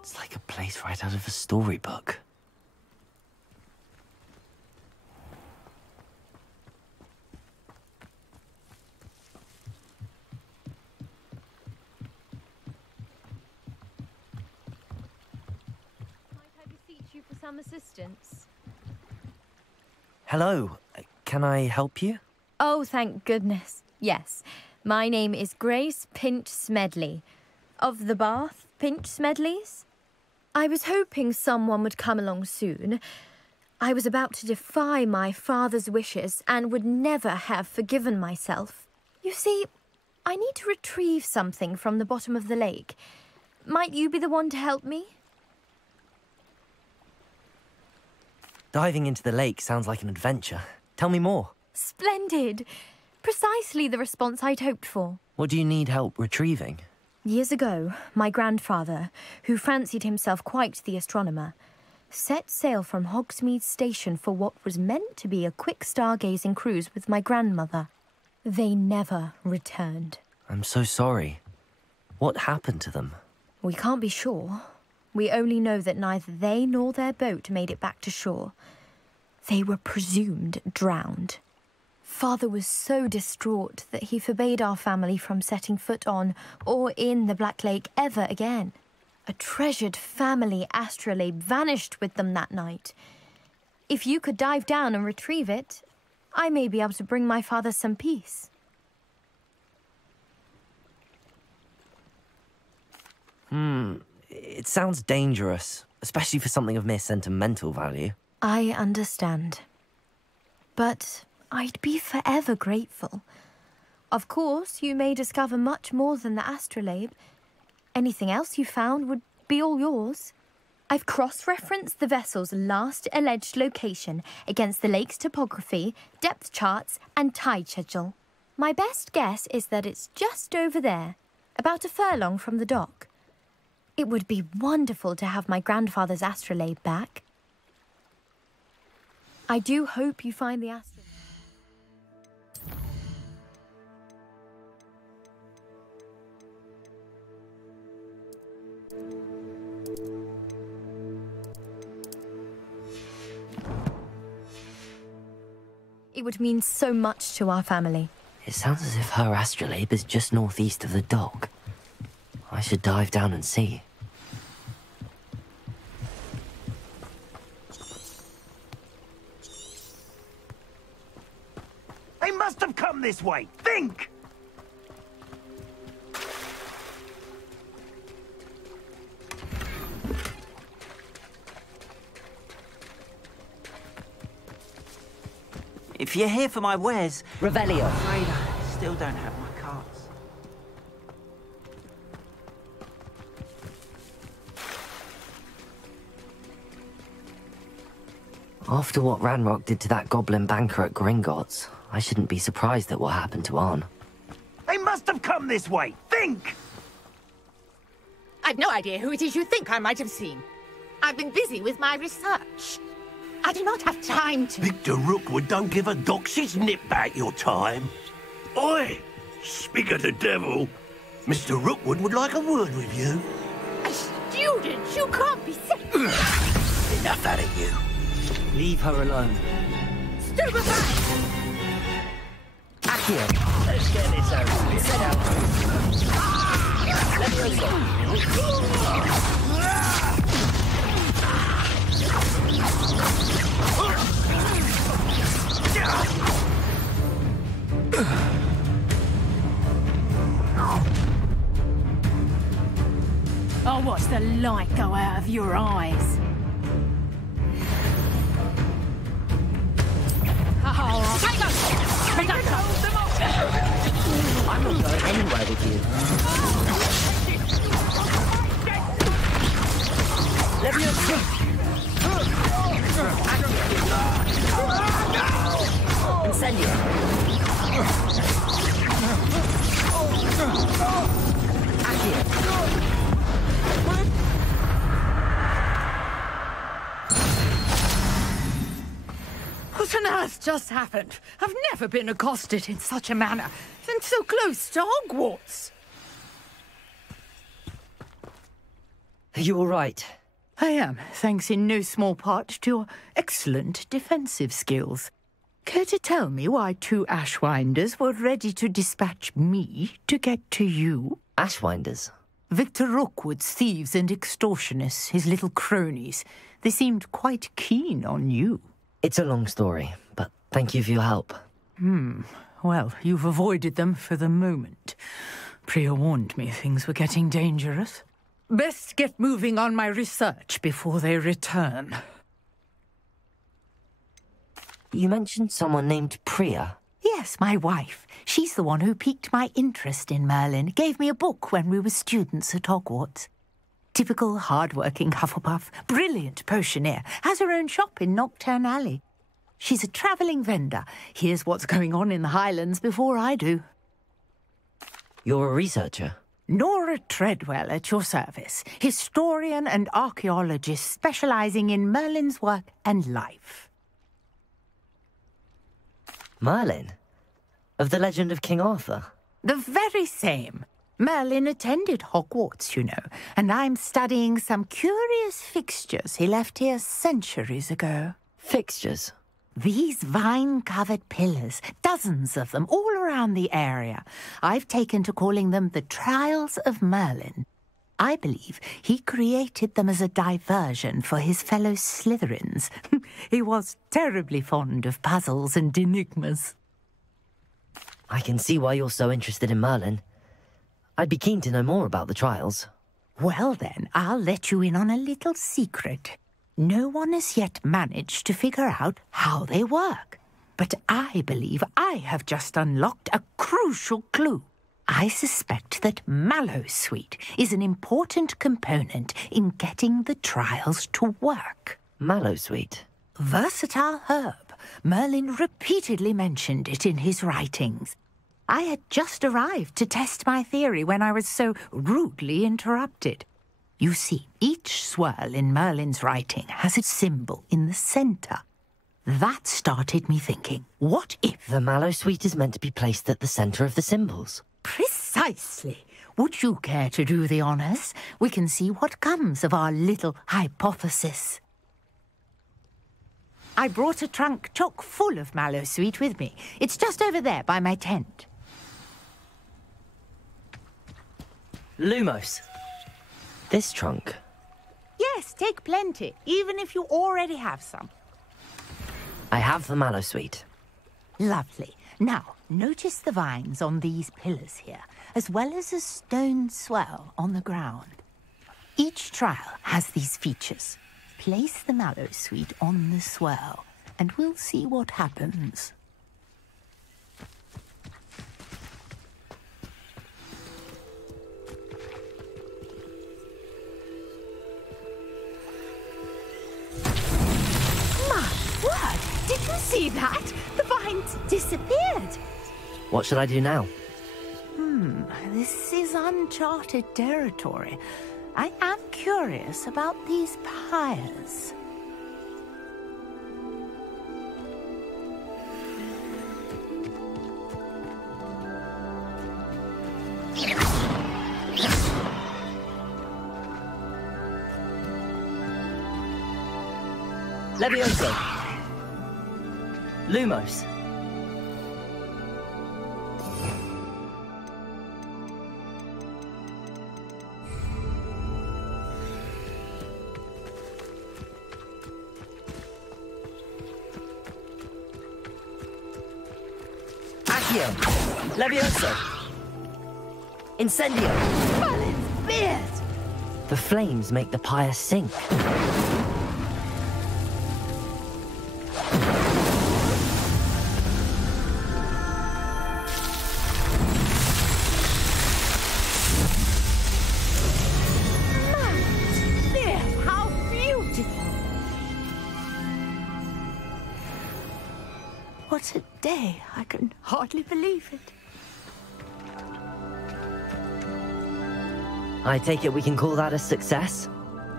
It's like a place right out of a storybook. Might I beseech you for some assistance? Hello, can I help you? Oh, thank goodness. Yes. My name is Grace Pinch Smedley. Of the Bath Pinch Smedleys? I was hoping someone would come along soon. I was about to defy my father's wishes and would never have forgiven myself. You see, I need to retrieve something from the bottom of the lake. Might you be the one to help me? Diving into the lake sounds like an adventure. Tell me more. Splendid! Precisely the response I'd hoped for. What do you need help retrieving? Years ago, my grandfather, who fancied himself quite the astronomer, set sail from Hogsmeade Station for what was meant to be a quick stargazing cruise with my grandmother. They never returned. I'm so sorry. What happened to them? We can't be sure. We only know that neither they nor their boat made it back to shore. They were presumed drowned. Father was so distraught that he forbade our family from setting foot on or in the Black Lake ever again. A treasured family astrolabe vanished with them that night. If you could dive down and retrieve it, I may be able to bring my father some peace. It sounds dangerous, especially for something of mere sentimental value. I understand. But I'd be forever grateful. Of course, you may discover much more than the astrolabe. Anything else you found would be all yours. I've cross-referenced the vessel's last alleged location against the lake's topography, depth charts, and tide schedule. My best guess is that it's just over there, about a furlong from the dock. It would be wonderful to have my grandfather's astrolabe back. I do hope you find the astrolabe. It would mean so much to our family. It sounds as if her astrolabe is just northeast of the dock. I should dive down and see. They must have come this way! Think! If you're here for my wares, Revelio. I'm afraid I still don't have my cards. After what Ranrock did to that goblin banker at Gringotts, I shouldn't be surprised at what happened to Arn. must have come this way. Think! I've no idea who it is you think I might have seen. I've been busy with my research. I do not have time to... Victor Rookwood don't give a doxy's nip back your time. Oi! Speak of the devil. Mr. Rookwood would like a word with you. A student? You can't be serious. Enough out of you. Leave her alone. Stupefy! Accio! Let's get this over with. Set out! Let me go. I'll watch the light go out of your eyes. Oh, take us! I'm not going anywhere with you. Let me escape! Incendio! Accio! What on earth just happened? I've never been accosted in such a manner, and so close to Hogwarts. Are you all right? I am, thanks in no small part to your excellent defensive skills. Care to tell me why 2 Ashwinders were ready to dispatch me to get to you? Ashwinders? Victor Rookwood's thieves and extortionists, his little cronies. They seemed quite keen on you. It's a long story, but thank you for your help. Well, you've avoided them for the moment. Priya warned me things were getting dangerous. Best get moving on my research before they return. You mentioned someone named Priya. Yes, my wife. She's the one who piqued my interest in Merlin, gave me a book when we were students at Hogwarts. Typical hard-working Hufflepuff, brilliant potioneer, has her own shop in Knockturn Alley. She's a travelling vendor. Hears what's going on in the Highlands before I do. You're a researcher? Nora Treadwell at your service, historian and archaeologist specialising in Merlin's work and life. Merlin? Of the legend of King Arthur? The very same. Merlin attended Hogwarts, you know, and I'm studying some curious fixtures he left here centuries ago. Fixtures? These vine-covered pillars, dozens of them, all around the area. I've taken to calling them the Trials of Merlin. I believe he created them as a diversion for his fellow Slytherins. He was terribly fond of puzzles and enigmas. I can see why you're so interested in Merlin. I'd be keen to know more about the trials. Well then, I'll let you in on a little secret. No one has yet managed to figure out how they work. But I believe I have just unlocked a crucial clue. I suspect that Mallowsweet is an important component in getting the trials to work. Mallowsweet? Versatile herb. Merlin repeatedly mentioned it in his writings. I had just arrived to test my theory when I was so rudely interrupted. You see, each swirl in Merlin's writing has a symbol in the centre. That started me thinking, what if... The Mallowsweet is meant to be placed at the centre of the symbols. Precisely. Would you care to do the honours? We can see what comes of our little hypothesis. I brought a trunk chock full of Mallowsweet with me. It's just over there by my tent. Lumos. This trunk. Yes, take plenty, even if you already have some. I have the Mallowsweet. Lovely. Now, notice the vines on these pillars here, as well as a stone swell on the ground. Each trial has these features. Place the Mallowsweet on the swell, and we'll see what happens. My word! Did you see that? The vines disappeared. What should I do now? This is uncharted territory. I am curious about these pyres. Levioso. Lumos. Accio. Levioso. Incendio. Merlin's beard! The flames make the pyre sink. What a day. I can hardly believe it. I take it we can call that a success?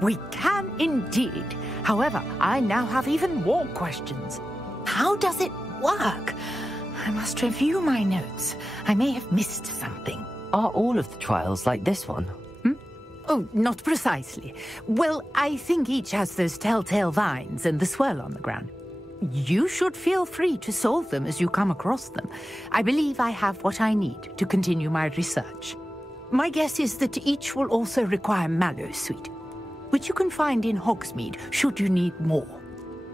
We can indeed. However, I now have even more questions. How does it work? I must review my notes. I may have missed something. Are all of the trials like this one? Oh, not precisely. Well, I think each has those telltale vines and the swirl on the ground. You should feel free to solve them as you come across them. I believe I have what I need to continue my research. My guess is that each will also require mallow sweet, which you can find in Hogsmeade should you need more.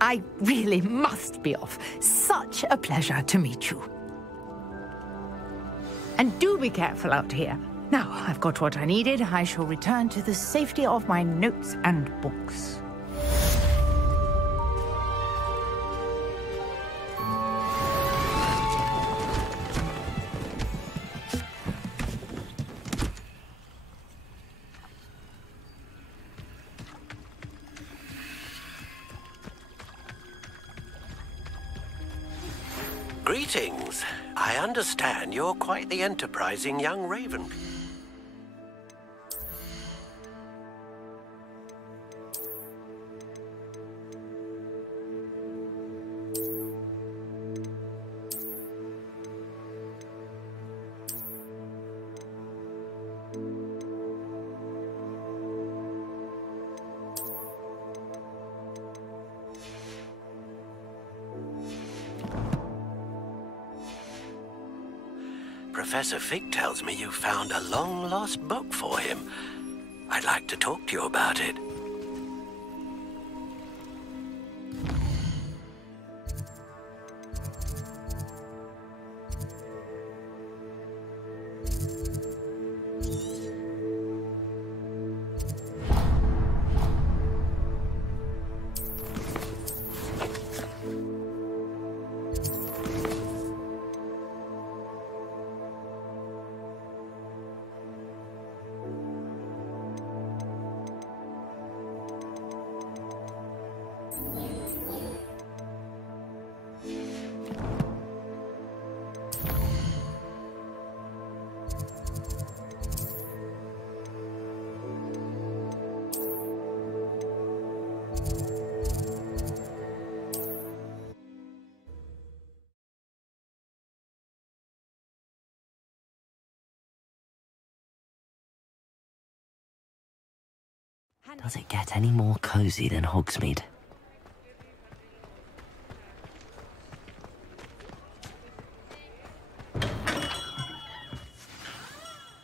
I really must be off. Such a pleasure to meet you. And do be careful out here. Now I've got what I needed, I shall return to the safety of my notes and books. Greetings. I understand you're quite the enterprising young raven. Professor Fig tells me you found a long-lost book for him. I'd like to talk to you about it. Does it get any more cozy than Hogsmeade?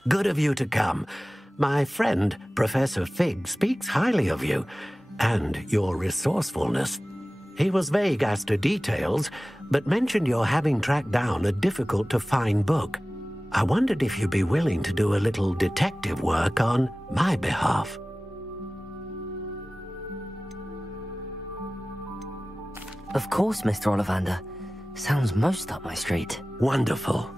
Good of you to come. My friend, Professor Fig, speaks highly of you and your resourcefulness. He was vague as to details, but mentioned your having tracked down a difficult-to-find book. I wondered if you'd be willing to do a little detective work on my behalf. Of course, Mr. Ollivander. Sounds most up my street. Wonderful.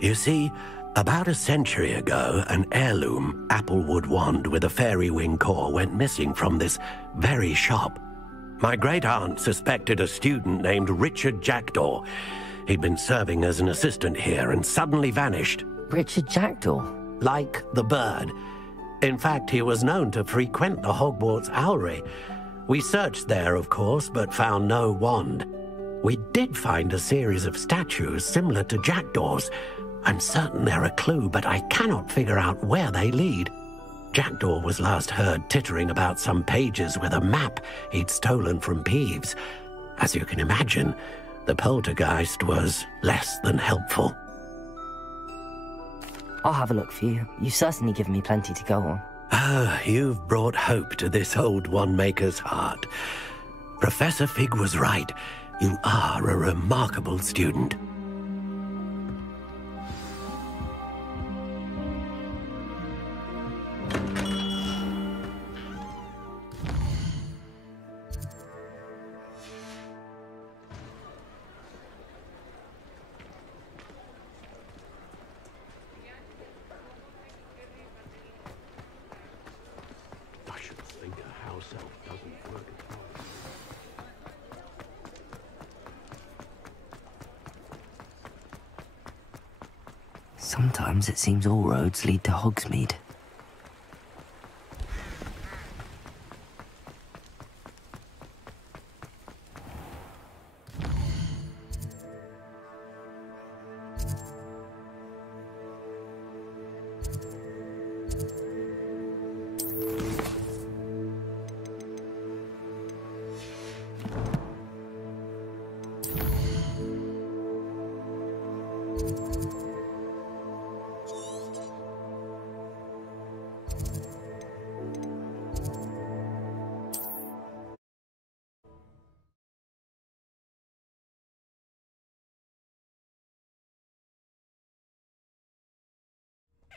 You see, about a century ago, an heirloom applewood wand with a fairy wing core went missing from this very shop. My great-aunt suspected a student named Richard Jackdaw. He'd been serving as an assistant here and suddenly vanished. Richard Jackdaw? like the bird. In fact, he was known to frequent the Hogwarts Owlry. We searched there, of course, but found no wand. We did find a series of statues similar to jackdaws. I'm certain they're a clue, but I cannot figure out where they lead. Jackdaw was last heard tittering about some pages with a map he'd stolen from Peeves. As you can imagine, the poltergeist was less than helpful. I'll have a look for you. You've certainly given me plenty to go on. Ah, you've brought hope to this old one-maker's heart. Professor Fig was right. You are a remarkable student. Sometimes it seems all roads lead to Hogsmeade.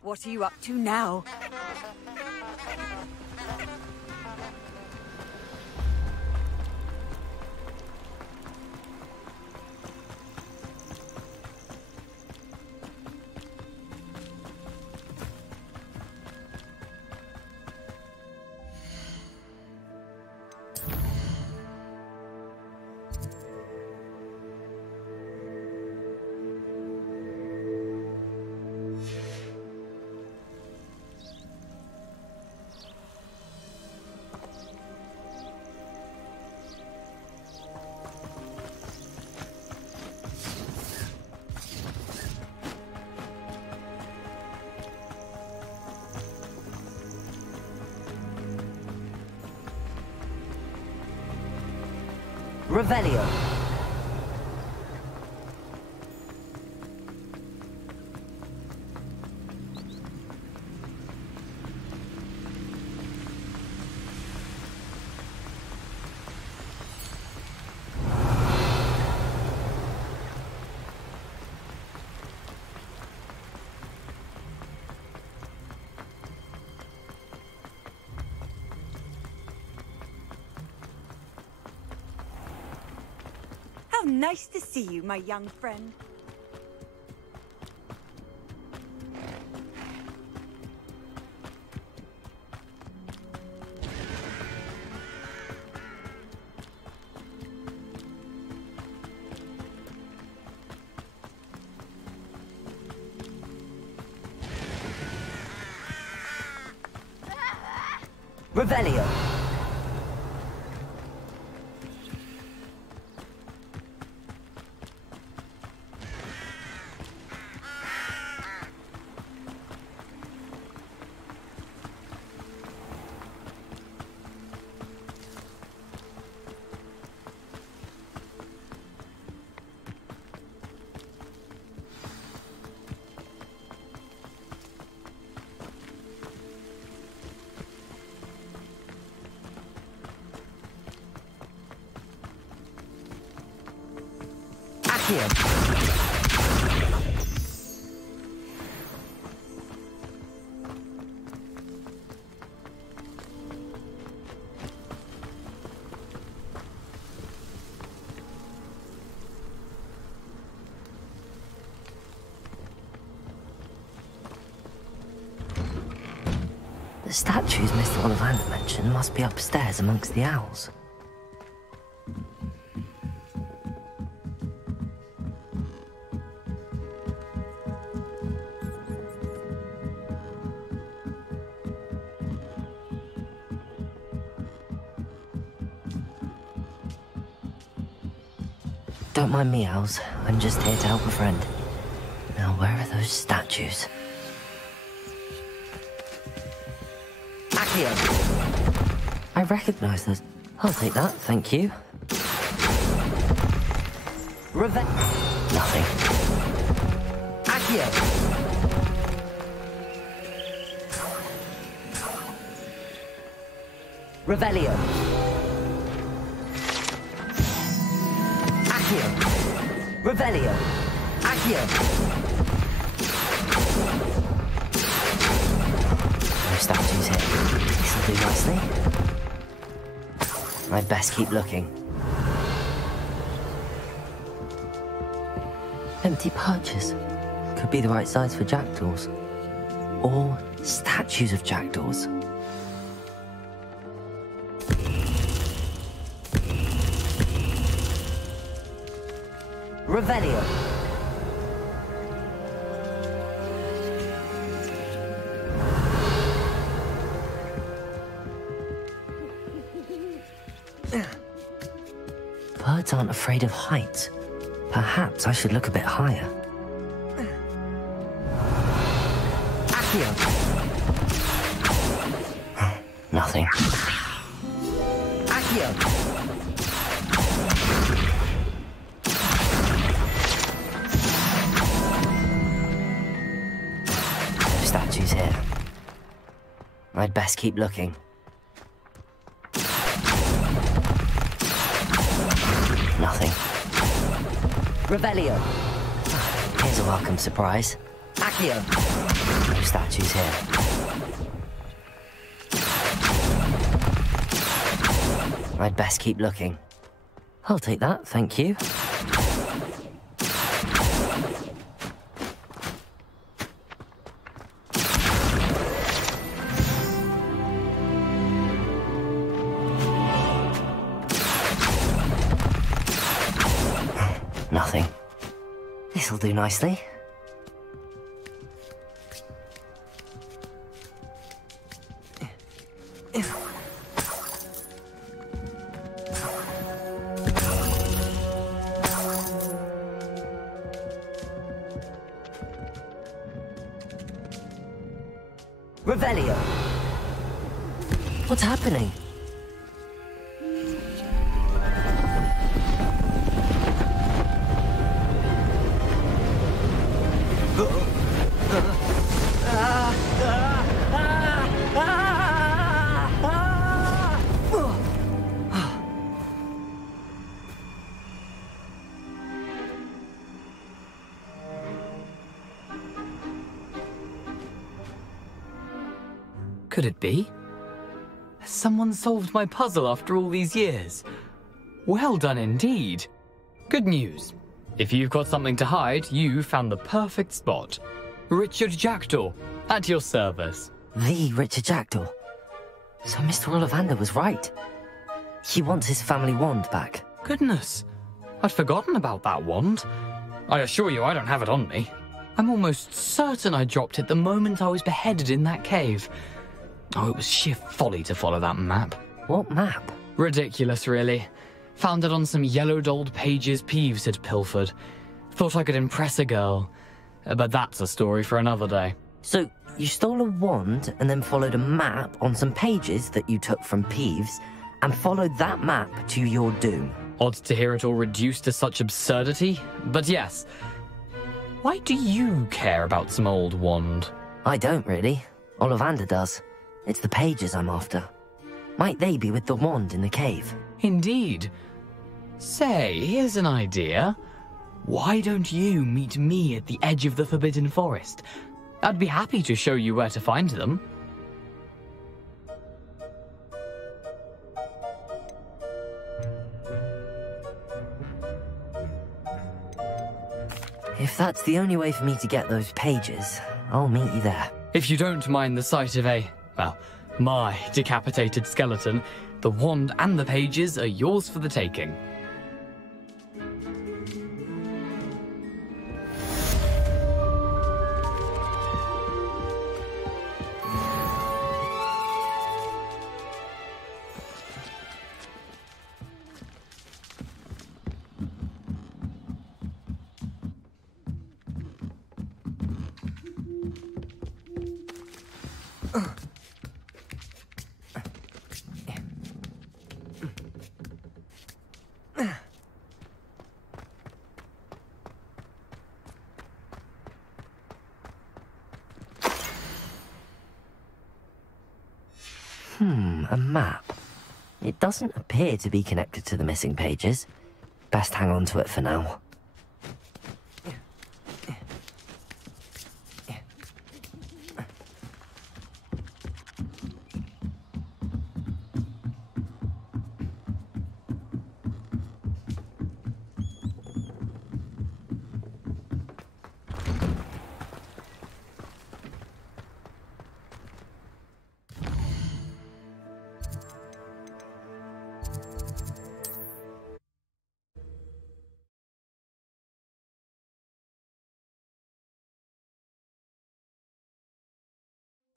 What are you up to now? Revelio. How nice to see you, my young friend. Revelio. Here. The statues Mr. Ollivander mentioned must be upstairs amongst the owls. Don't mind me, Owls. I'm just here to help a friend. Now, where are those statues? Accio! I recognize those. I'll take that, thank you. Nothing. Accio! Revelio. Accio. Revelio. Accio. No statues here. This'll do nicely. I'd best keep looking. Empty perches. Could be the right size for jackdaws. Or statues of jackdaws. Revelio. Birds aren't afraid of heights. Perhaps I should look a bit higher. Accio. Nothing. Accio. No statues here. I'd best keep looking. Nothing. Revelio. Here's a welcome surprise. Accio. No statues here. I'd best keep looking. I'll take that, thank you. Nothing. This'll do nicely. Revelio. What's happening? Could it be? Has someone solved my puzzle after all these years? Well done indeed. Good news. If you've got something to hide, you found the perfect spot. Richard Jackdaw, at your service. The Richard Jackdaw. So Mr. Ollivander was right. He wants his family wand back. Goodness, I'd forgotten about that wand. I assure you I don't have it on me. I'm almost certain I dropped it the moment I was beheaded in that cave. Oh, it was sheer folly to follow that map. What map? Ridiculous, really. Found it on some yellowed old pages Peeves had pilfered. Thought I could impress a girl. But that's a story for another day. So, you stole a wand and then followed a map on some pages that you took from Peeves and followed that map to your doom. Odd to hear it all reduced to such absurdity, but yes. Why do you care about some old wand? I don't really. Ollivander does. It's the pages I'm after. Might they be with the wand in the cave? Indeed. Say, here's an idea. Why don't you meet me at the edge of the Forbidden Forest? I'd be happy to show you where to find them. If that's the only way for me to get those pages, I'll meet you there. If you don't mind the sight of well, my decapitated skeleton, the wand and the pages are yours for the taking. a map. It doesn't appear to be connected to the missing pages. Best hang on to it for now.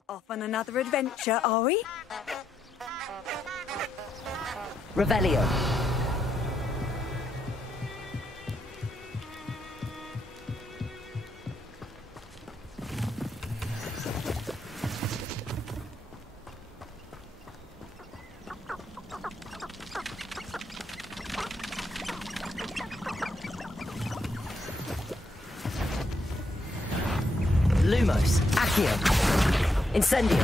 Off on another adventure, are we? Revelio. Lumos. Accio. Incendio.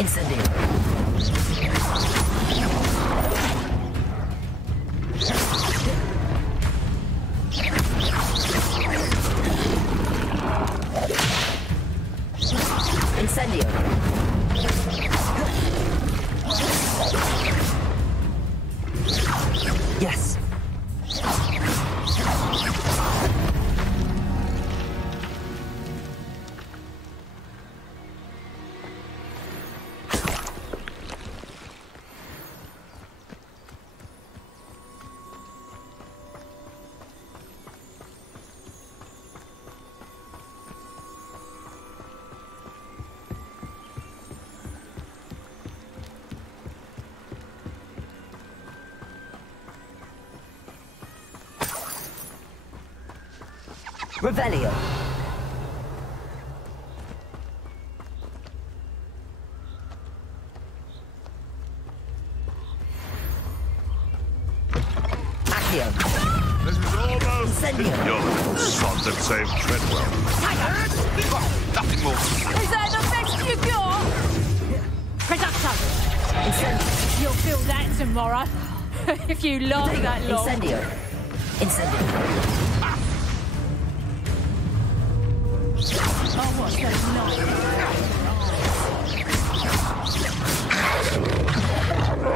Incendio. Incendio. Yes. Revelio. Accio. This is almost... Incendio. You're the little sod that saved Treadwell. Nothing more. Is that the best you got? Reducto! Incendio. You'll feel that tomorrow. If you last that long. Incendio. Incendio. Oh, what's so nice?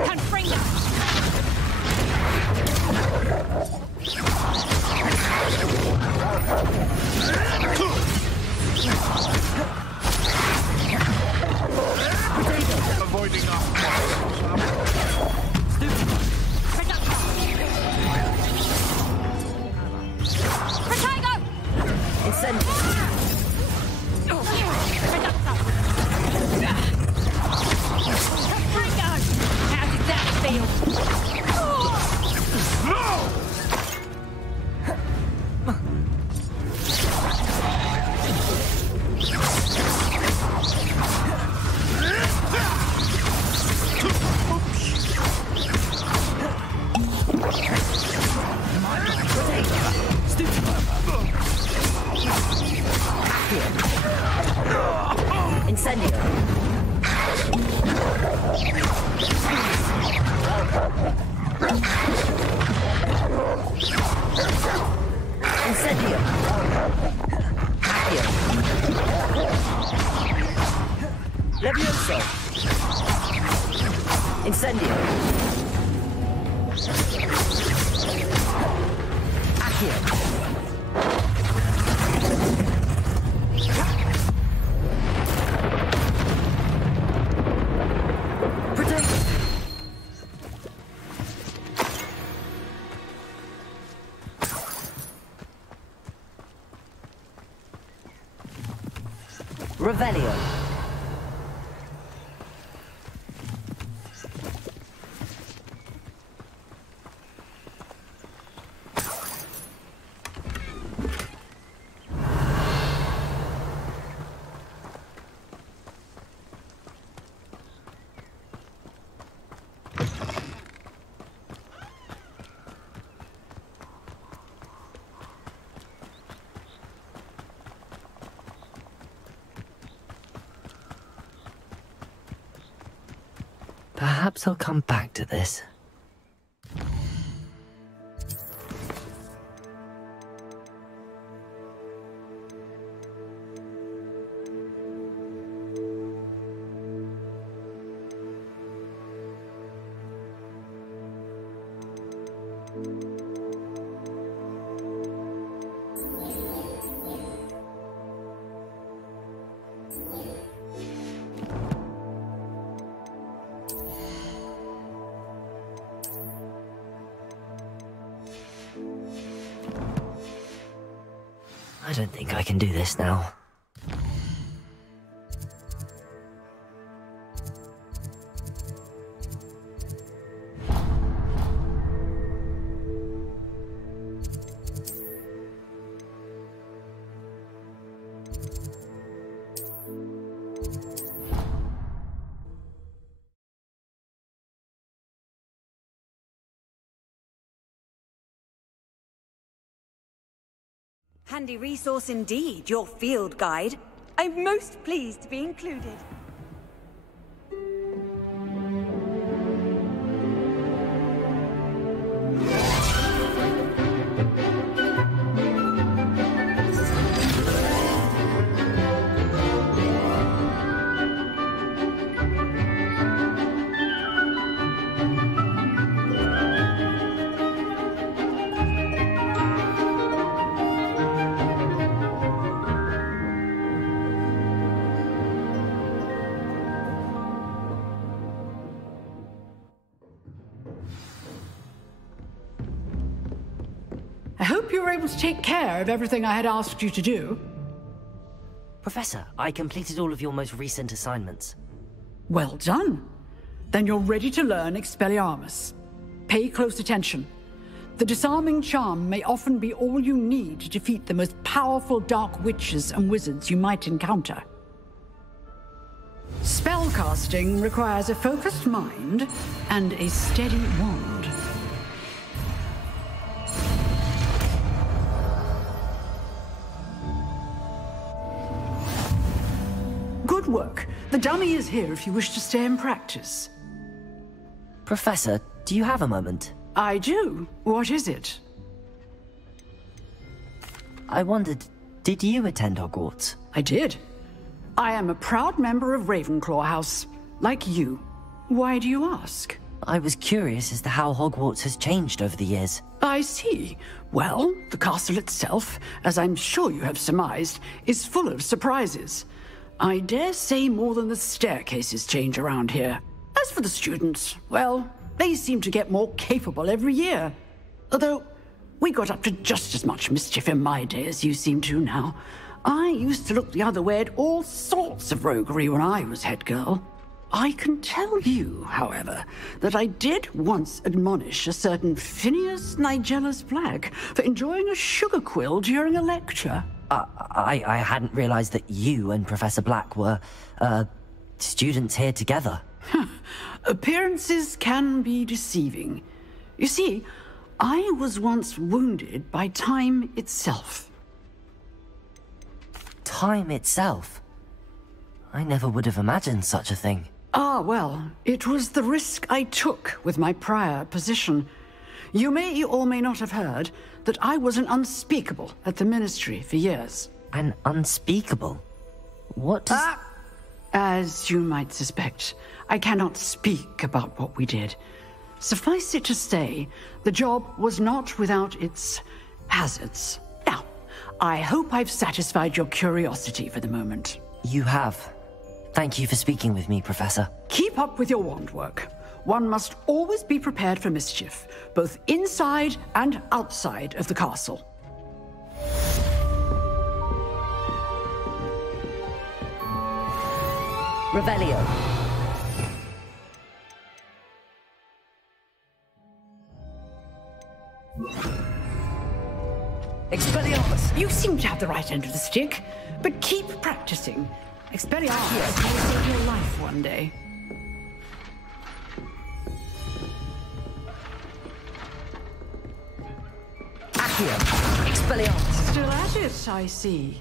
Confringo! Avoiding us. Protego! Incendio. How did that feel? No! Incendio. Incendio. Accio. Levioso. Incendio. Accio. Revelio. Perhaps I'll come back to this. I don't think I can do this now. Handy resource indeed, your field guide. I'm most pleased to be included. I hope you were able to take care of everything I had asked you to do. Professor, I completed all of your most recent assignments. Well done. Then you're ready to learn Expelliarmus. Pay close attention. The disarming charm may often be all you need to defeat the most powerful dark witches and wizards you might encounter. Spellcasting requires a focused mind and a steady wand. Good work. The dummy is here if you wish to stay and practice. Professor, do you have a moment? I do. What is it? I wondered, did you attend Hogwarts? I did. I am a proud member of Ravenclaw House, like you. Why do you ask? I was curious as to how Hogwarts has changed over the years. I see. Well, the castle itself, as I'm sure you have surmised, is full of surprises. I dare say more than the staircases change around here. As for the students, well, they seem to get more capable every year. Although, we got up to just as much mischief in my day as you seem to now. I used to look the other way at all sorts of roguery when I was head girl. I can tell you, however, that I did once admonish a certain Phineas Nigellus Black for enjoying a sugar quill during a lecture. I hadn't realized that you and Professor Black were, students here together. Appearances can be deceiving. You see, I was once wounded by time itself. Time itself? I never would have imagined such a thing. Ah, well, it was the risk I took with my prior position. You may or may not have heard that I was an unspeakable at the Ministry for years. An unspeakable? What does... As you might suspect, I cannot speak about what we did. Suffice it to say, the job was not without its hazards. Now, I hope I've satisfied your curiosity for the moment. You have. Thank you for speaking with me, Professor. Keep up with your wand work. One must always be prepared for mischief, both inside and outside of the castle. Revelio. Expelliarmus! You seem to have the right end of the stick, but keep practicing. Expelliarmus may save your life one day. Expelliarmus. Still at it, I see.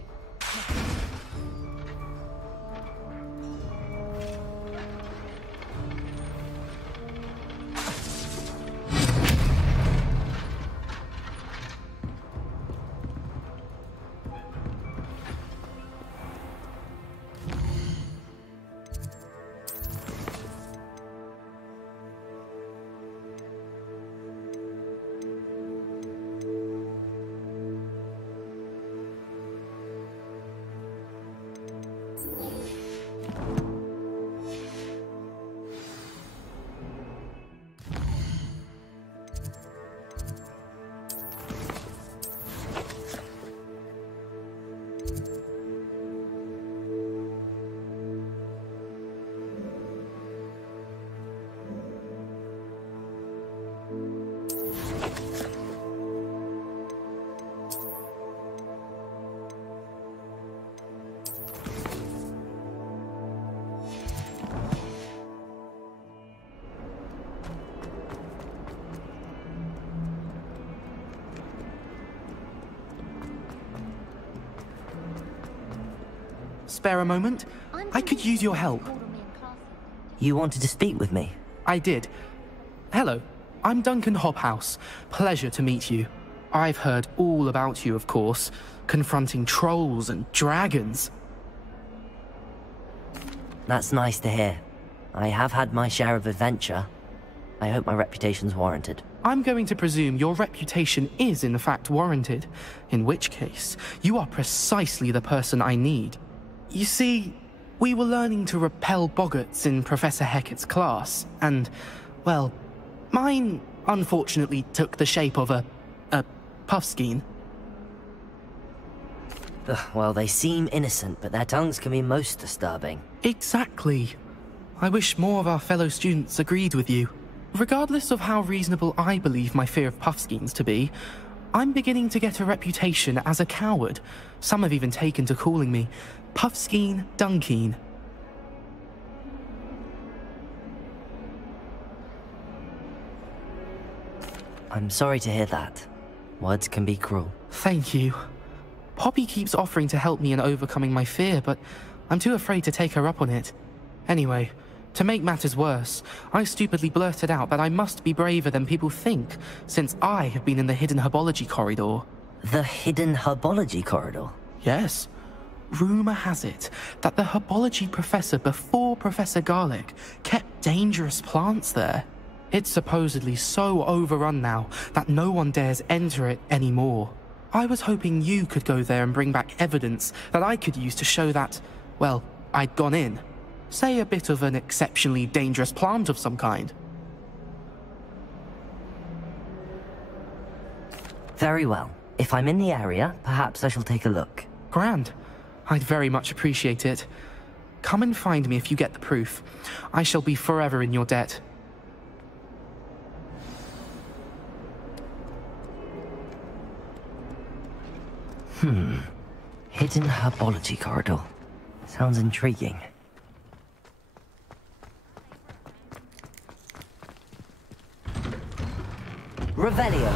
Spare a moment? I could use your help. You wanted to speak with me? I did. Hello, I'm Duncan Hobhouse. Pleasure to meet you. I've heard all about you, of course, confronting trolls and dragons. That's nice to hear. I have had my share of adventure. I hope my reputation's warranted. I'm going to presume your reputation is in fact warranted, in which case, you are precisely the person I need. You see, we were learning to repel boggarts in Professor Hecat's class, and, well, mine unfortunately took the shape of a puffskein. Well, they seem innocent, but their tongues can be most disturbing. Exactly. I wish more of our fellow students agreed with you. Regardless of how reasonable I believe my fear of puffskeins to be, I'm beginning to get a reputation as a coward. Some have even taken to calling me Puffskein Dunkeen. I'm sorry to hear that. Words can be cruel. Thank you. Poppy keeps offering to help me in overcoming my fear, but I'm too afraid to take her up on it. Anyway, to make matters worse, I stupidly blurted out that I must be braver than people think, since I have been in the hidden herbology corridor. The hidden herbology corridor? Yes. Rumor has it that the herbology professor before Professor Garlic kept dangerous plants there. It's supposedly so overrun now that no one dares enter it anymore. I was hoping you could go there and bring back evidence that I could use to show that, well, I'd gone in. Say a bit of an exceptionally dangerous plant of some kind. Very well. If I'm in the area, perhaps I shall take a look. Grand. I'd very much appreciate it. Come and find me if you get the proof. I shall be forever in your debt. Hidden herbology corridor. Sounds intriguing. Revelio.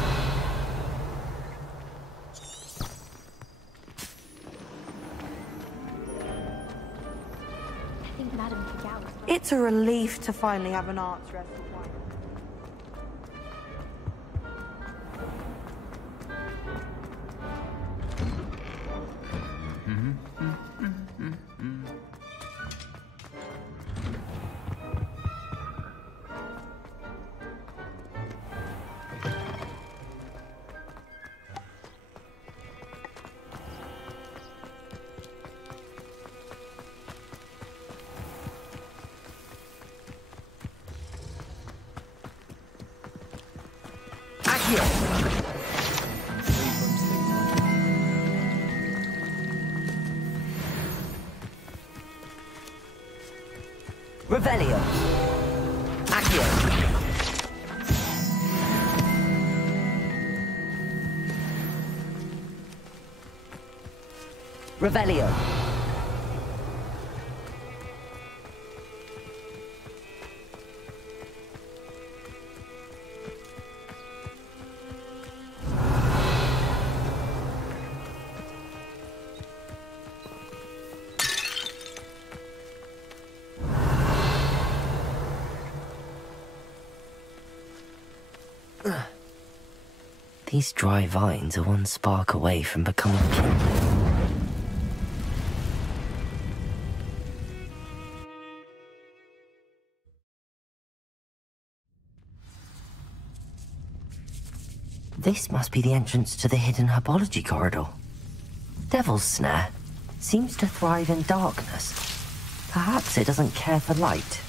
It's a relief to finally have an answer as to why. Revelio. Accio. Revelio. These dry vines are one spark away from becoming kindling. This must be the entrance to the hidden herbology corridor. Devil's Snare. seems to thrive in darkness. Perhaps it doesn't care for light.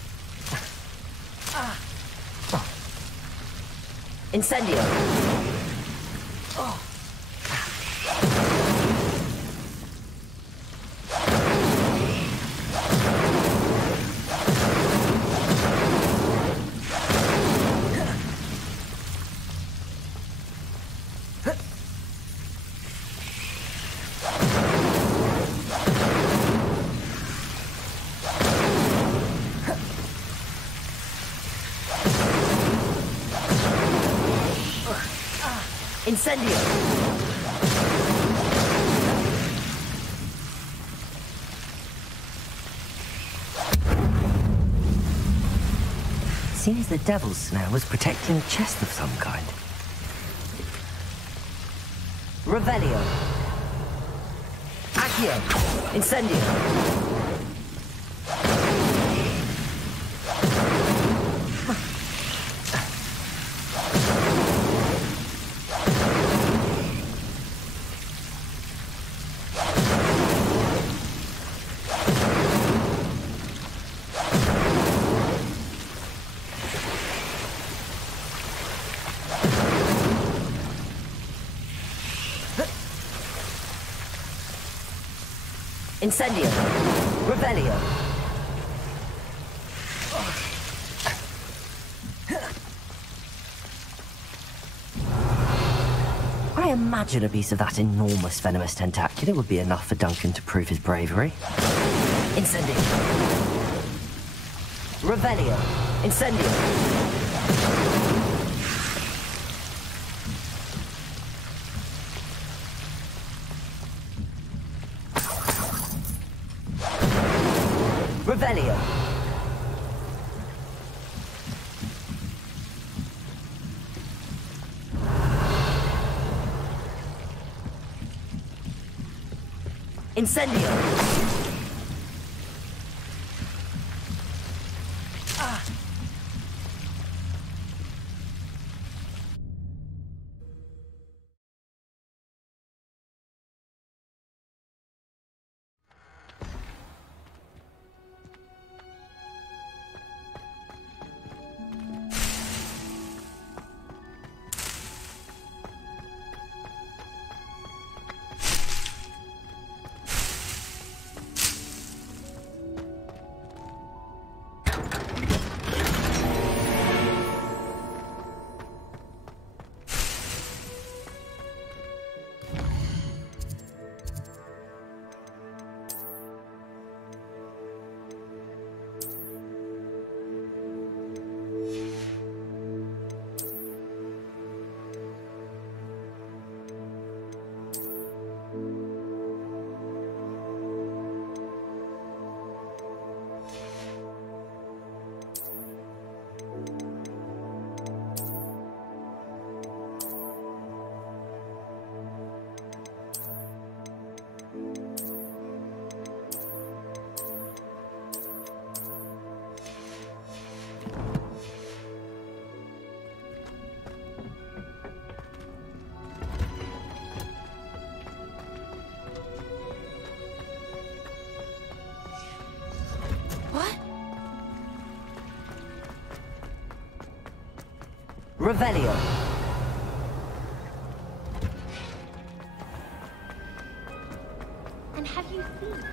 Incendio! Incendio! Seems the devil's snare was protecting a chest of some kind. Revelio! Accio! Incendio! Incendio! Revelio! I imagine a piece of that enormous venomous tentacular would be enough for Duncan to prove his bravery. Incendio! Revelio! Incendio! Revelio! Incendio! Revelio! And have you seen?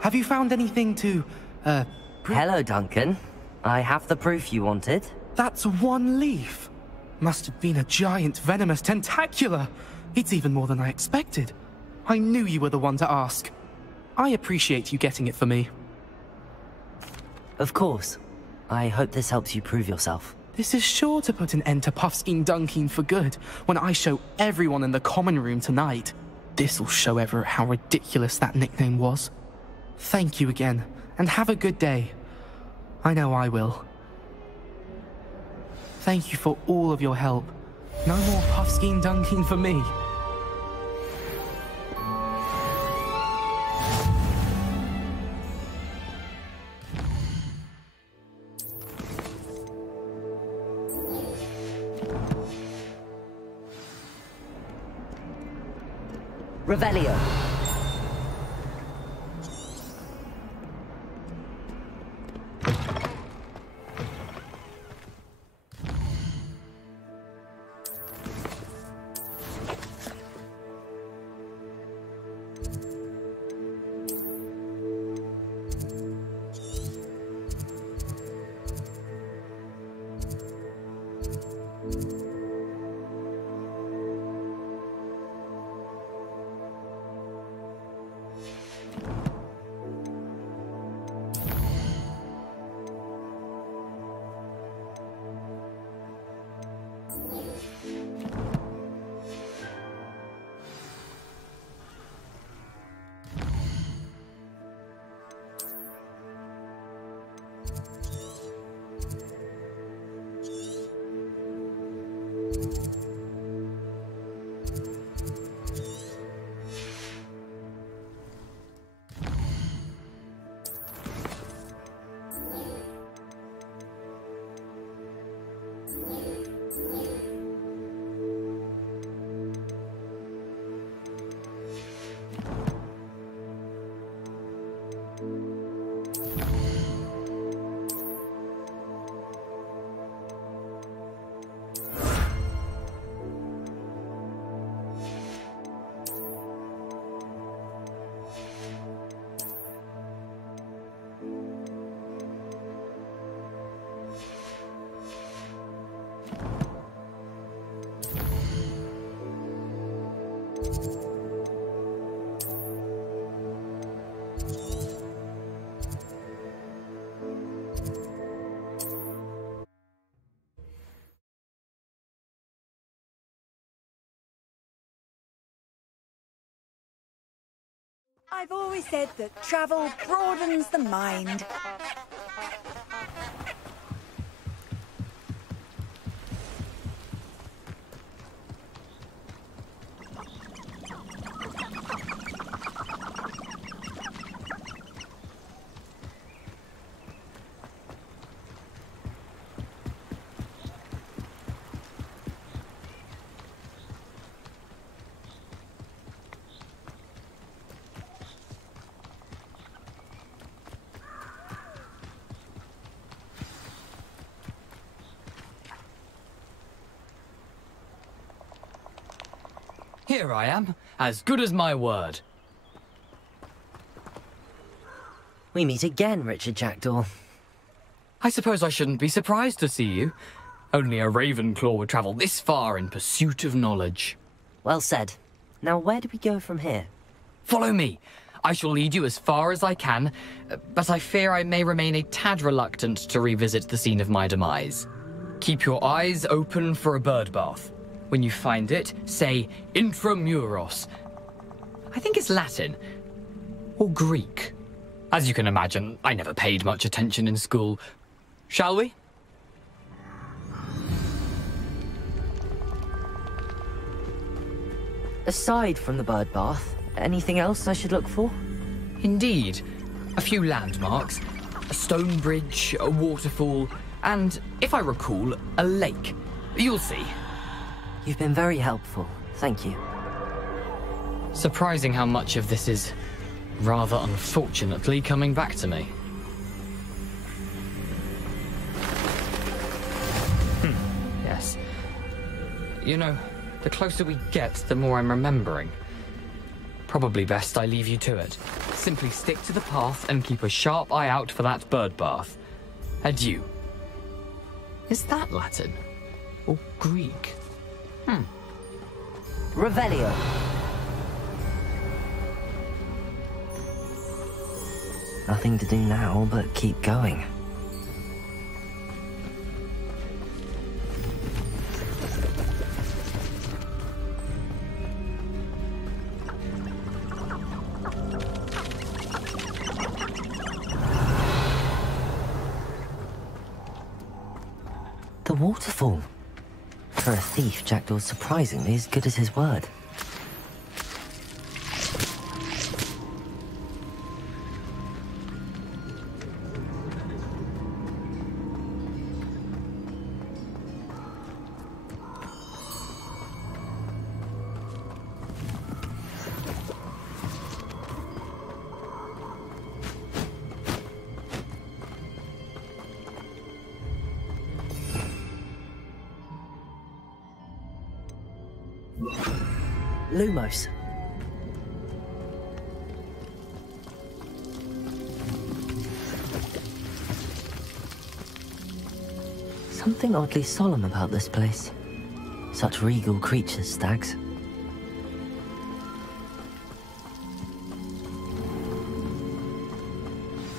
Have you found anything to, Hello, Duncan. I have the proof you wanted. That's one leaf. Must have been a giant venomous tentacula. It's even more than I expected. I knew you were the one to ask. I appreciate you getting it for me. Of course. I hope this helps you prove yourself. This is sure to put an end to Puffskein Dunkin for good when I show everyone in the common room tonight. This'll show Everett how ridiculous that nickname was. Thank you again, and have a good day. I know I will. Thank you for all of your help. No more Puffskein Dunkin for me. Revelio. I've always said that travel broadens the mind. Here I am, as good as my word. We meet again, Richard Jackdaw. I suppose I shouldn't be surprised to see you. Only a Ravenclaw would travel this far in pursuit of knowledge. Well said. Now where do we go from here? Follow me. I shall lead you as far as I can, but I fear I may remain a tad reluctant to revisit the scene of my demise. Keep your eyes open for a bird bath. When you find it, say intramuros. I think it's Latin. Or Greek. As you can imagine, I never paid much attention in school. Shall we? Aside from the bird bath, anything else I should look for? Indeed. A few landmarks. A stone bridge, a waterfall, and, if I recall, a lake. You'll see. You've been very helpful. Thank you. Surprising how much of this is, rather unfortunately, coming back to me. Yes. You know, the closer we get, the more I'm remembering. Probably best I leave you to it. Simply stick to the path and keep a sharp eye out for that bird bath. Adieu. Is that Latin? Or Greek? Revelio. Nothing to do now but keep going. The waterfall. For a thief, Jackdaw's surprisingly as good as his word. Lumos. Something oddly solemn about this place. Such regal creatures, stags.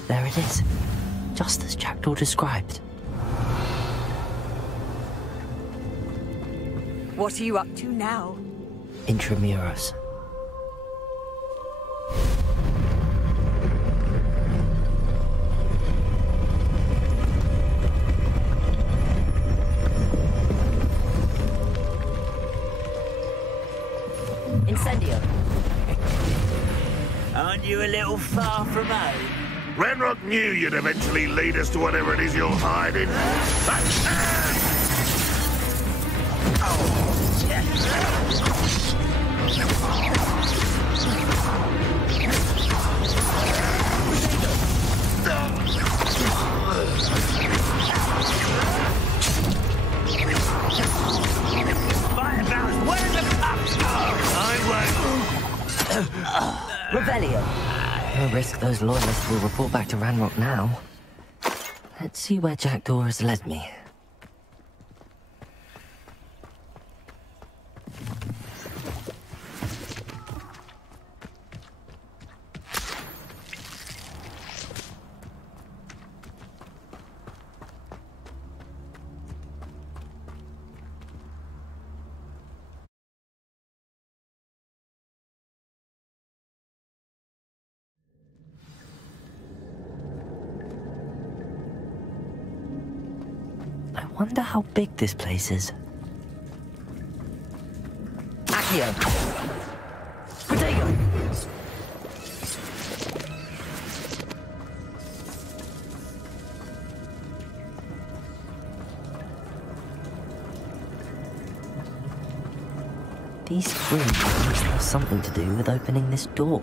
There it is, just as Jackdaw described. What are you up to now? Intramuros. Incendio. Aren't you a little far from home? Renrock knew you'd eventually lead us to whatever it is you're hiding. Revelio. No risk those loyalists will report back to Ranrock now. Let's see where Jackdaw has led me. I wonder how big this place is. Accio! Protego! These springs must have something to do with opening this door.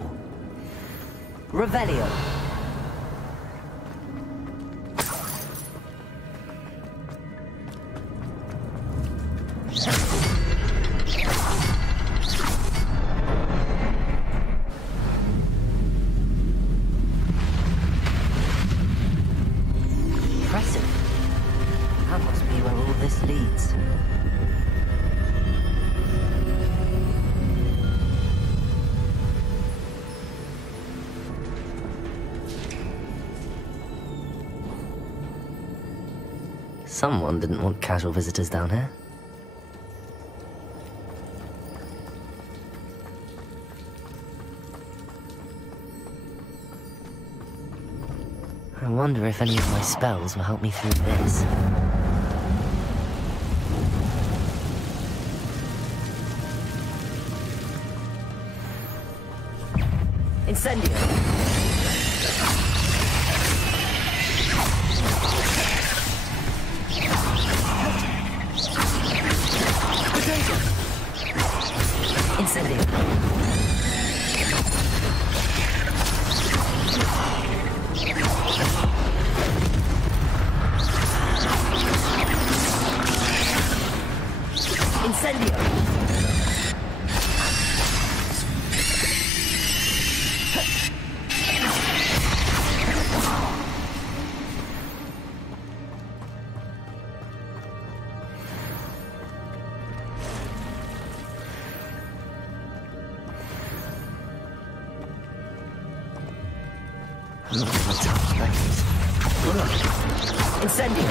Revelio! Someone didn't want casual visitors down here. I wonder if any of my spells will help me through this. Incendio! Incendio. Incendio. Incendio.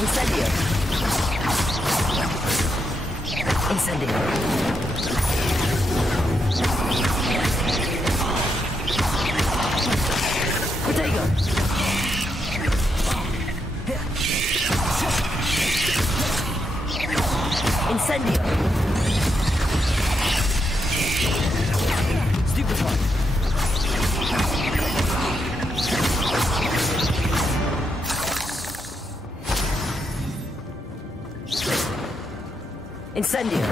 Incendio. Incendio. Protego. Incendio. Stupefy. Incendio.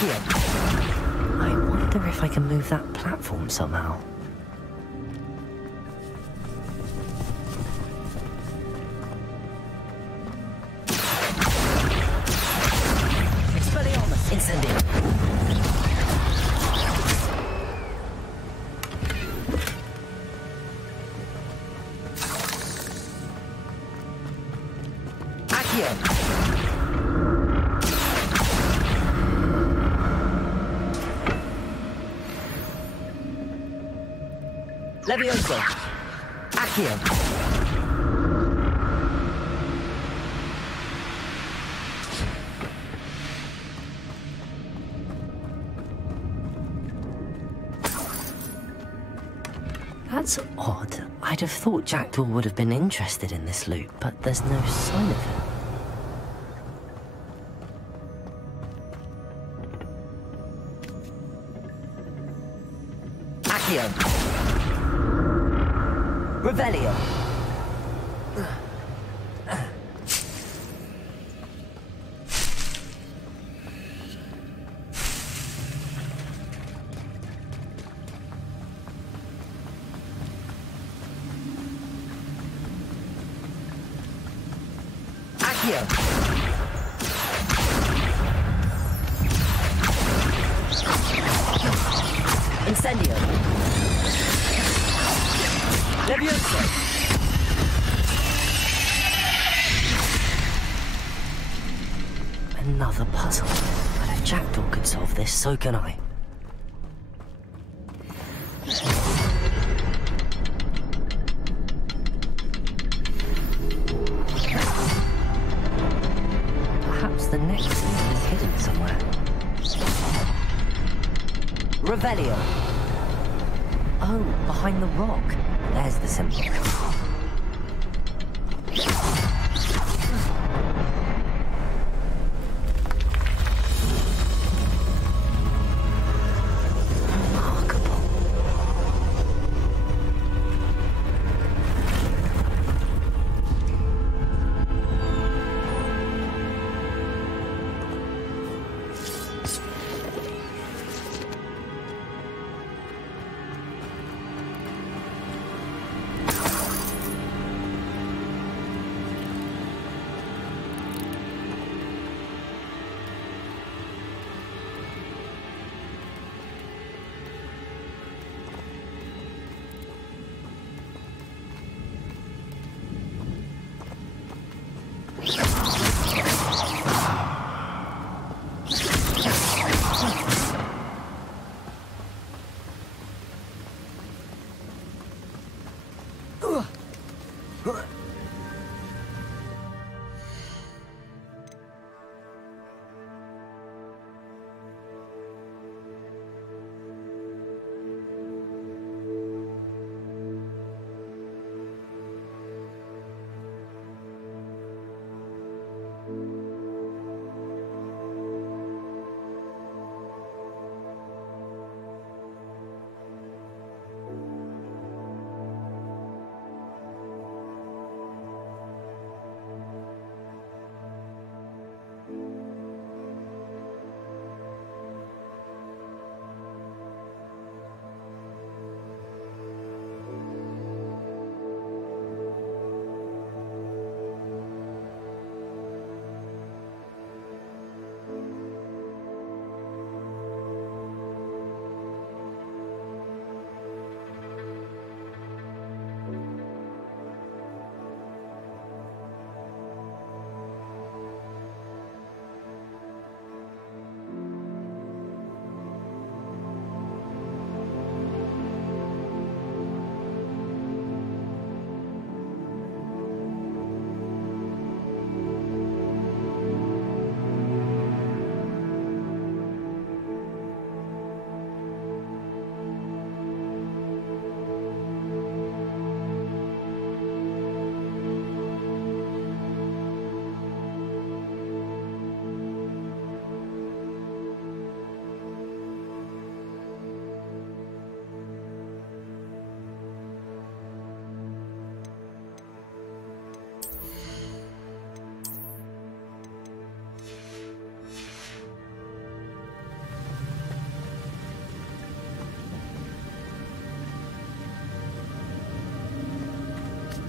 Accio. I wonder if I can move that platform somehow. Expelliarmus. Incendio. Levioso. Accio. That's odd. I'd have thought Jackdaw would have been interested in this loot, but there's no sign of it. Accio. Revelio. Accio. Incendio. Levioso. Another puzzle. But if Jackdaw could solve this, so can I. Perhaps the next thing is hidden somewhere. Revelio. Oh, behind the rock. There's the symbol.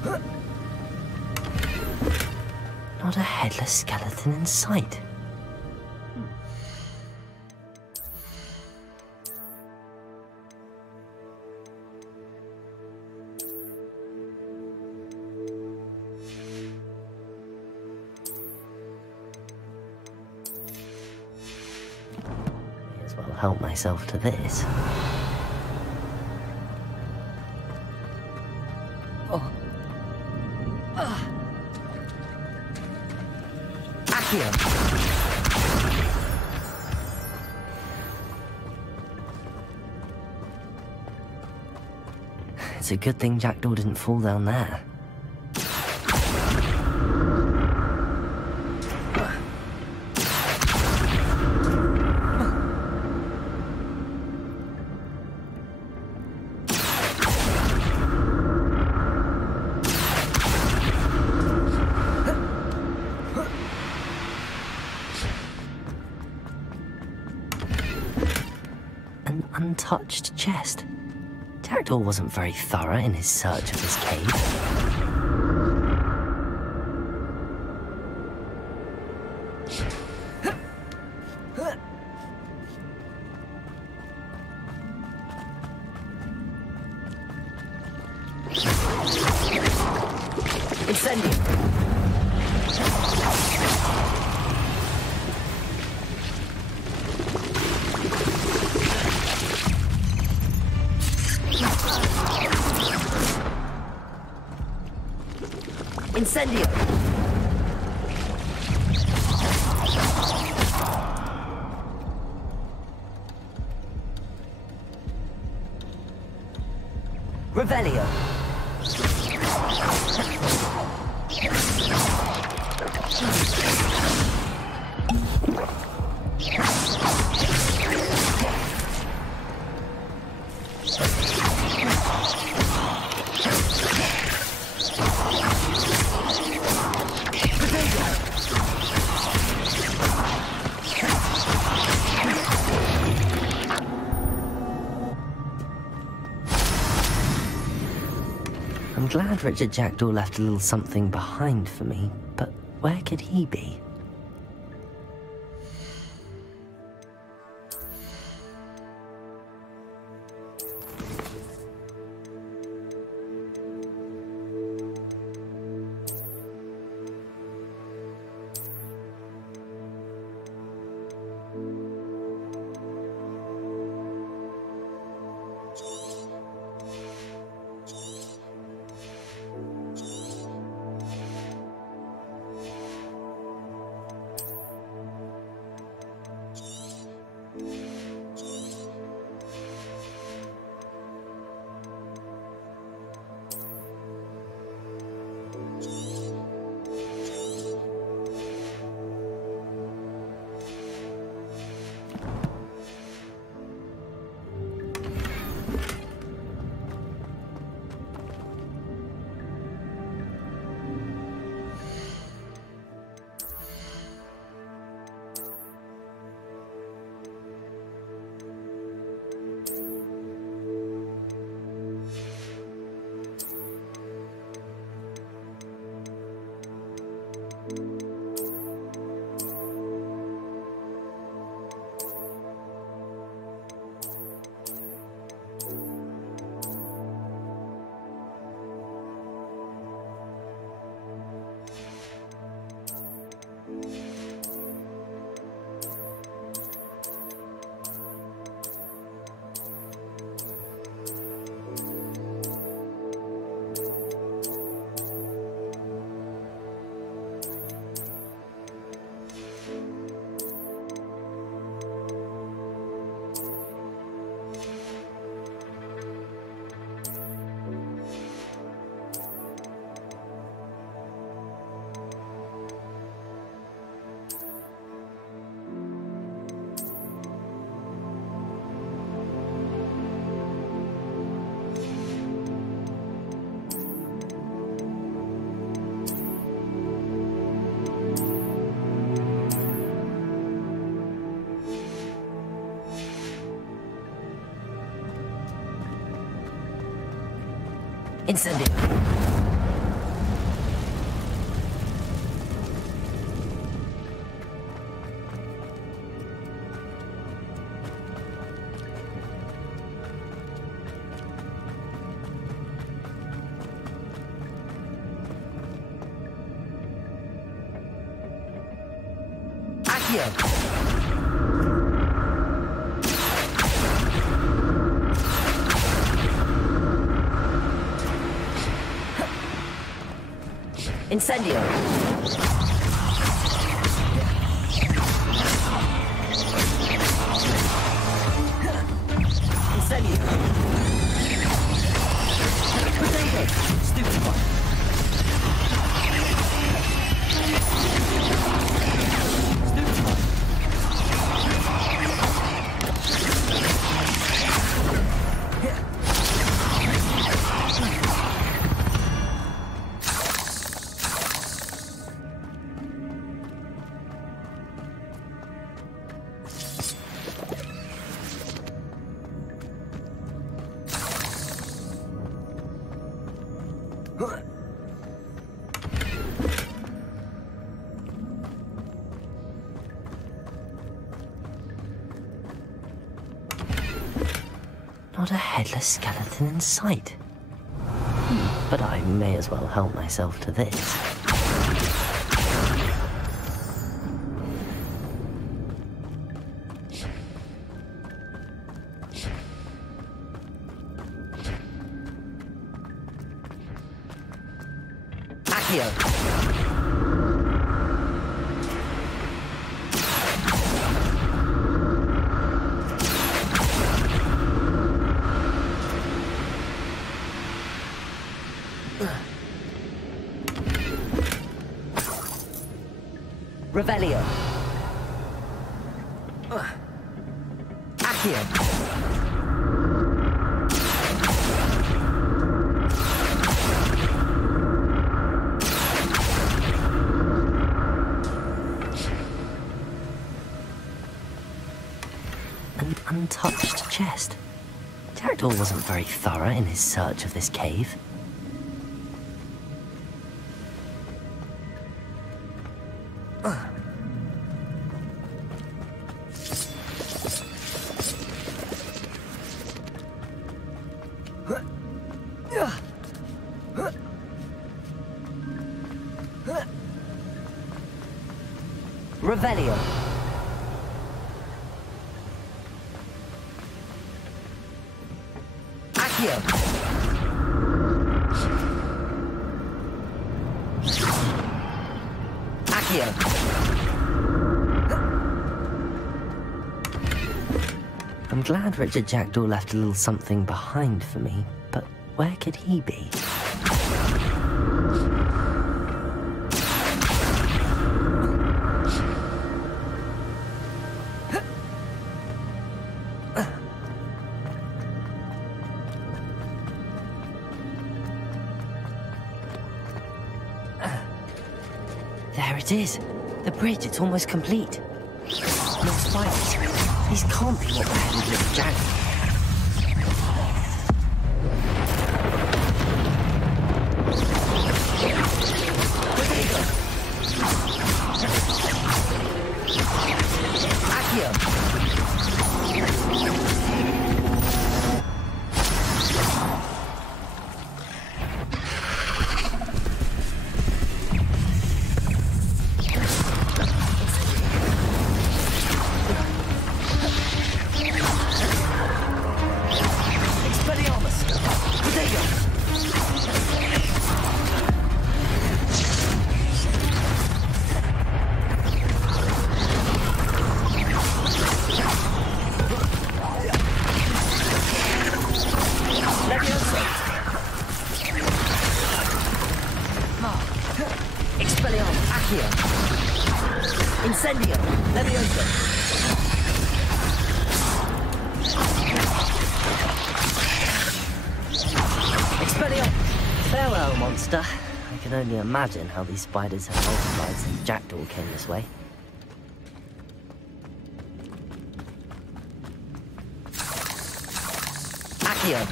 Not a headless skeleton in sight. May as well help myself to this. It's a good thing Jackdaw didn't fall down there. An untouched chest. Jackdaw wasn't very thorough in his search of this cave. Incendium! Incendio! Revelio! I'm glad Richard Jackdaw left a little something behind for me, but where could he be? Incendio! Accio! Incendio! Incendio! Potato! Stupid one! Stupid one! Not a headless skeleton in sight. But I may as well help myself to this. Accio! Revelio. Accio. An untouched chest. Jackdaw wasn't very thorough in his search of this cave. Revelio. Accio. Accio. I'm glad Richard Jackdaw left a little something behind for me, but where could he be? There it is. The bridge, it's almost complete. No spiders. These can't be what happened with the dragon. Incendio! Levioso! Expelliarmus! Farewell, monster. I can only imagine how these spiders have multiplied since Jackdaw came this way. Accio!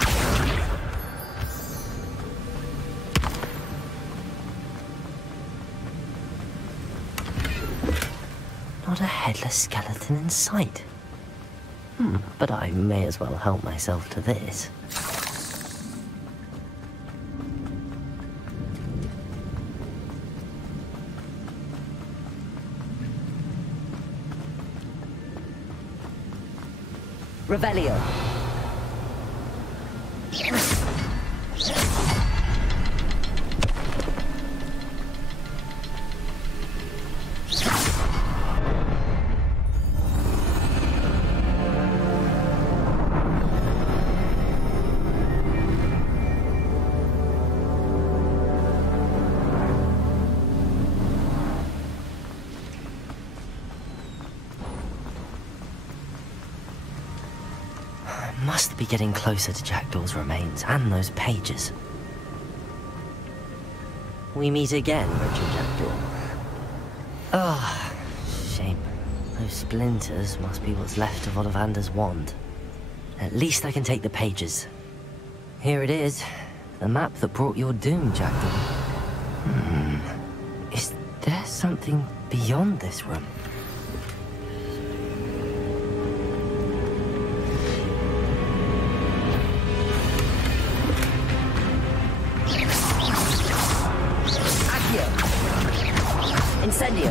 Not a headless skeleton in sight. But I may as well help myself to this. Revelio. Must be getting closer to Jackdaw's remains and those pages. We meet again, Richard Jackdaw. Ah, shame. Those splinters must be what's left of Ollivander's wand. At least I can take the pages. Here it is. The map that brought your doom, Jackdaw. Is there something beyond this room? Incendio.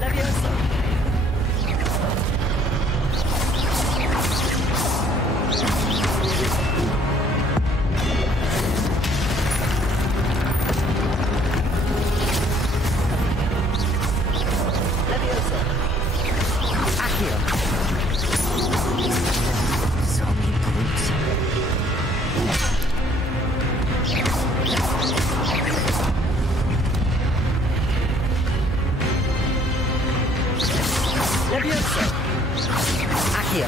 Leviosa. Leviosa. Accio. Zombie brutes. Leviosa. Accio.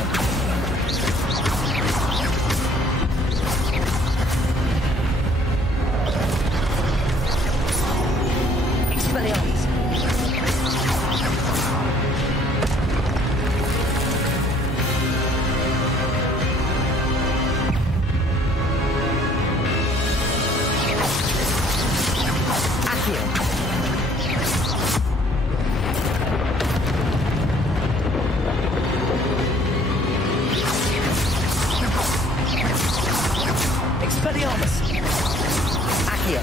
Expelliarmus. Accio. Expelliarmus. Accio.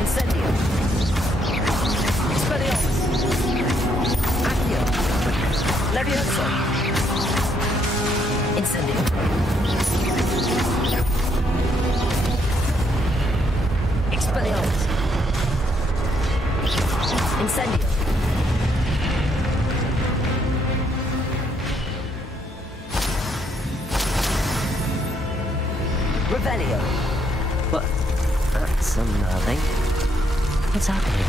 Incendio. Expelliarmus. Accio. Leviosa. Incendio. Expelliarmus. Incendio. Revelio. What? That's unnerving. What's happening?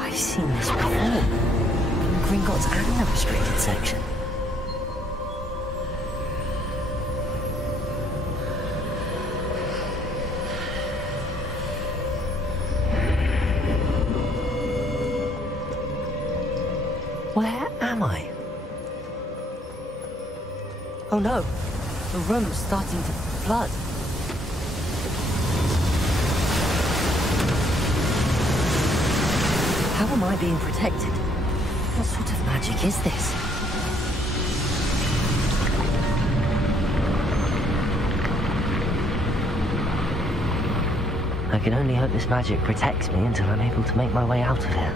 I've seen this before. In Gringotts and the restricted section. Where am I? Oh no, the room's starting to flood. How am I being protected? What sort of magic is this? I can only hope this magic protects me until I'm able to make my way out of here.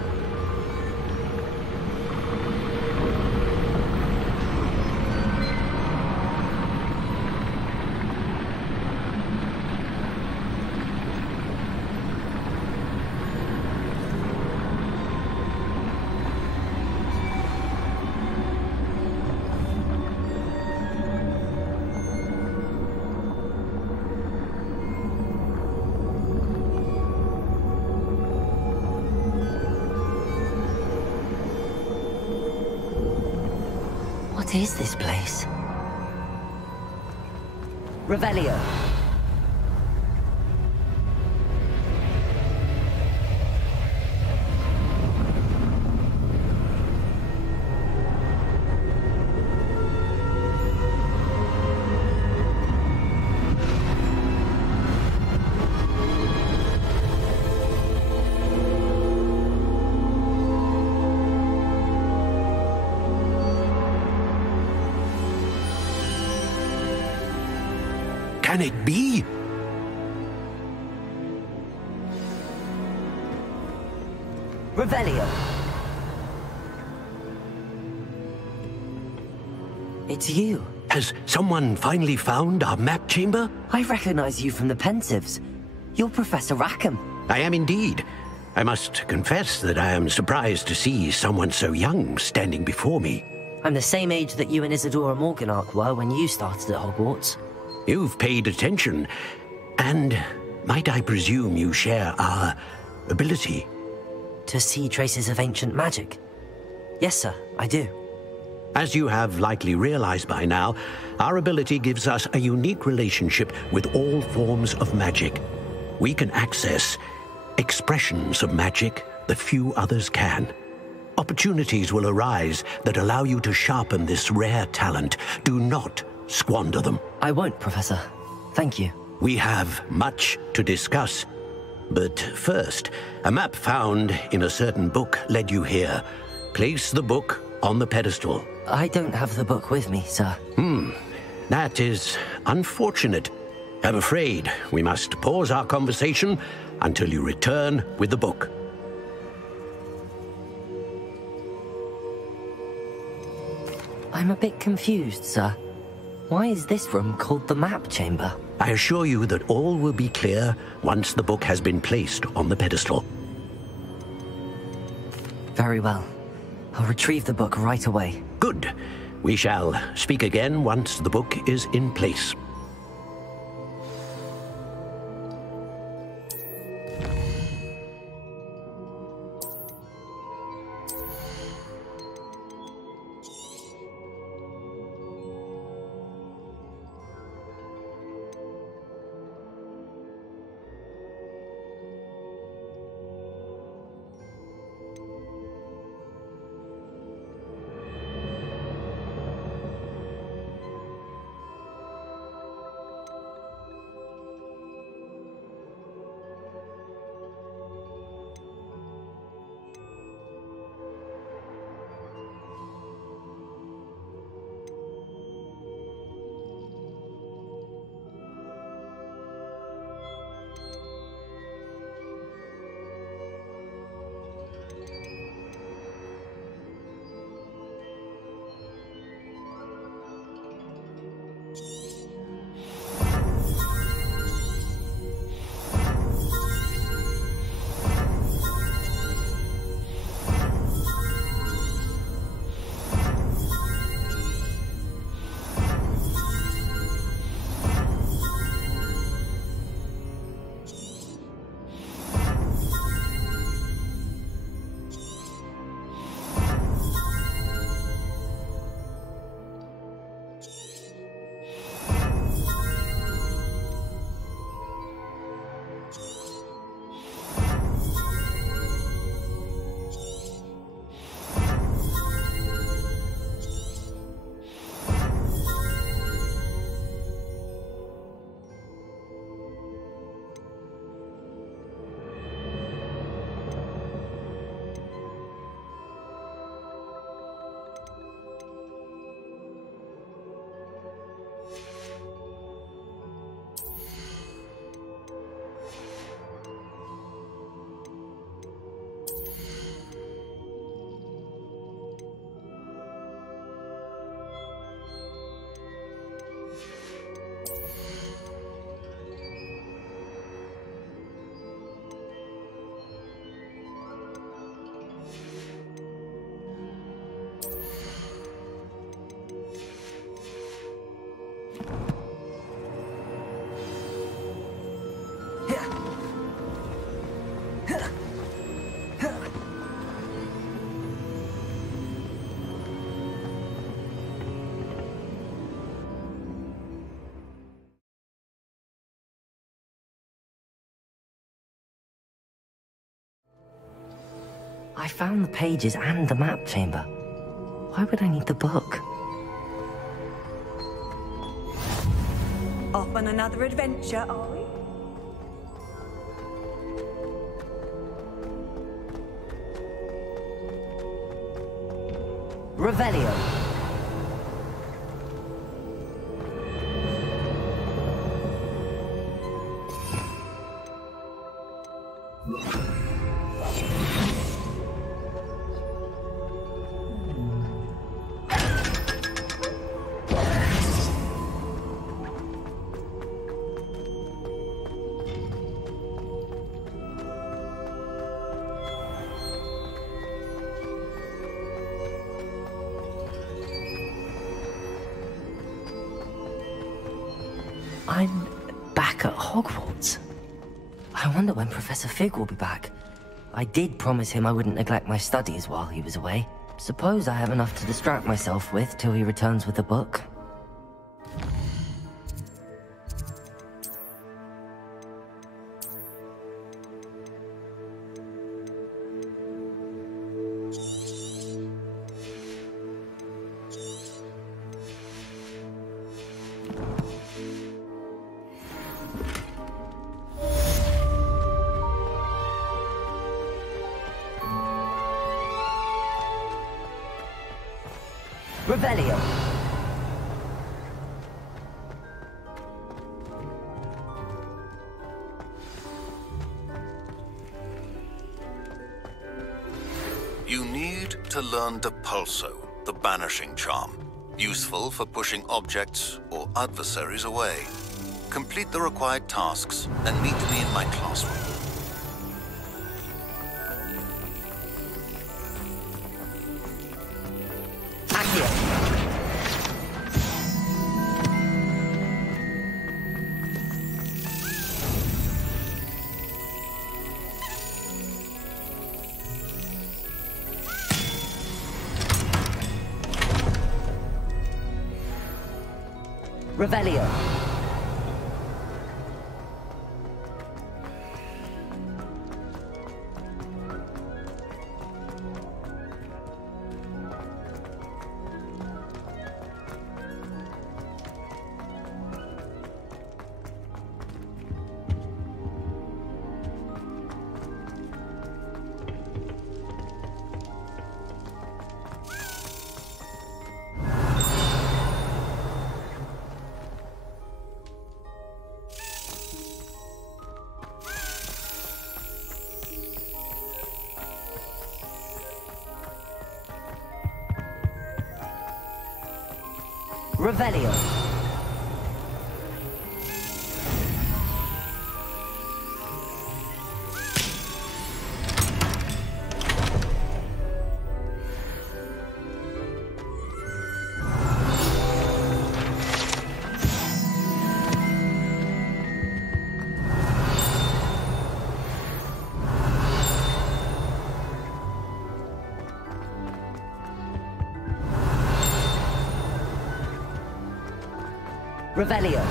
What is this place? Revelio. can it be? Revelio. It's you. Has someone finally found our map chamber? I recognize you from the Pensives. You're Professor Rackham. I am indeed. I must confess that I am surprised to see someone so young standing before me. I'm the same age that you and Isadora Morganach were when you started at Hogwarts. You've paid attention, and might I presume you share our ability? To see traces of ancient magic? Yes, sir, I do. As you have likely realized by now, our ability gives us a unique relationship with all forms of magic. We can access expressions of magic that few others can. Opportunities will arise that allow you to sharpen this rare talent. Do not squander them. I won't, Professor. Thank you. We have much to discuss. But first, a map found in a certain book led you here. Place the book on the pedestal. I don't have the book with me, sir. That is unfortunate. I'm afraid we must pause our conversation until you return with the book. I'm a bit confused, sir. Why is this room called the map chamber? I assure you that all will be clear once the book has been placed on the pedestal. Very well. I'll retrieve the book right away. Good. We shall speak again once the book is in place. I found the pages and the map chamber. Why would I need the book? Off on another adventure, are we? Revelio. I'm back at Hogwarts. I wonder when Professor Fig will be back. I did promise him I wouldn't neglect my studies while he was away. Suppose I have enough to distract myself with till he returns with the book. Revelio. You need to learn the Pulso, the banishing charm. Useful for pushing objects or adversaries away. Complete the required tasks and meet me in my classroom. Revelio. Revelio. Revelio.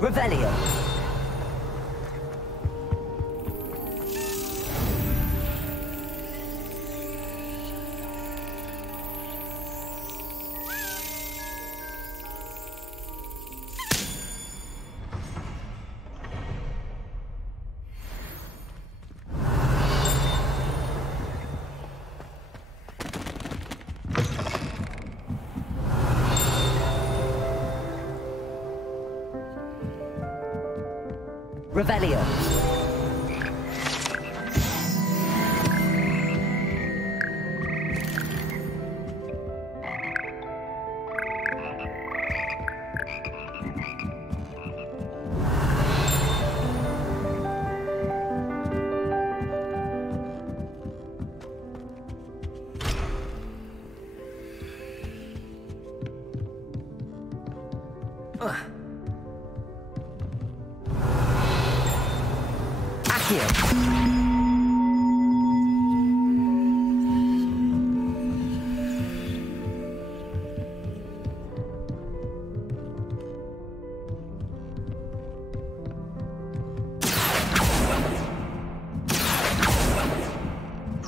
Revelio. Revelio.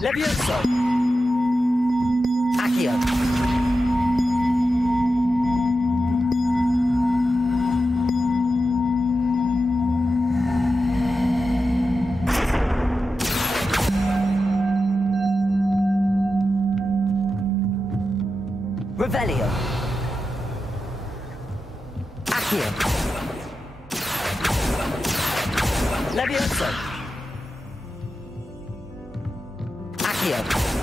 Levioso! Accio! Revelio! Accio! Levioso! Accio!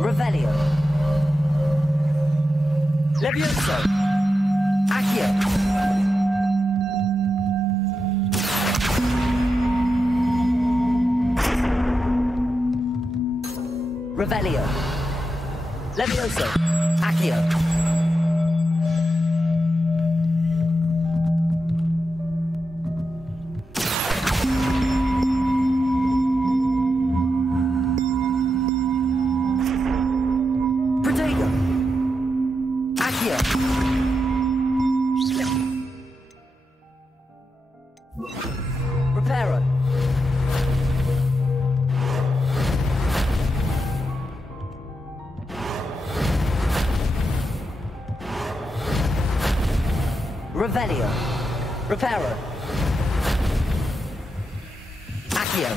Revelio. Levioso. Accio. Revelio. Levioso. Accio. Reparo. Revelio. Reparo. Accio.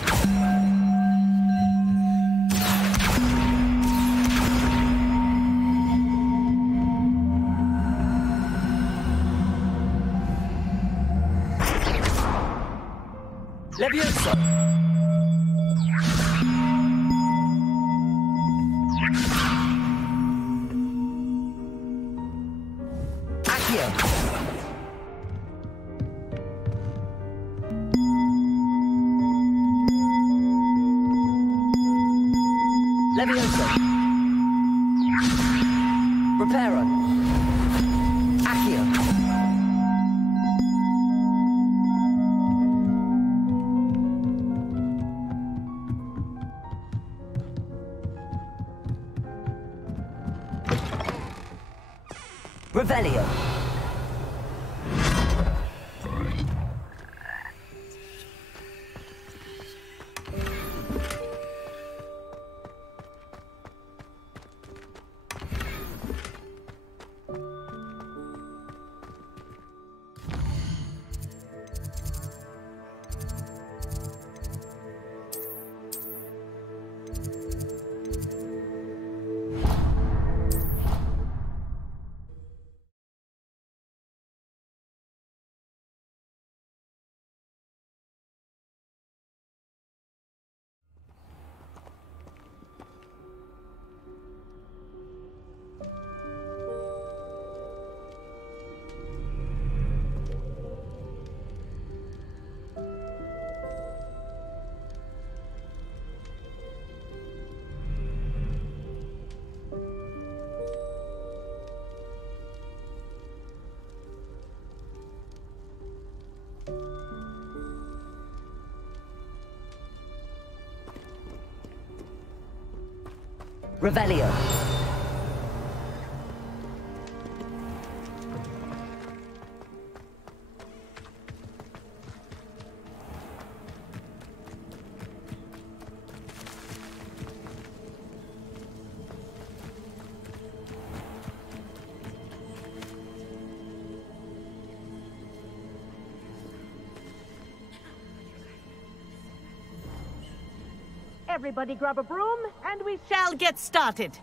Levioso! Accio! Levioso! Reparo! Accio! Revelio. Revelio. Everybody grab a broom, and we shall get started.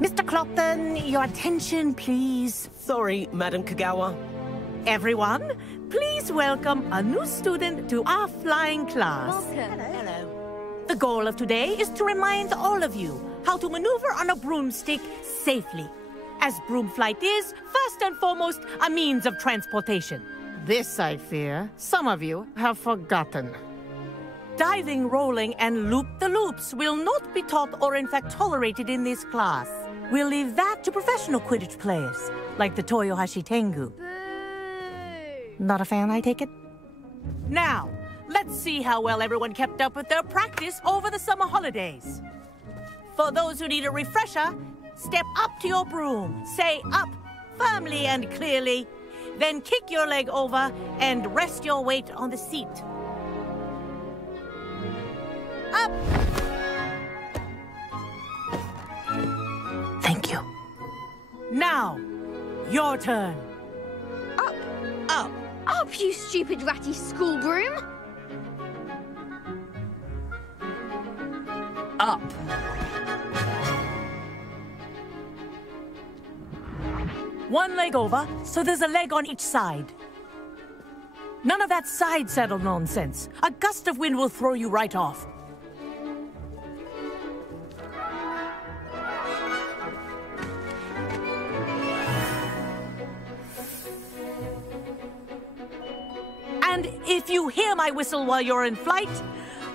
Mr. Clopton, your attention, please. Sorry, Madam Kagawa. Everyone, please welcome a new student to our flying class. Welcome. Hello. The goal of today is to remind all of you how to maneuver on a broomstick safely. As broom flight is, first and foremost, a means of transportation. This, I fear, some of you have forgotten. Diving, rolling, and loop-the-loops will not be taught or in fact tolerated in this class. We'll leave that to professional Quidditch players, like the Toyohashi Tengu. Not a fan, I take it? Now, let's see how well everyone kept up with their practice over the summer holidays. For those who need a refresher, step up to your broom, say up firmly and clearly, then kick your leg over and rest your weight on the seat. Up! Thank you. Now, your turn. Up! Up! Up, you stupid ratty school broom! Up! One leg over, so there's a leg on each side. None of that side saddle nonsense. A gust of wind will throw you right off. And if you hear my whistle while you're in flight,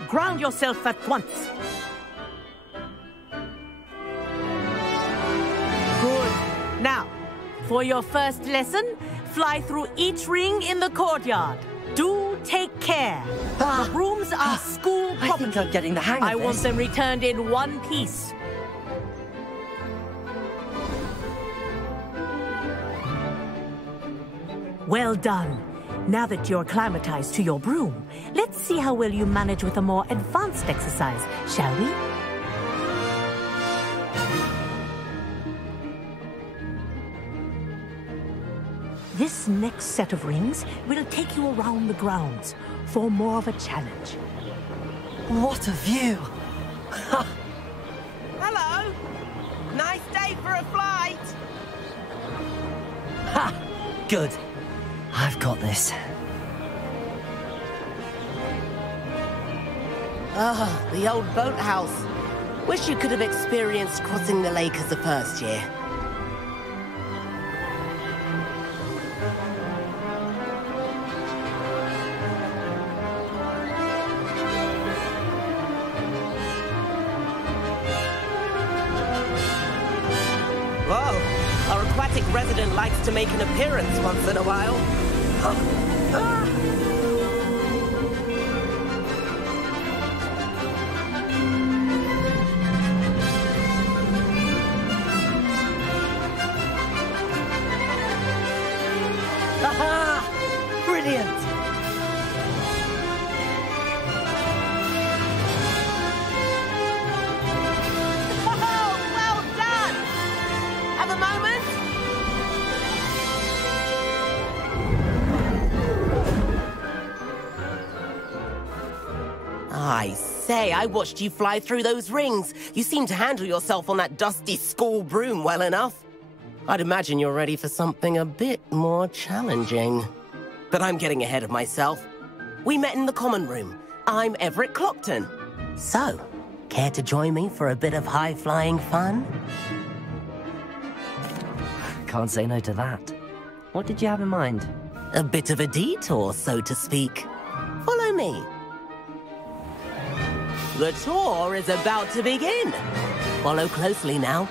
ground yourself at once. Good. Now, for your first lesson, fly through each ring in the courtyard. Do take care. The brooms are school property. I think I'm getting the hang of this. I want them returned in one piece. Well done. Now that you're acclimatized to your broom, let's see how well you manage with a more advanced exercise, shall we? This next set of rings will take you around the grounds for more of a challenge. What a view! Hello! Nice day for a flight! Ha! Good. I've got this. Ah, the old boathouse. Wish you could have experienced crossing the lake as a first year. Whoa, our aquatic resident likes to make an appearance once in a while. Aha! Brilliant! Oh, well done! Have a moment? I say, I watched you fly through those rings. You seem to handle yourself on that dusty school broom well enough. I'd imagine you're ready for something a bit more challenging. But I'm getting ahead of myself. We met in the common room. I'm Everett Clopton. So, care to join me for a bit of high-flying fun? Can't say no to that. What did you have in mind? A bit of a detour, so to speak. Follow me. The tour is about to begin. Follow closely now.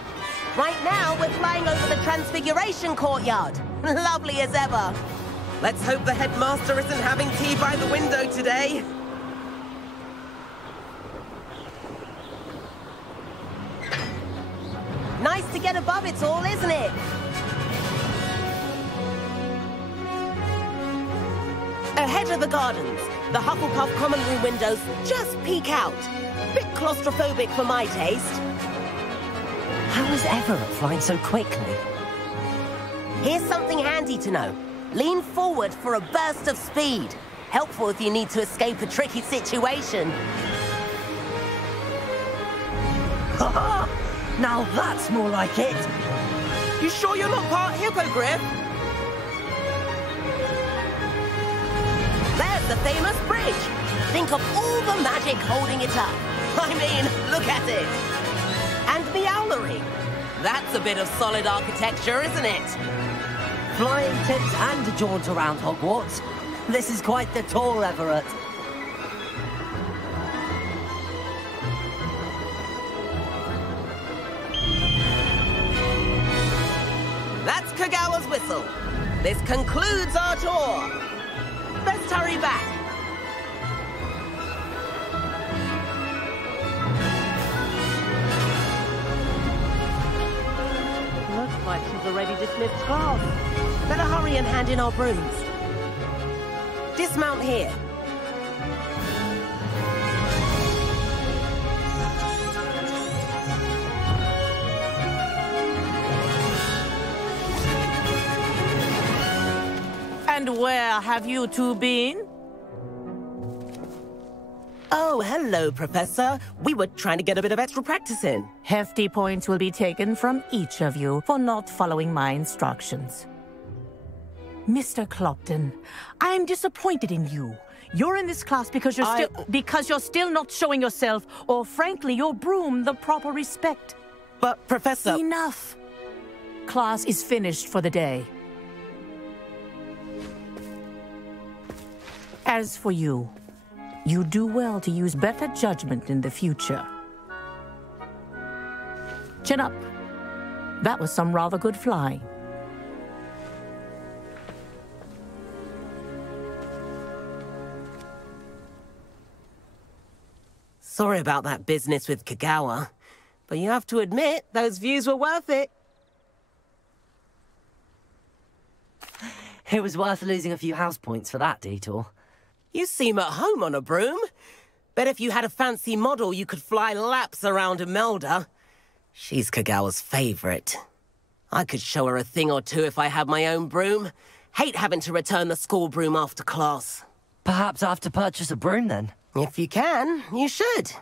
Right now, we're flying over the Transfiguration Courtyard. Lovely as ever. Let's hope the headmaster isn't having tea by the window today. Nice to get above it all, isn't it? Ahead of the gardens, the Hufflepuff common room windows just peek out. Bit claustrophobic for my taste. How is Everett flying so quickly? Here's something handy to know. Lean forward for a burst of speed. Helpful if you need to escape a tricky situation. Now that's more like it. You sure you're not part hippogriff? There's the famous bridge. Think of all the magic holding it up. I mean, look at it! And the owlery. That's a bit of solid architecture, isn't it? Flying tips and a jaunt around Hogwarts. This is quite the tour, Everett. That's Kagawa's whistle. This concludes our tour. Let's hurry back. Looks like she's already dismissed class. Better hurry and hand in our brooms. Dismount here. And where have you two been? Oh, hello, Professor. We were trying to get a bit of extra practice in. Hefty points will be taken from each of you for not following my instructions. Mr. Clopton, I'm disappointed in you. You're in this class because you're still not showing yourself, or frankly, your broom the proper respect. But, Professor... Enough. Class is finished for the day. As for you, you do well to use better judgment in the future. Chin up. That was some rather good flying. Sorry about that business with Kagawa, but you have to admit, those views were worth it. It was worth losing a few house points for that detour. You seem at home on a broom. Bet if you had a fancy model, you could fly laps around Imelda. She's Kagawa's favorite. I could show her a thing or two if I had my own broom. Hate having to return the school broom after class. Perhaps I have to purchase a broom then? If you can, you should.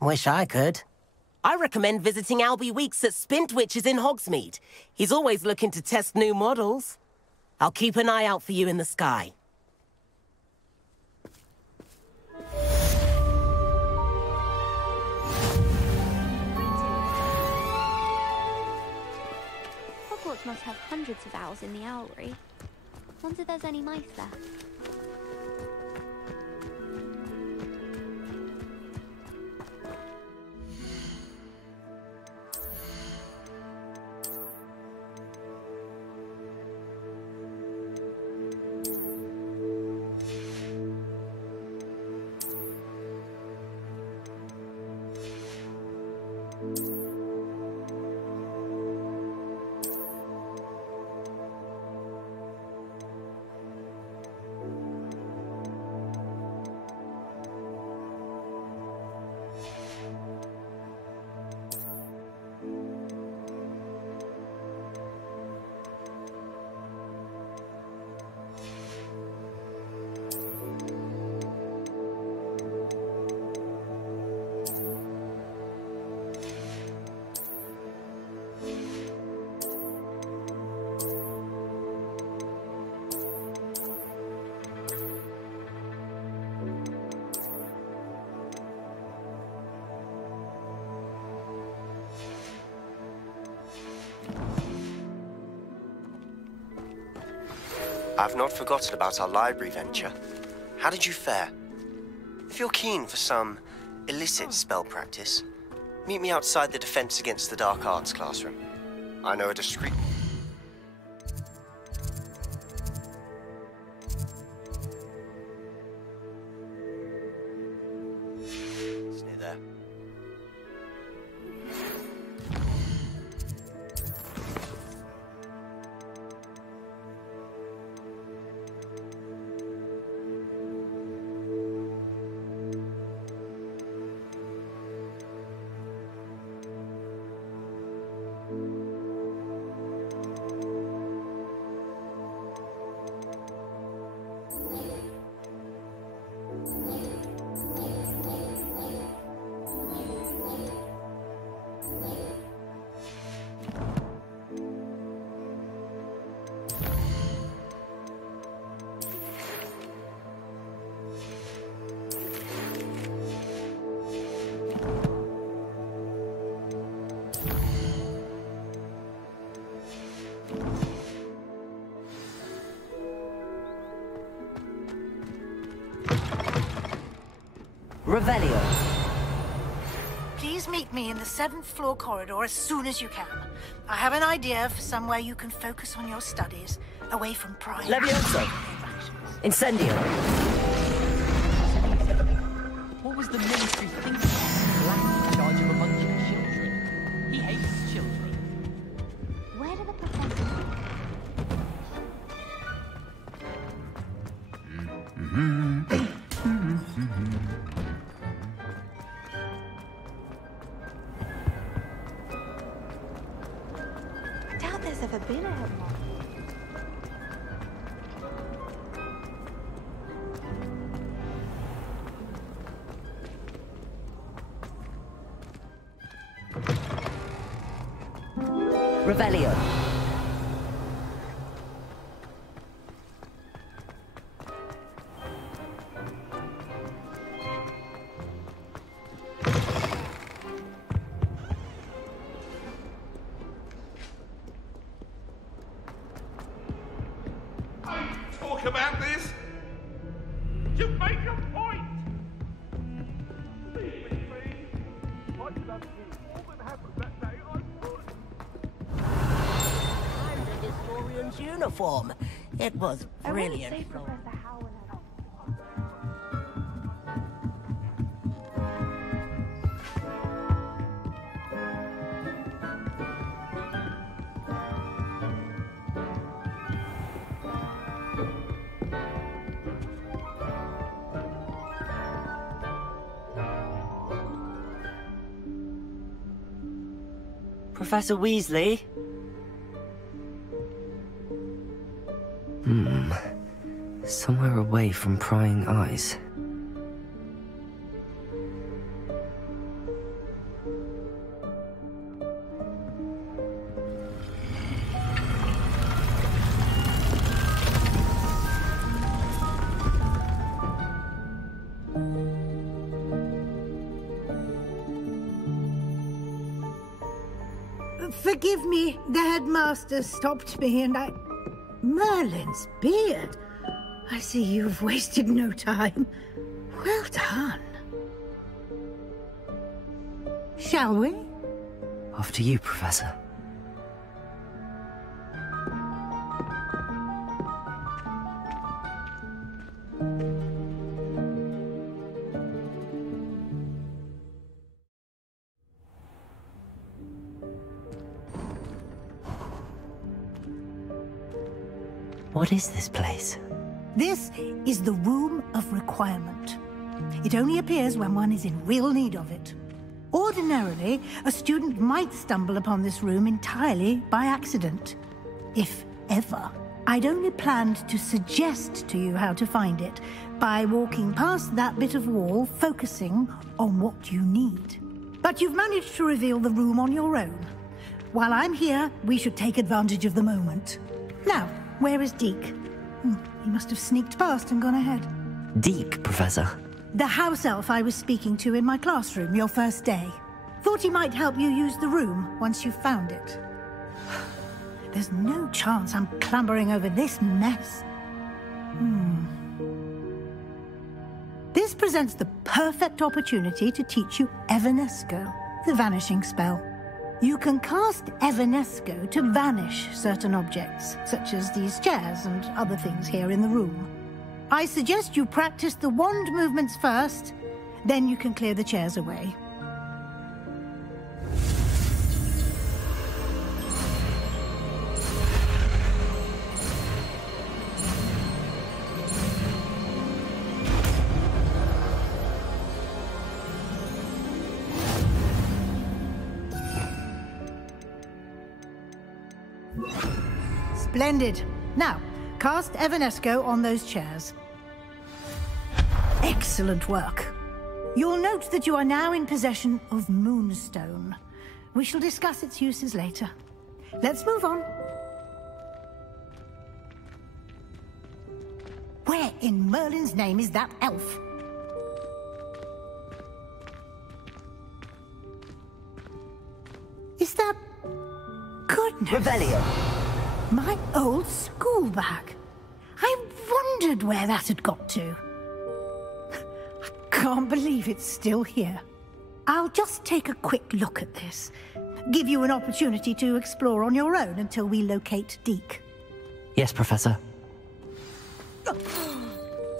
Wish I could. I recommend visiting Albie Weeks at Spintwitches in Hogsmeade. He's always looking to test new models. I'll keep an eye out for you in the sky. Hogwarts must have hundreds of owls in the owlery. Wonder if there's any mice there. I've not forgotten about our library venture. How did you fare? If you're keen for some illicit spell practice, meet me outside the Defense Against the Dark Arts classroom. I know a discreet... It's near there. Revelio. Please meet me in the 7th floor corridor as soon as you can. I have an idea for somewhere you can focus on your studies, away from prying. Levioso. Incendio. What was the ministry thinking? Black in charge of a bunch of children. He hates children. Where do the professors I doubt there's ever been a headmaster. Revelio. Talk about this? You make a point! Leave me, please. I could have all that happened that day, I would. And a historian's uniform. It was brilliant. Professor Weasley? Somewhere away from prying eyes. Forgive me, the headmaster stopped me and I... Merlin's beard. I see you've wasted no time. Well done. Shall we? Off to you, Professor. What is this place? This is the Room of Requirement. It only appears when one is in real need of it. Ordinarily, a student might stumble upon this room entirely by accident, if ever. I'd only planned to suggest to you how to find it by walking past that bit of wall, focusing on what you need. But you've managed to reveal the room on your own. While I'm here, we should take advantage of the moment. Now, where is Deke? He must have sneaked past and gone ahead. Deke, Professor. The house elf I was speaking to in my classroom your first day. Thought he might help you use the room once you found it. There's no chance I'm clambering over this mess. This presents the perfect opportunity to teach you Evanesco, the vanishing spell. You can cast Evanesco to vanish certain objects, such as these chairs and other things here in the room. I suggest you practice the wand movements first, then you can clear the chairs away. Splendid. Now, cast Evanesco on those chairs. Excellent work. You'll note that you are now in possession of Moonstone. We shall discuss its uses later. Let's move on. Where in Merlin's name is that elf? Is that... Goodness. Revelio. My old school bag. I wondered where that had got to. I Can't believe it's still here. I'll just take a quick look at this. Give you an opportunity to explore on your own until we locate Deke. Yes, Professor.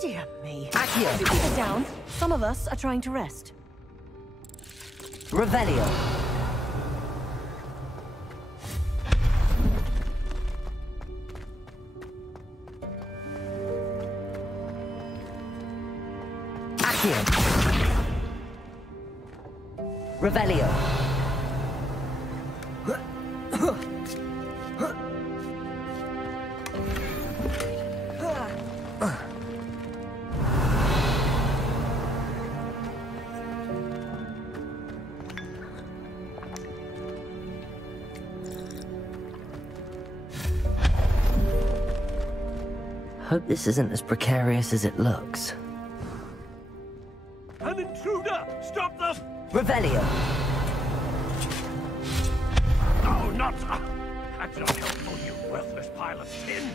Dear me. Accio! Keep it down. Some of us are trying to rest. Revelio. Accio. Revelio. Hope this isn't as precarious as it looks. An intruder! Stop them! Revelio. No, not... That's not helpful, you worthless pile of tin.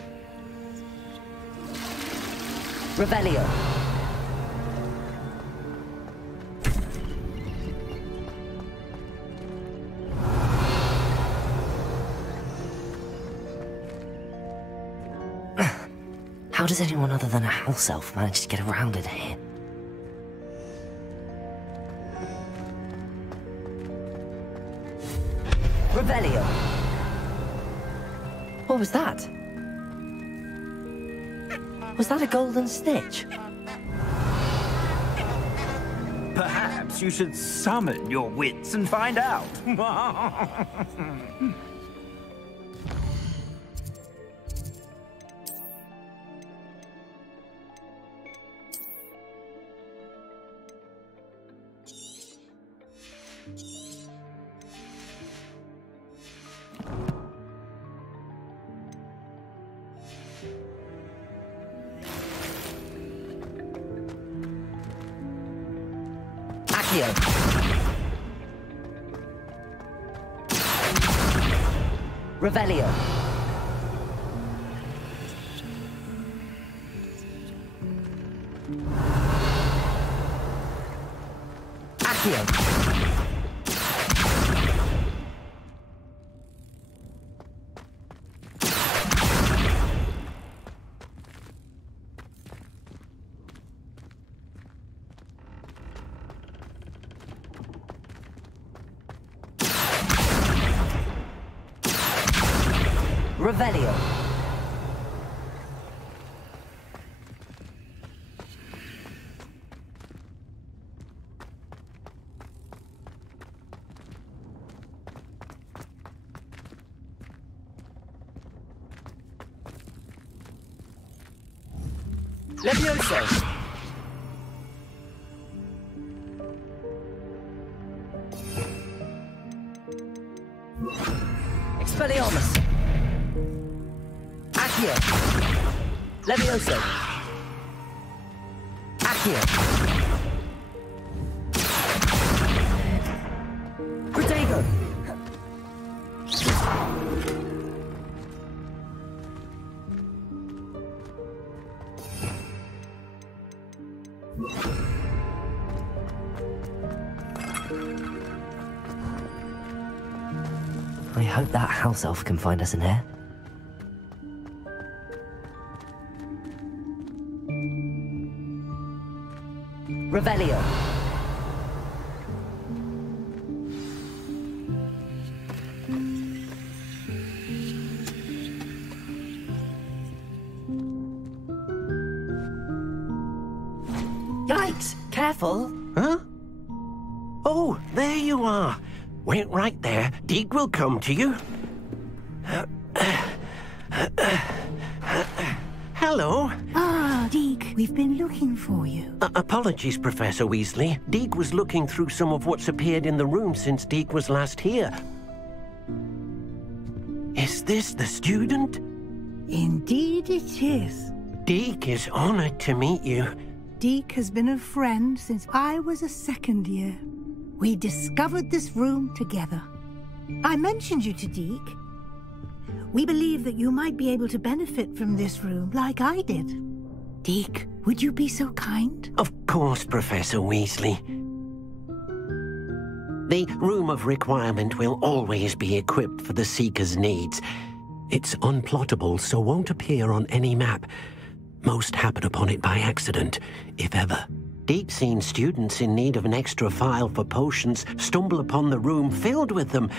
Revelio. How does anyone other than a house elf manage to get around in here? Revelio. What was that? Was that a golden snitch? Perhaps you should summon your wits and find out. Revelio. Accio. Revelio. Levioso. Expelliarmus. Accio. Levioso. Accio. Protego. I hope that house elf can find us in here. Revelio. Yikes! Careful! Huh? Oh, there you are. Wait right there. Deke will come to you. Hello. Ah, Deke, we've been looking for you. Apologies, Professor Weasley. Deke was looking through some of what's appeared in the room since Deke was last here. Is this the student? Indeed it is. Deke is honored to meet you. Deke has been a friend since I was a second year. We discovered this room together. I mentioned you to Deke. We believe that you might be able to benefit from this room like I did. Deke, would you be so kind? Of course, Professor Weasley. The Room of Requirement will always be equipped for the Seeker's needs. It's unplottable, so won't appear on any map. Most happen upon it by accident, if ever. Deke's seen students in need of an extra file for potions stumble upon the room filled with them.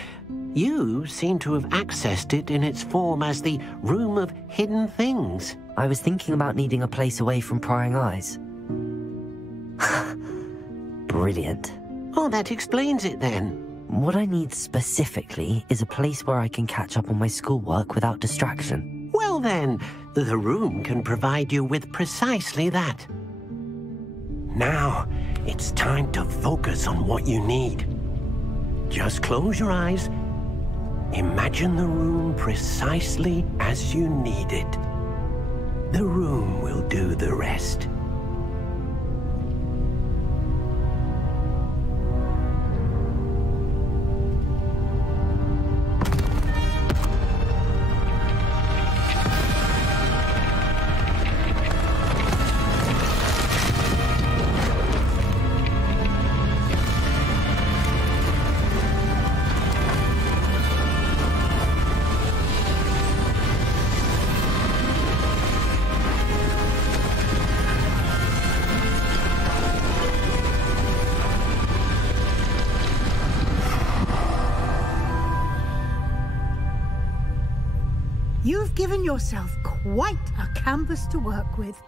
You seem to have accessed it in its form as the Room of Hidden Things. I was thinking about needing a place away from prying eyes. Brilliant. Oh, that explains it then. What I need specifically is a place where I can catch up on my schoolwork without distraction. Well then, the room can provide you with precisely that. Now, it's time to focus on what you need. Just close your eyes. Imagine the room precisely as you need it. The room will do the rest. You've given yourself quite a canvas to work with.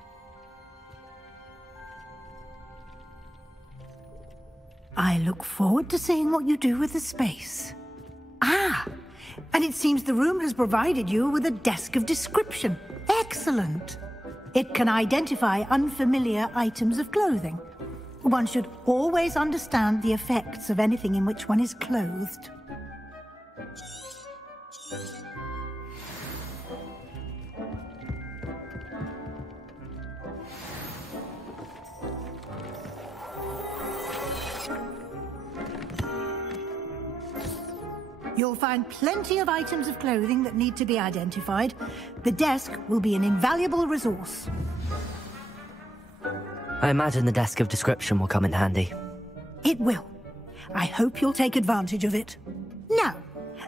I look forward to seeing what you do with the space. Ah, and it seems the room has provided you with a desk of description. Excellent. It can identify unfamiliar items of clothing. One should always understand the effects of anything in which one is clothed. You'll find plenty of items of clothing that need to be identified. The desk will be an invaluable resource. I imagine the desk of description will come in handy. It will. I hope you'll take advantage of it. Now,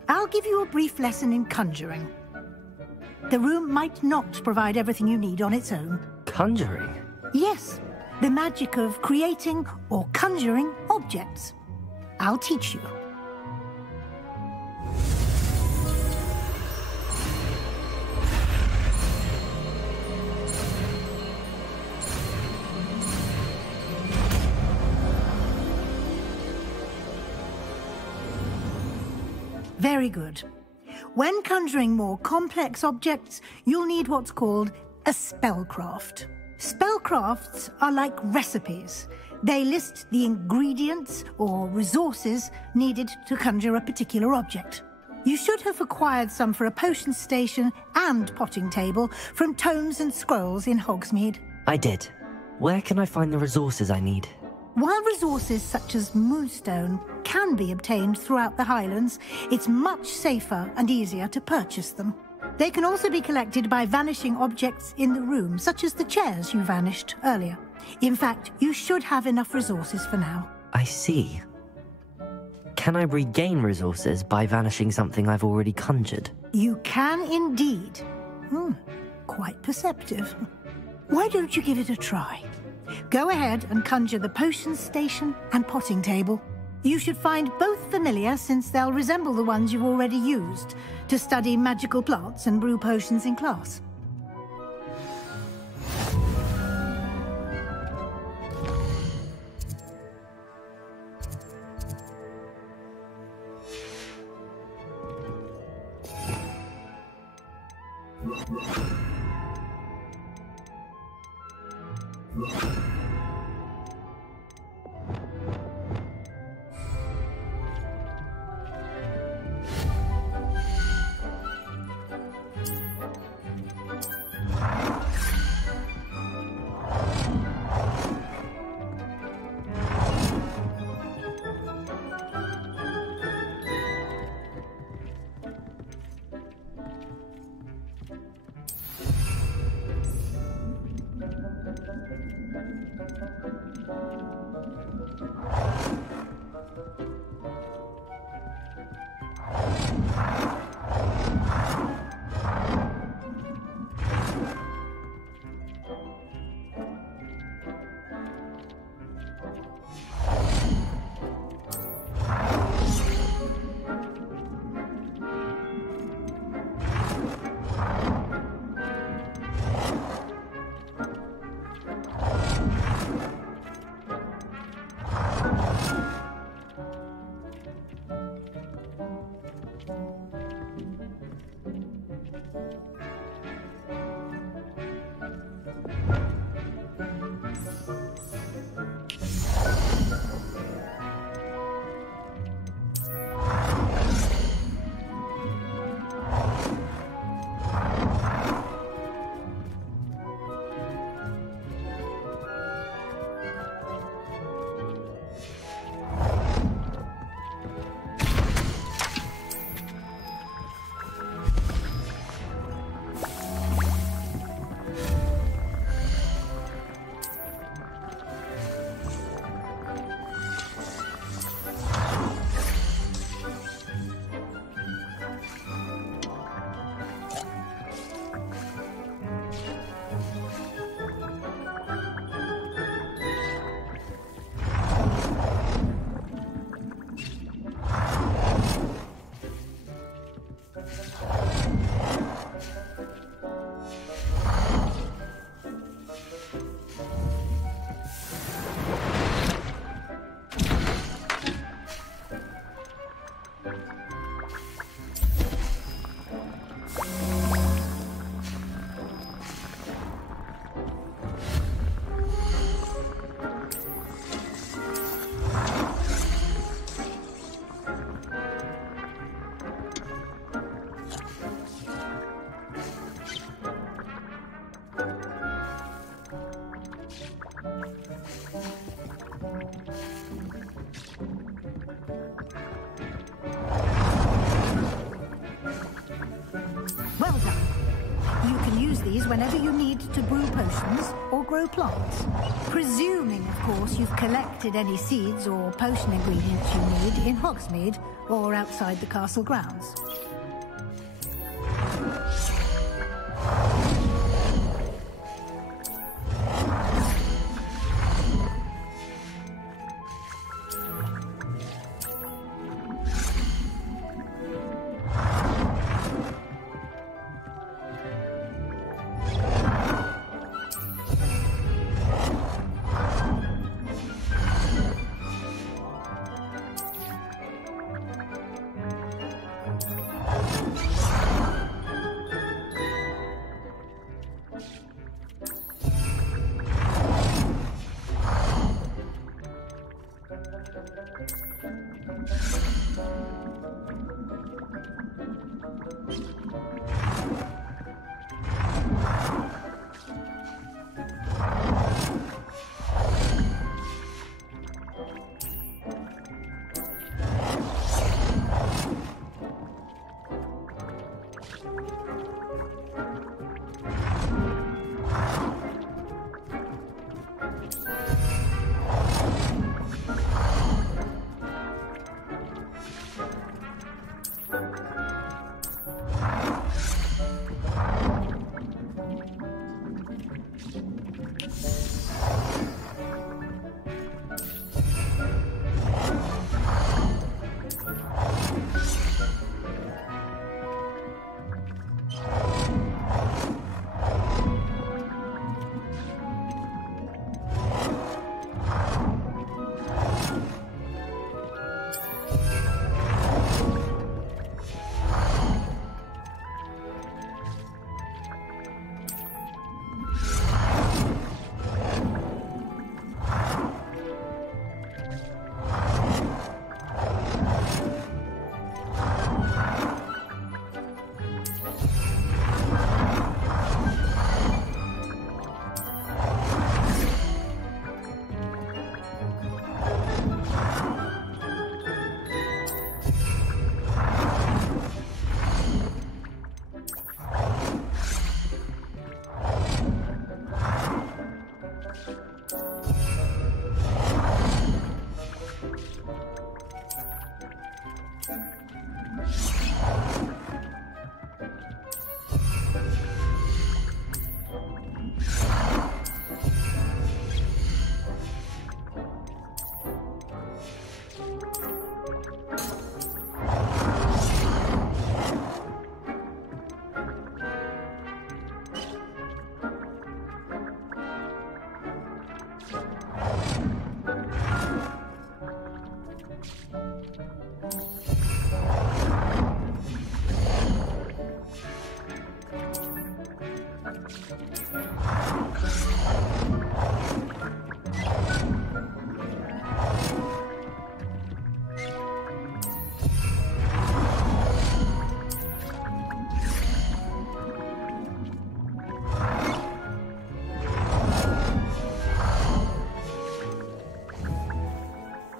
I'll give you a brief lesson in conjuring. The room might not provide everything you need on its own. Conjuring? Yes, the magic of creating or conjuring objects. I'll teach you. Very good. When conjuring more complex objects, you'll need what's called a spellcraft. Spellcrafts are like recipes. They list the ingredients or resources needed to conjure a particular object. You should have acquired some for a potion station and potting table from tomes and scrolls in Hogsmeade. I did. Where can I find the resources I need? While resources such as moonstone can be obtained throughout the Highlands, it's much safer and easier to purchase them. They can also be collected by vanishing objects in the room, such as the chairs you vanished earlier. In fact, you should have enough resources for now. I see. Can I regain resources by vanishing something I've already conjured? You can indeed. Quite perceptive. Why don't you give it a try? Go ahead and conjure the potion station and potting table. You should find both familiar, since they'll resemble the ones you've already used to study magical plants and brew potions in class. Whenever you need to brew potions or grow plants. Presuming, of course, you've collected any seeds or potion ingredients you need in Hogsmeade or outside the castle grounds.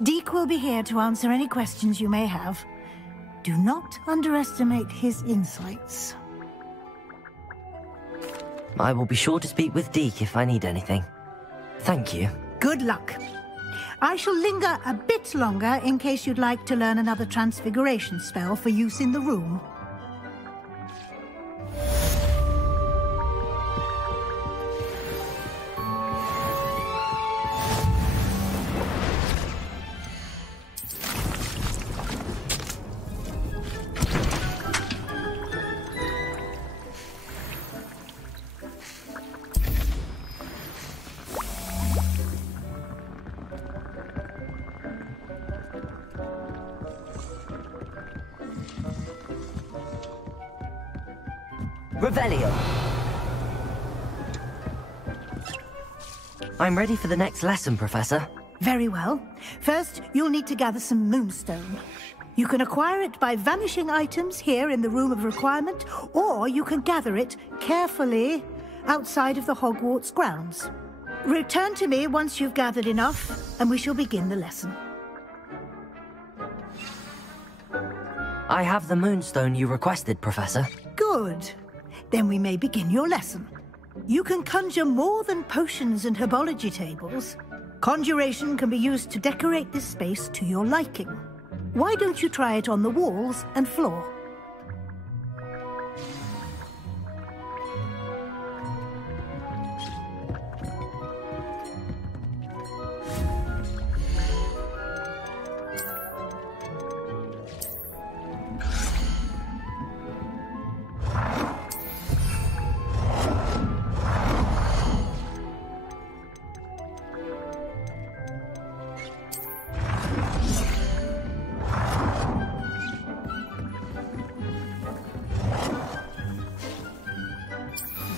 Deke will be here to answer any questions you may have. Do not underestimate his insights. I will be sure to speak with Deke if I need anything. Thank you. Good luck. I shall linger a bit longer in case you'd like to learn another transfiguration spell for use in the room. Revelio. I'm ready for the next lesson, Professor. Very well. First, you'll need to gather some moonstone. You can acquire it by vanishing items here in the Room of Requirement, or you can gather it carefully outside of the Hogwarts grounds. Return to me once you've gathered enough, and we shall begin the lesson. I have the moonstone you requested, Professor. Good. Then we may begin your lesson. You can conjure more than potions and herbology tables. Conjuration can be used to decorate this space to your liking. Why don't you try it on the walls and floor?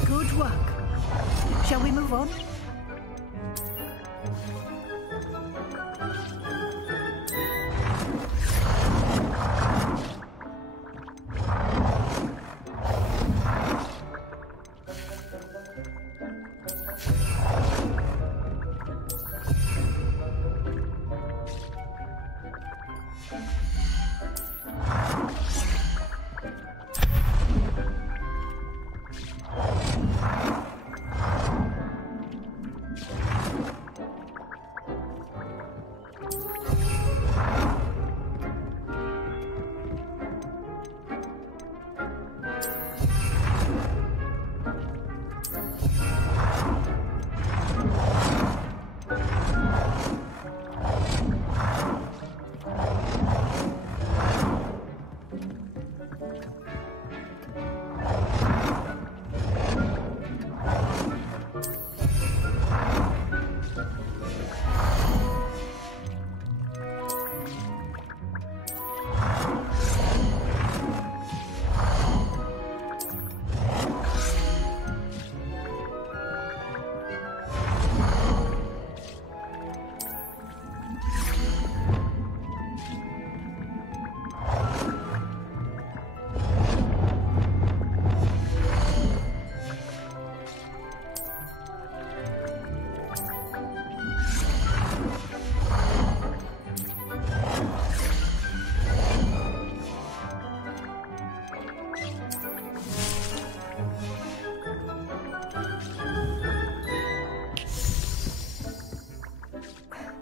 Good work. Shall we move on?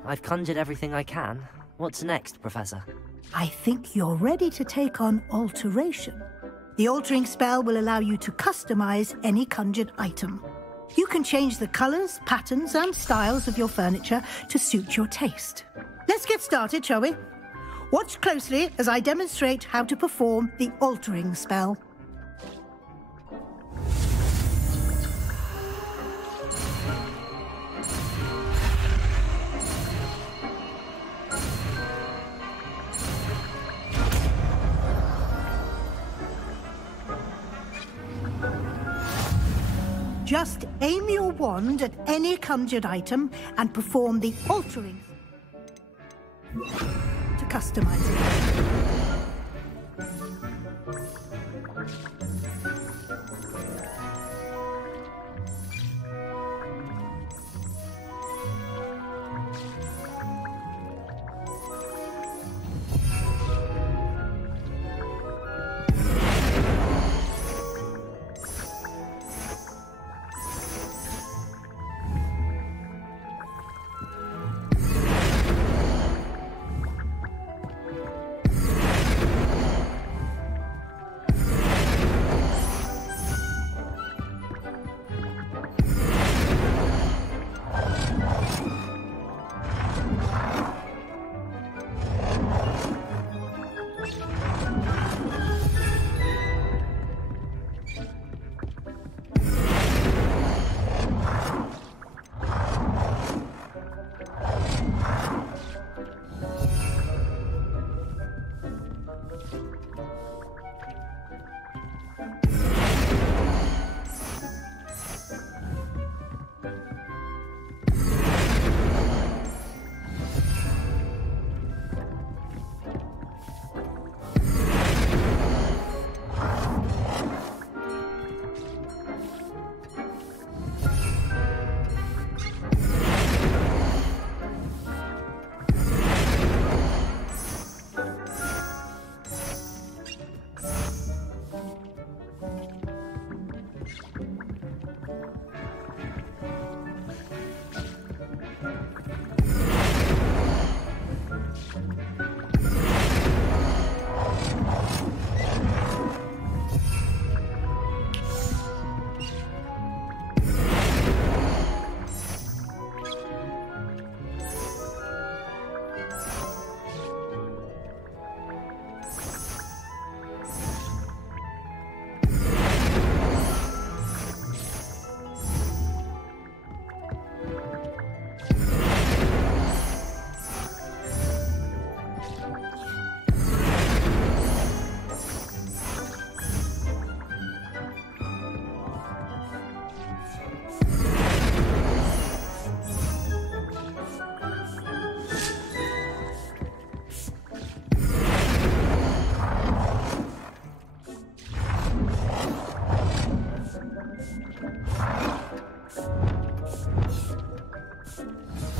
I've conjured everything I can. What's next, Professor? I think you're ready to take on alteration. The altering spell will allow you to customize any conjured item. You can change the colors, patterns, and styles of your furniture to suit your taste. Let's get started, shall we? Watch closely as I demonstrate how to perform the altering spell. Just aim your wand at any conjured item and perform the altering to customize it.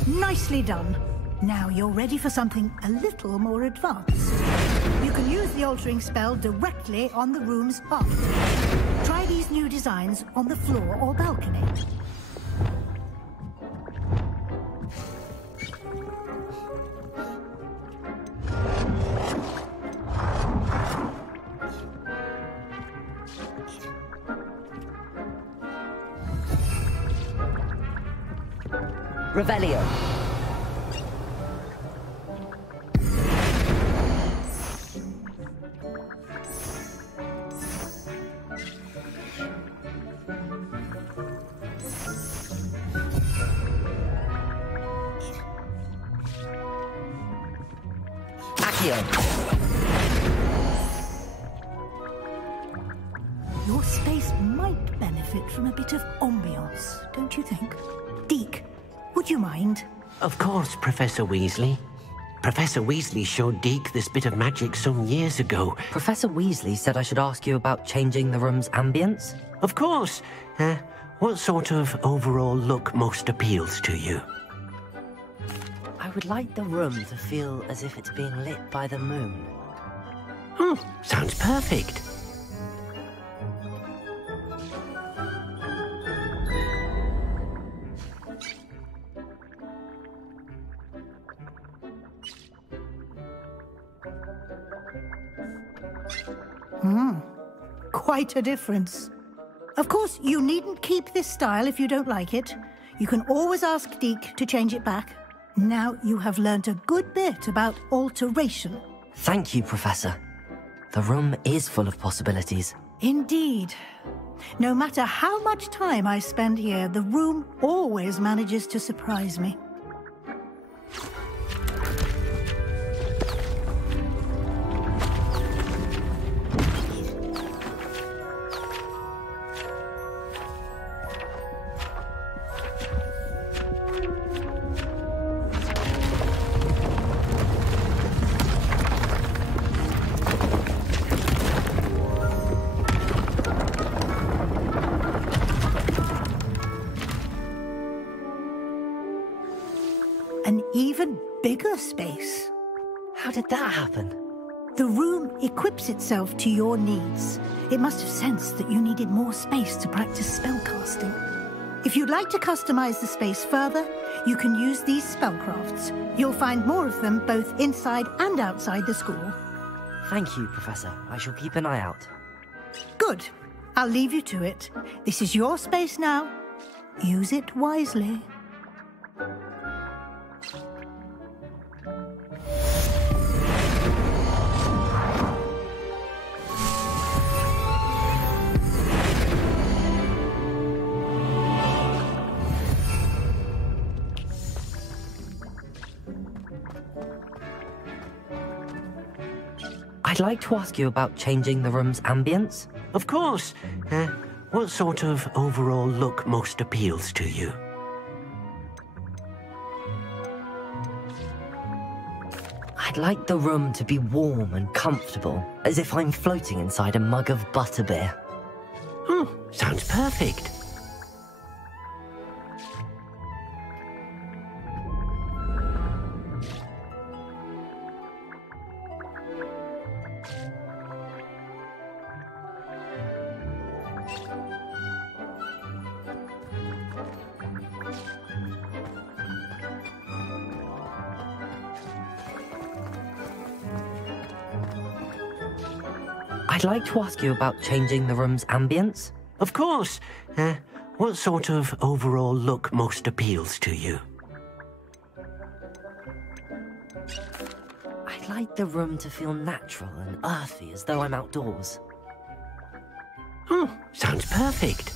Nicely done. Now you're ready for something a little more advanced. You can use the altering spell directly on the room's path. Try these new designs on the floor or balcony. Revelio. Your space might benefit from a bit of ambiance, don't you think? Deke, would you mind? Of course, Professor Weasley. Professor Weasley showed Deke this bit of magic some years ago. Professor Weasley said I should ask you about changing the room's ambience? Of course. What sort of overall look most appeals to you? I would like the room to feel as if it's being lit by the moon. Oh, sounds perfect. Quite a difference. Of course, you needn't keep this style if you don't like it. You can always ask Deke to change it back. Now you have learnt a good bit about alteration. Thank you, Professor. The room is full of possibilities. Indeed. No matter how much time I spend here, the room always manages to surprise me. An even bigger space. How did that happen? The room equips itself to your needs. It must have sensed that you needed more space to practice spellcasting. If you'd like to customize the space further, you can use these spellcrafts. You'll find more of them both inside and outside the school. Thank you, Professor. I shall keep an eye out. Good. I'll leave you to it. This is your space now. Use it wisely. I'd like to ask you about changing the room's ambience. Of course. What sort of overall look most appeals to you? I'd like the room to be warm and comfortable, as if I'm floating inside a mug of butterbeer. Oh, sounds perfect. I'd like to ask you about changing the room's ambience. Of course. What sort of overall look most appeals to you? I'd like the room to feel natural and earthy, as though I'm outdoors. Oh, sounds perfect.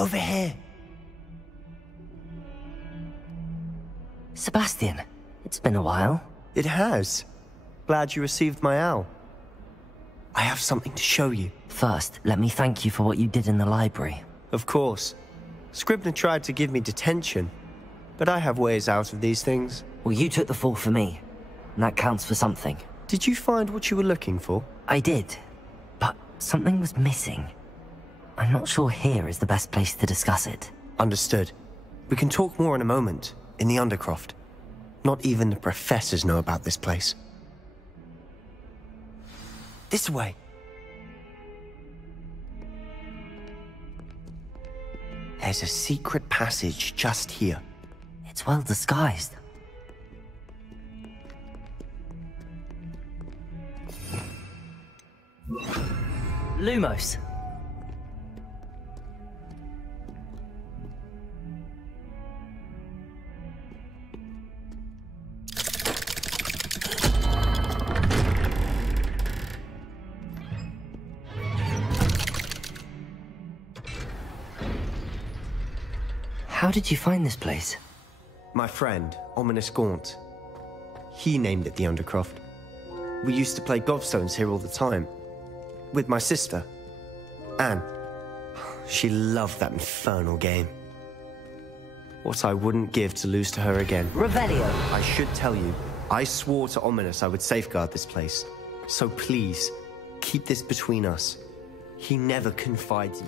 Over here. Sebastian, it's been a while. It has. Glad you received my owl. I have something to show you. First, let me thank you for what you did in the library. Of course. Scribner tried to give me detention, but I have ways out of these things. Well, you took the fall for me, and that counts for something. Did you find what you were looking for? I did, but something was missing. I'm not sure here is the best place to discuss it. Understood. We can talk more in a moment, in the Undercroft. Not even the professors know about this place. This way. There's a secret passage just here. It's well disguised. Lumos. How did you find this place? My friend, Ominous Gaunt. He named it the Undercroft. We used to play gobstones here all the time. With my sister, Anne. She loved that infernal game. What I wouldn't give to lose to her again. Revelio. I should tell you, I swore to Ominous I would safeguard this place. So please, keep this between us. He never confided.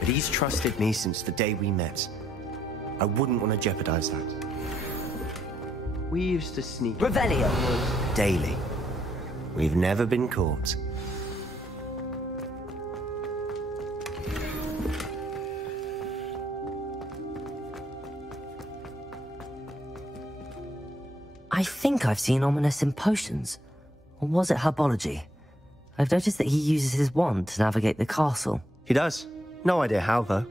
But he's trusted me since the day we met. I wouldn't want to jeopardize that. We used to sneak Revelio daily. We've never been caught. I think I've seen Ominous in potions. Or was it herbology? I've noticed that he uses his wand to navigate the castle. He does. No idea how, though.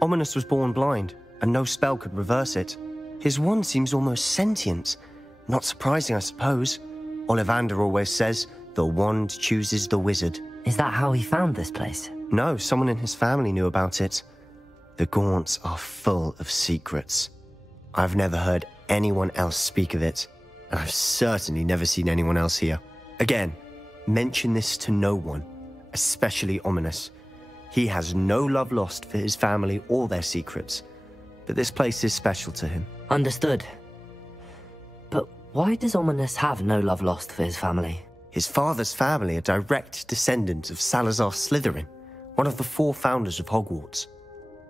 Ominous was born blind, and no spell could reverse it. His wand seems almost sentient. Not surprising, I suppose. Ollivander always says, the wand chooses the wizard. Is that how he found this place? No, someone in his family knew about it. The Gaunts are full of secrets. I've never heard anyone else speak of it, and I've certainly never seen anyone else here. Again, mention this to no one, especially Ominous. He has no love lost for his family or their secrets, but this place is special to him. Understood. But why does Ominous have no love lost for his family? His father's family are direct descendants of Salazar Slytherin, one of the 4 founders of Hogwarts.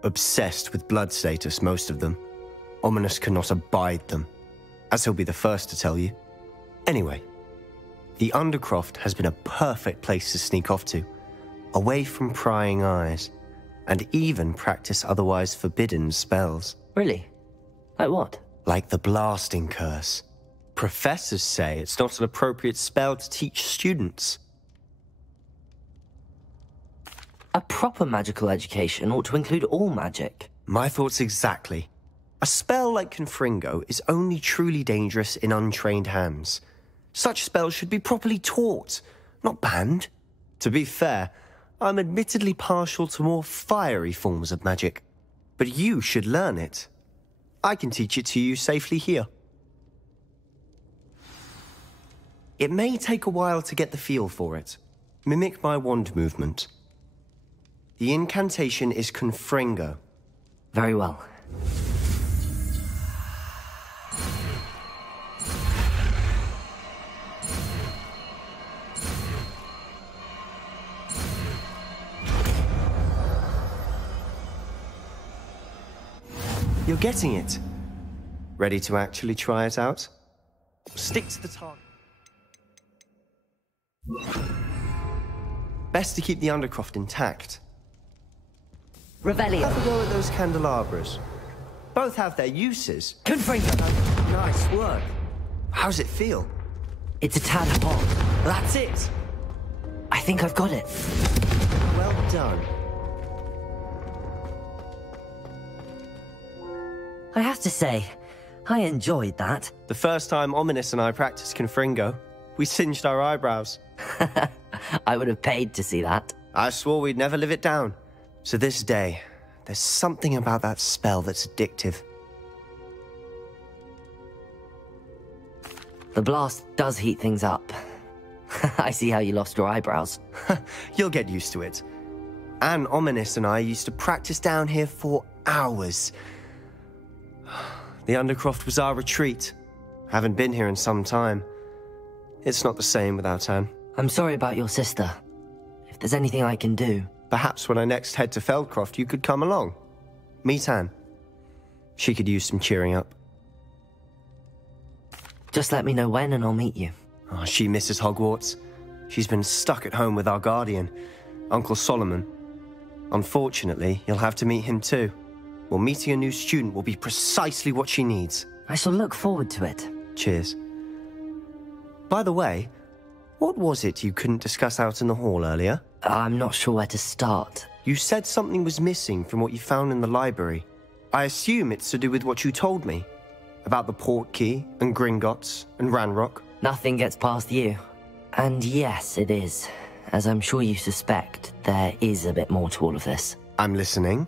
Obsessed with blood status, most of them. Ominous cannot abide them, as he'll be the first to tell you. Anyway, the Undercroft has been a perfect place to sneak off to, away from prying eyes, and even practice otherwise forbidden spells. Really? Like what? Like the blasting curse. Professors say it's not an appropriate spell to teach students. A proper magical education ought to include all magic. My thoughts exactly. A spell like Confringo is only truly dangerous in untrained hands. Such spells should be properly taught, not banned. To be fair, I'm admittedly partial to more fiery forms of magic, but you should learn it. I can teach it to you safely here. It may take a while to get the feel for it. Mimic my wand movement. The incantation is Confringo. Very well. You're getting it. Ready to actually try it out? Stick to the target. Best to keep the Undercroft intact. Revelio. Have a go at those candelabras. Both have their uses. Confringo. Nice work. How's it feel? It's a tad hot. That's it. I think I've got it. Well done. I have to say, I enjoyed that. The first time Ominous and I practiced Confringo, we singed our eyebrows. I would have paid to see that. I swore we'd never live it down. So this day, there's something about that spell that's addictive. The blast does heat things up. I see how you lost your eyebrows. You'll get used to it. And Ominous and I used to practice down here for hours. The Undercroft was our retreat. Haven't been here in some time. It's not the same without Anne. I'm sorry about your sister. If there's anything I can do... Perhaps when I next head to Feldcroft, you could come along. Meet Anne. She could use some cheering up. Just let me know when and I'll meet you. Oh, she misses Hogwarts. She's been stuck at home with our guardian, Uncle Solomon. Unfortunately, you'll have to meet him too. Well, meeting a new student will be precisely what she needs. I shall look forward to it. Cheers. By the way, what was it you couldn't discuss out in the hall earlier? I'm not sure where to start. You said something was missing from what you found in the library. I assume it's to do with what you told me. About the Portkey, and Gringotts, and Ranrock. Nothing gets past you. And yes, it is. As I'm sure you suspect, there is a bit more to all of this. I'm listening.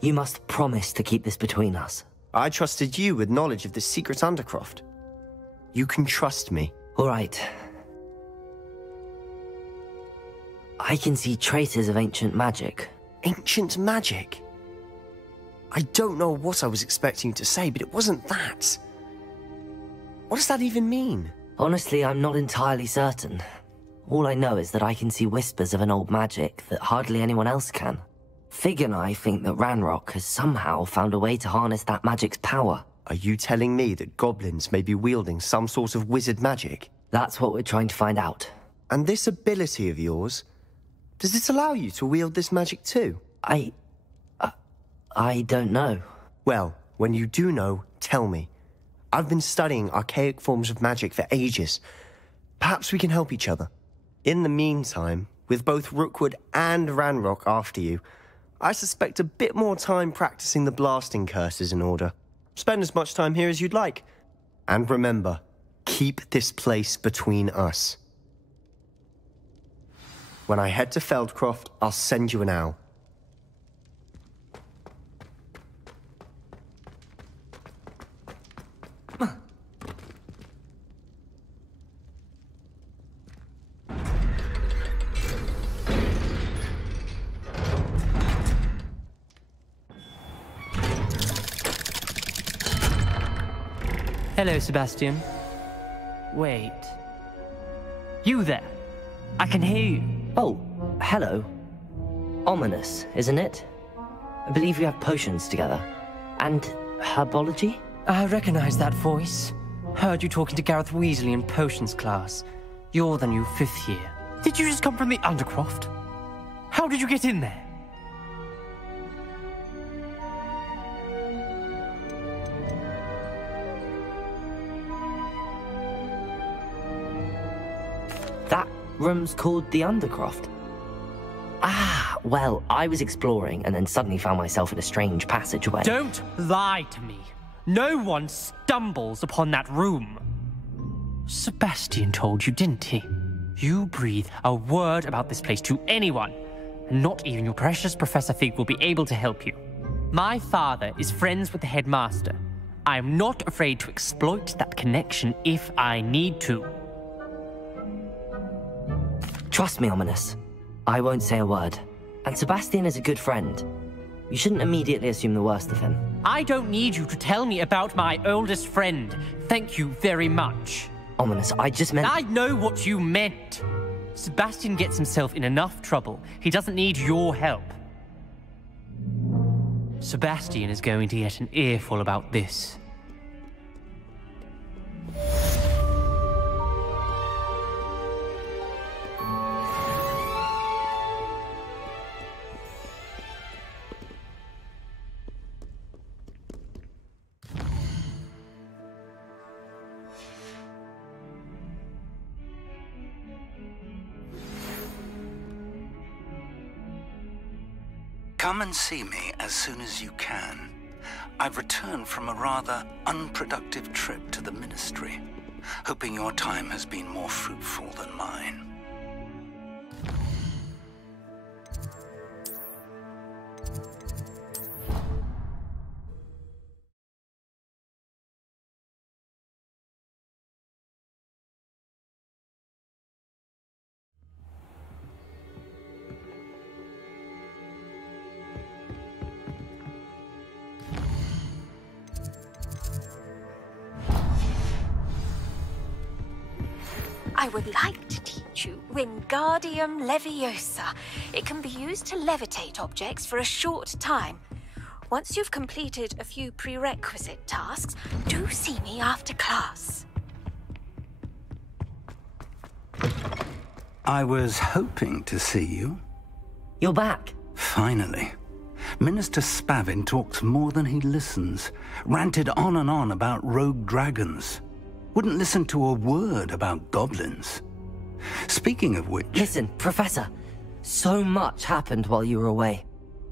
You must promise to keep this between us. I trusted you with knowledge of the secret Undercroft. You can trust me. All right. I can see traces of ancient magic. Ancient magic? I don't know what I was expecting you to say, but it wasn't that. What does that even mean? Honestly, I'm not entirely certain. All I know is that I can see whispers of an old magic that hardly anyone else can. Fig and I think that Ranrock has somehow found a way to harness that magic's power. Are you telling me that goblins may be wielding some sort of wizard magic? That's what we're trying to find out. And this ability of yours, does it allow you to wield this magic too? I don't know. Well, when you do know, tell me. I've been studying archaic forms of magic for ages. Perhaps we can help each other. In the meantime, with both Rookwood and Ranrock after you, I suspect a bit more time practicing the blasting curse is in order. Spend as much time here as you'd like. And remember, keep this place between us. When I head to Feldcroft, I'll send you an owl. Hello, Sebastian. Wait. You there? I can hear you. Oh, hello. Ominous, isn't it? I believe we have potions together. And herbology? I recognize that voice. Heard you talking to Gareth Weasley in potions class. You're the new 5th year. Did you just come from the Undercroft? How did you get in there? That room's called the Undercroft. Ah, well, I was exploring and then suddenly found myself in a strange passageway. Don't lie to me. No one stumbles upon that room. Sebastian told you, didn't he? You breathe a word about this place to anyone, and not even your precious Professor Fig will be able to help you. My father is friends with the headmaster. I am not afraid to exploit that connection if I need to. Trust me, Ominous. I won't say a word. And Sebastian is a good friend. You shouldn't immediately assume the worst of him. I don't need you to tell me about my oldest friend. Thank you very much. Ominous, I just meant... I know what you meant. Sebastian gets himself in enough trouble. He doesn't need your help. Sebastian is going to get an earful about this. Come and see me as soon as you can. I've returned from a rather unproductive trip to the Ministry, hoping your time has been more fruitful than mine. I would like to teach you Wingardium Leviosa. It can be used to levitate objects for a short time. Once you've completed a few prerequisite tasks, do see me after class. I was hoping to see you. You're back. Finally. Minister Spavin talks more than he listens. Ranted on and on about rogue dragons. Wouldn't listen to a word about goblins. Speaking of which... Listen, Professor. So much happened while you were away.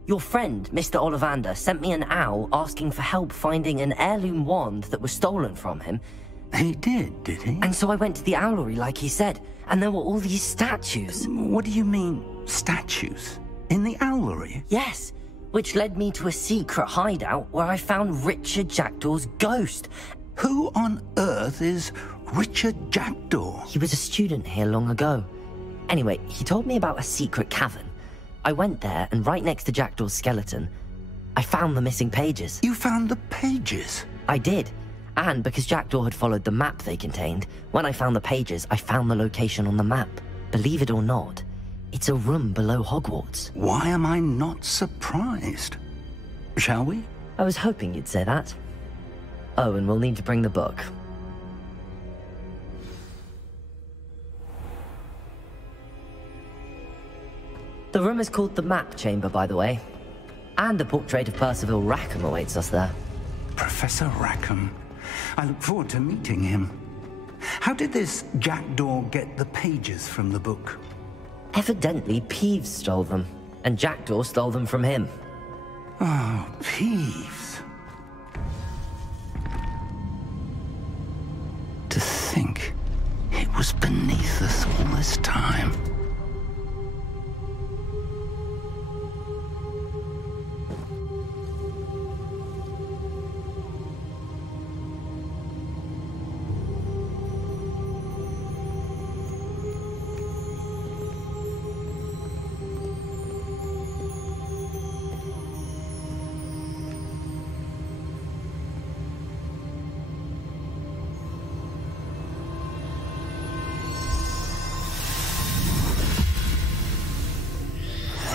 Your friend, Mr. Ollivander, sent me an owl asking for help finding an heirloom wand that was stolen from him. He did he? And so I went to the owlery like he said, and there were all these statues. What do you mean, statues? In the owlery? Yes, which led me to a secret hideout where I found Richard Jackdaw's ghost. Who on earth is Richard Jackdaw? He was a student here long ago. Anyway, he told me about a secret cavern. I went there, and right next to Jackdaw's skeleton, I found the missing pages. You found the pages? I did. And because Jackdaw had followed the map they contained, when I found the pages, I found the location on the map. Believe it or not, it's a room below Hogwarts. Why am I not surprised? Shall we? I was hoping you'd say that. Oh, and we'll need to bring the book. The room is called the Map Chamber, by the way. And a portrait of Percival Rackham awaits us there. Professor Rackham. I look forward to meeting him. How did this Jackdaw get the pages from the book? Evidently, Peeves stole them, and Jackdaw stole them from him. Oh, Peeves. To think it was beneath us all this time.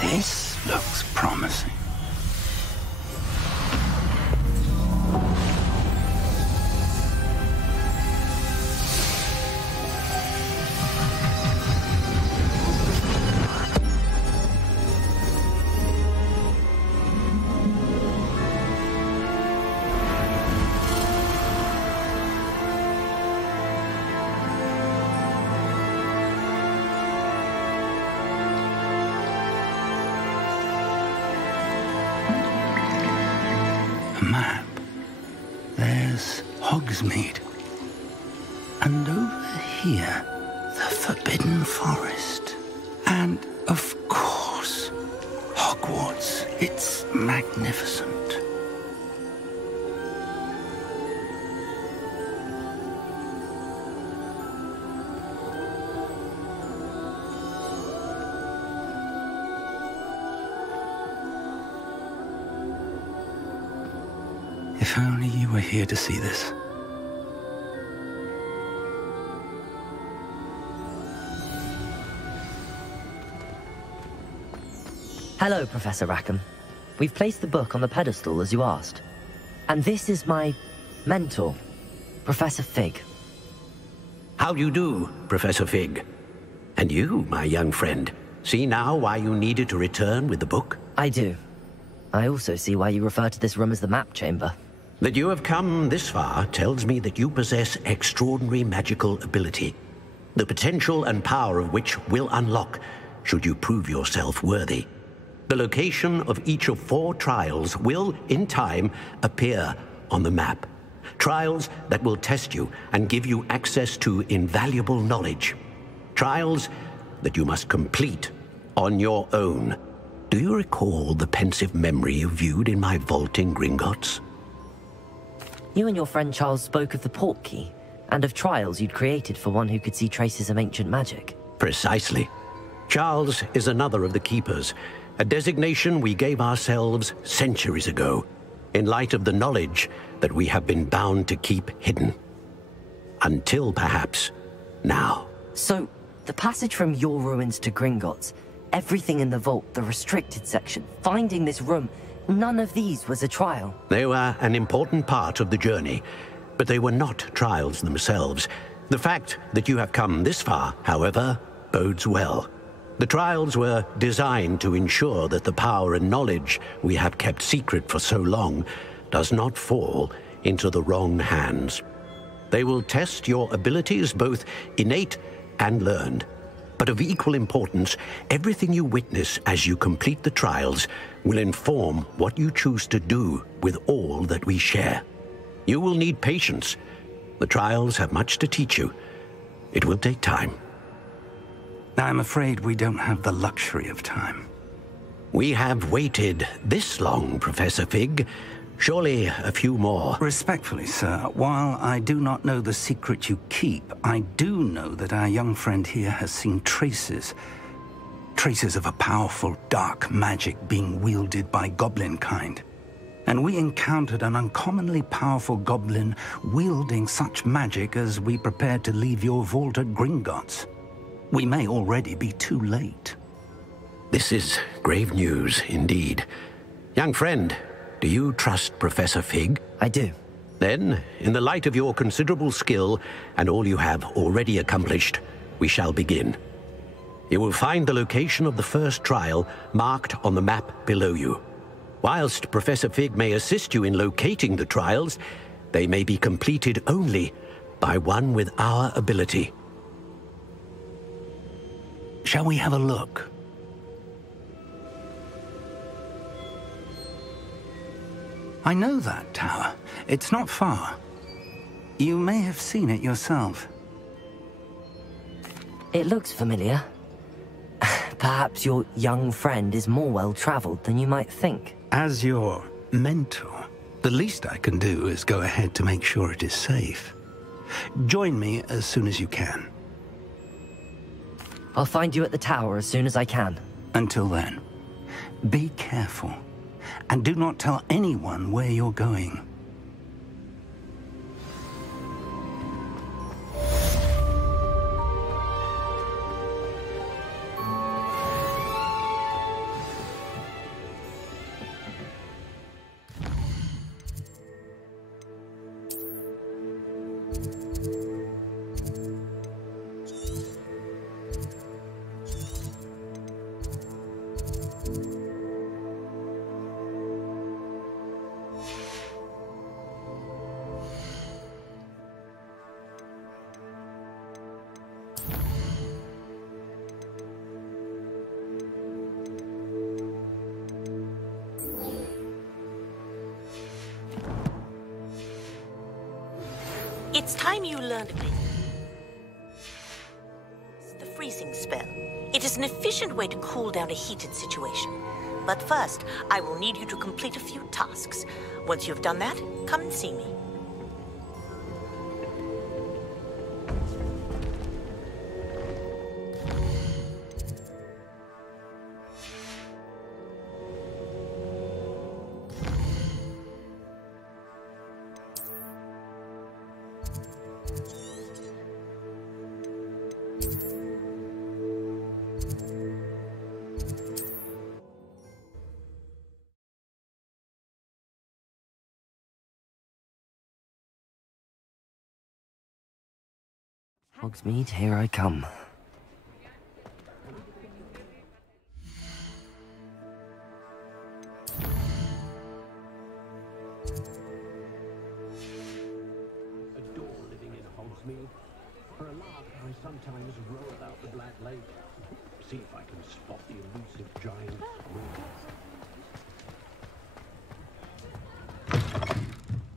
This looks promising. Map. There's Hogsmeade. And over here, the Forbidden Forest. And, of course, Hogwarts. It's magnificent. If only you were here to see this. Hello, Professor Rackham. We've placed the book on the pedestal as you asked. And this is my mentor, Professor Fig. How do you do, Professor Fig? And you, my young friend, see now why you needed to return with the book? I do. I also see why you refer to this room as the map chamber. That you have come this far tells me that you possess extraordinary magical ability, the potential and power of which will unlock should you prove yourself worthy. The location of each of 4 trials will, in time, appear on the map. Trials that will test you and give you access to invaluable knowledge. Trials that you must complete on your own. Do you recall the pensive memory you viewed in my vault in Gringotts? You and your friend Charles spoke of the port key, and of trials you'd created for one who could see traces of ancient magic. Precisely. Charles is another of the Keepers, a designation we gave ourselves centuries ago, in light of the knowledge that we have been bound to keep hidden. Until, perhaps, now. So, the passage from your ruins to Gringotts, everything in the vault, the restricted section, finding this room, none of these was a trial. They were an important part of the journey, but they were not trials themselves. The fact that you have come this far, however, bodes well. The trials were designed to ensure that the power and knowledge we have kept secret for so long does not fall into the wrong hands. They will test your abilities, both innate and learned. But of equal importance, everything you witness as you complete the trials will inform what you choose to do with all that we share. You will need patience. The trials have much to teach you. It will take time. I'm afraid we don't have the luxury of time. We have waited this long, Professor Fig. Surely a few more. Respectfully, sir, while I do not know the secret you keep, I do know that our young friend here has seen traces of a powerful dark magic being wielded by goblin kind. And we encountered an uncommonly powerful goblin wielding such magic as we prepared to leave your vault at Gringotts. We may already be too late. This is grave news indeed. Young friend, do you trust Professor Fig? I do. Then, in the light of your considerable skill and all you have already accomplished, we shall begin. You will find the location of the first trial marked on the map below you. Whilst Professor Fig may assist you in locating the trials, they may be completed only by one with our ability. Shall we have a look? I know that tower. It's not far. You may have seen it yourself. It looks familiar. Perhaps your young friend is more well-traveled than you might think. As your mentor, the least I can do is go ahead to make sure it is safe. Join me as soon as you can. I'll find you at the tower as soon as I can. Until then, be careful. And do not tell anyone where you're going. It's time you learned a bit. The freezing spell. It is an efficient way to cool down a heated situation. But first, I will need you to complete a few tasks. Once you've done that, come and see me. Hogsmeade, here I come. Adore living in Hogsmeade. For a lark, I sometimes row about the Black Lake. See if I can spot the elusive giant.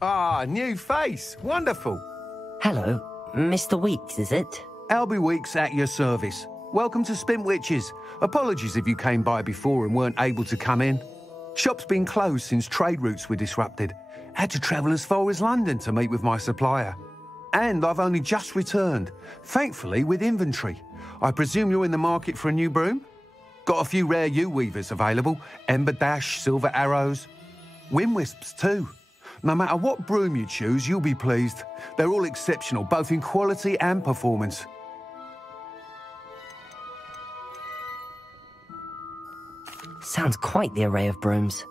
Ah, new face. Wonderful. Hello. Mr. Weeks, is it? Albie Weeks at your service. Welcome to Spintwitches. Apologies if you came by before and weren't able to come in. Shop's been closed since trade routes were disrupted. Had to travel as far as London to meet with my supplier. And I've only just returned, thankfully with inventory. I presume you're in the market for a new broom? Got a few rare yew-weavers available. Ember Dash, Silver Arrows. Wind Wisps too. No matter what broom you choose, you'll be pleased. They're all exceptional, both in quality and performance. Sounds quite the array of brooms.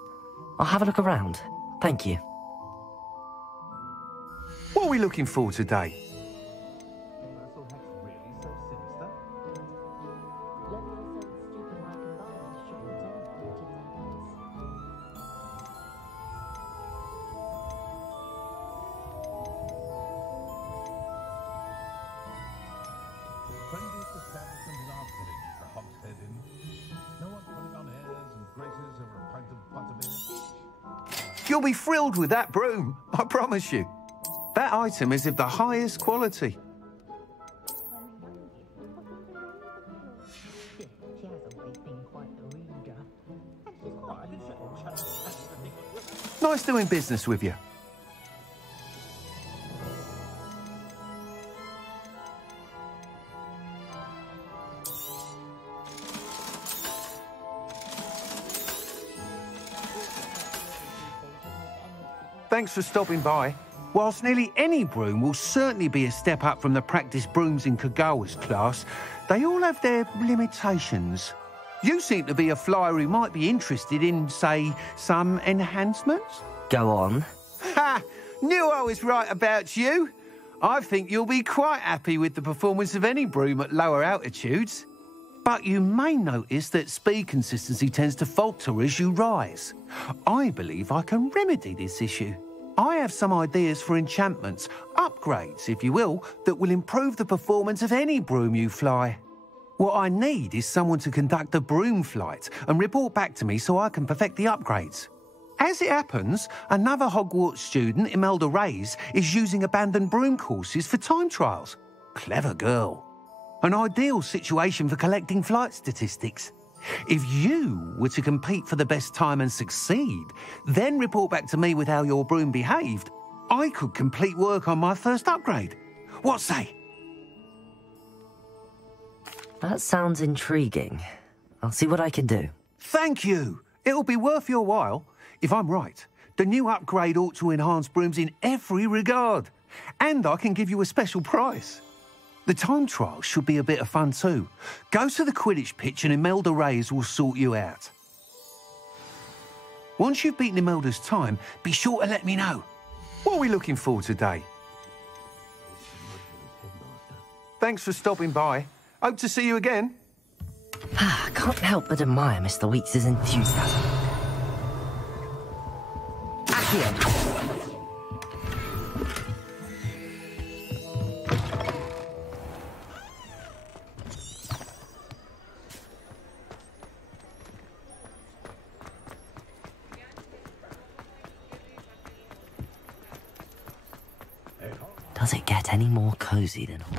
I'll have a look around. Thank you. What are we looking for today? You'll be thrilled with that broom, I promise you. That item is of the highest quality. Nice doing business with you. Thanks for stopping by. Whilst nearly any broom will certainly be a step up from the practice brooms in Kagawa's class, they all have their limitations. You seem to be a flyer who might be interested in, say, some enhancements? Go on. Ha! Knew I was right about you. I think you'll be quite happy with the performance of any broom at lower altitudes. But you may notice that speed consistency tends to falter as you rise. I believe I can remedy this issue. I have some ideas for enchantments, upgrades, if you will, that will improve the performance of any broom you fly. What I need is someone to conduct a broom flight and report back to me so I can perfect the upgrades. As it happens, another Hogwarts student, Imelda Reyes, is using abandoned broom courses for time trials. Clever girl. An ideal situation for collecting flight statistics. If you were to compete for the best time and succeed, then report back to me with how your broom behaved, I could complete work on my first upgrade. What say? That sounds intriguing. I'll see what I can do. Thank you. It'll be worth your while. If I'm right, the new upgrade ought to enhance brooms in every regard. And I can give you a special price. The time trial should be a bit of fun too. Go to the Quidditch pitch and Imelda Reyes will sort you out. Once you've beaten Imelda's time, be sure to let me know. What are we looking for today? Thanks for stopping by. Hope to see you again. I can't help but admire Mr. Weeks' enthusiasm. Accio. Does it get any more cozy than all?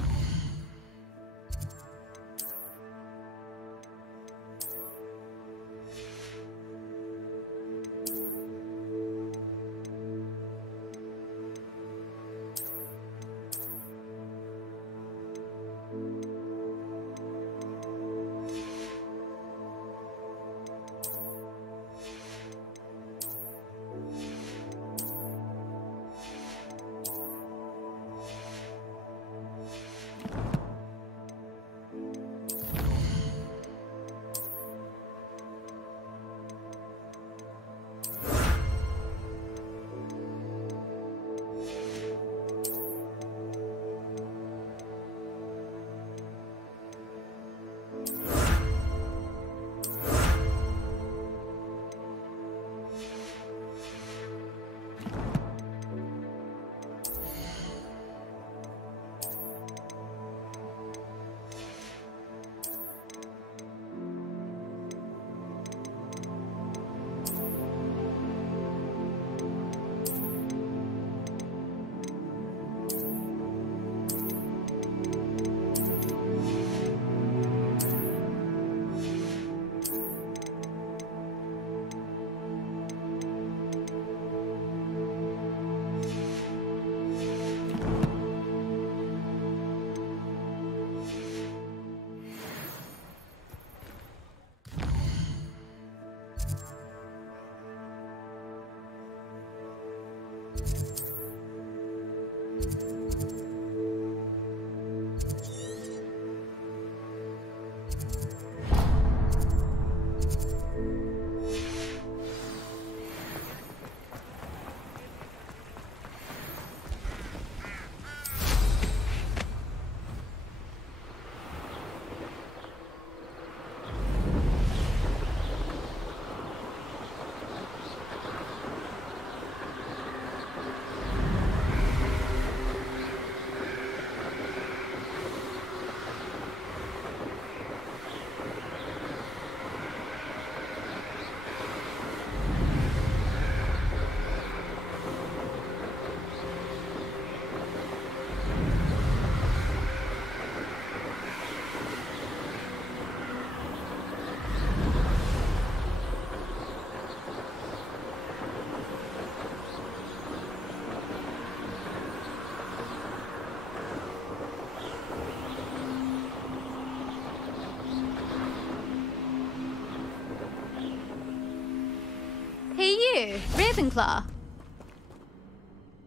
Hey you, Ravenclaw.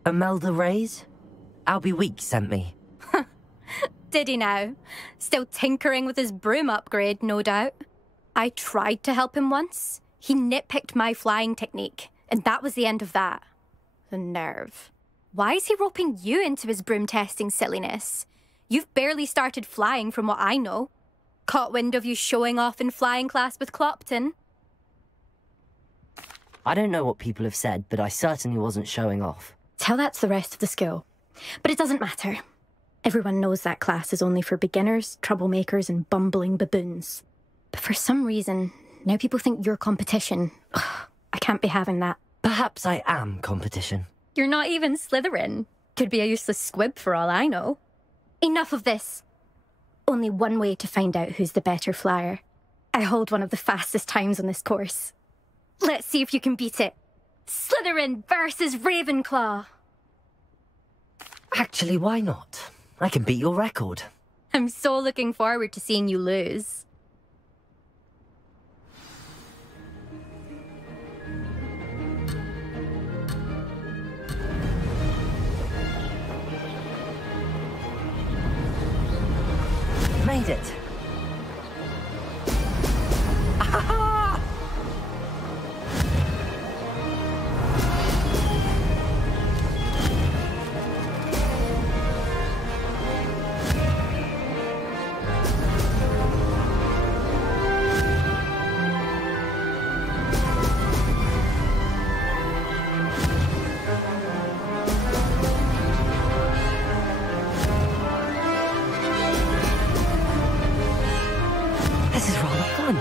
Imelda Reyes? Albie Weeks sent me. Did he now? Still tinkering with his broom upgrade, no doubt. I tried to help him once. He nitpicked my flying technique, and that was the end of that. The nerve. Why is he roping you into his broom testing silliness? You've barely started flying from what I know. Caught wind of you showing off in flying class with Clopton. I don't know what people have said, but I certainly wasn't showing off. Tell that to the rest of the school. But it doesn't matter. Everyone knows that class is only for beginners, troublemakers, and bumbling baboons. But for some reason, now people think you're competition. Ugh, I can't be having that. Perhaps I am competition. You're not even Slytherin. Could be a useless squib for all I know. Enough of this. Only one way to find out who's the better flyer. I hold one of the fastest times on this course. Let's see if you can beat it. Slytherin versus Ravenclaw. Actually, why not? I can beat your record. I'm so looking forward to seeing you lose. Made it. This is rather fun.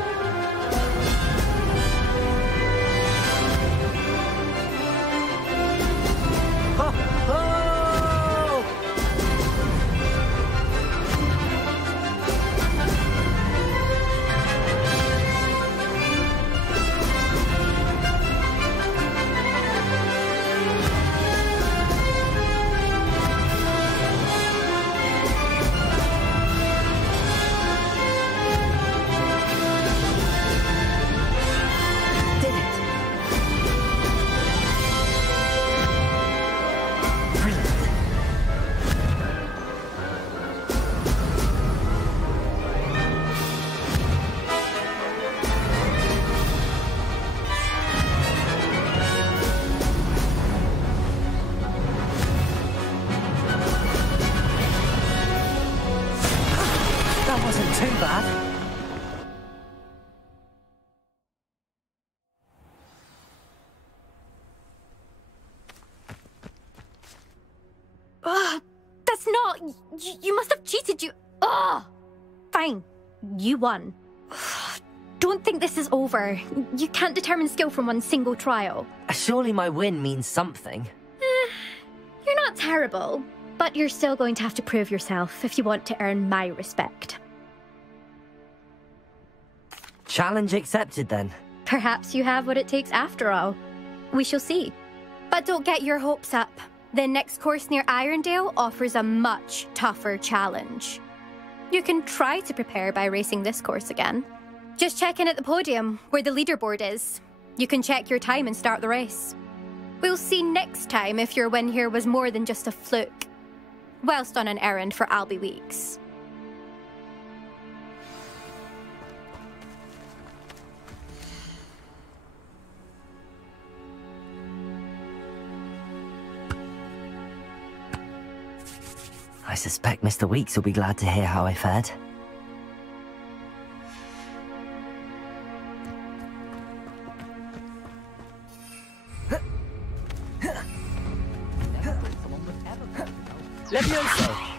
That wasn't too bad. That's not... You must have cheated, you... Ugh! Fine. You won. Don't think this is over. You can't determine skill from one single trial. Surely my win means something. You're not terrible, but you're still going to have to prove yourself if you want to earn my respect. Challenge accepted, then. Perhaps you have what it takes after all. We shall see. But don't get your hopes up. The next course near Irondale offers a much tougher challenge. You can try to prepare by racing this course again. Just check in at the podium, where the leaderboard is. You can check your time and start the race. We'll see next time if your win here was more than just a fluke. whilst on an errand for Albie Weeks. I suspect Mr. Weeks will be glad to hear how I fared. Levioso!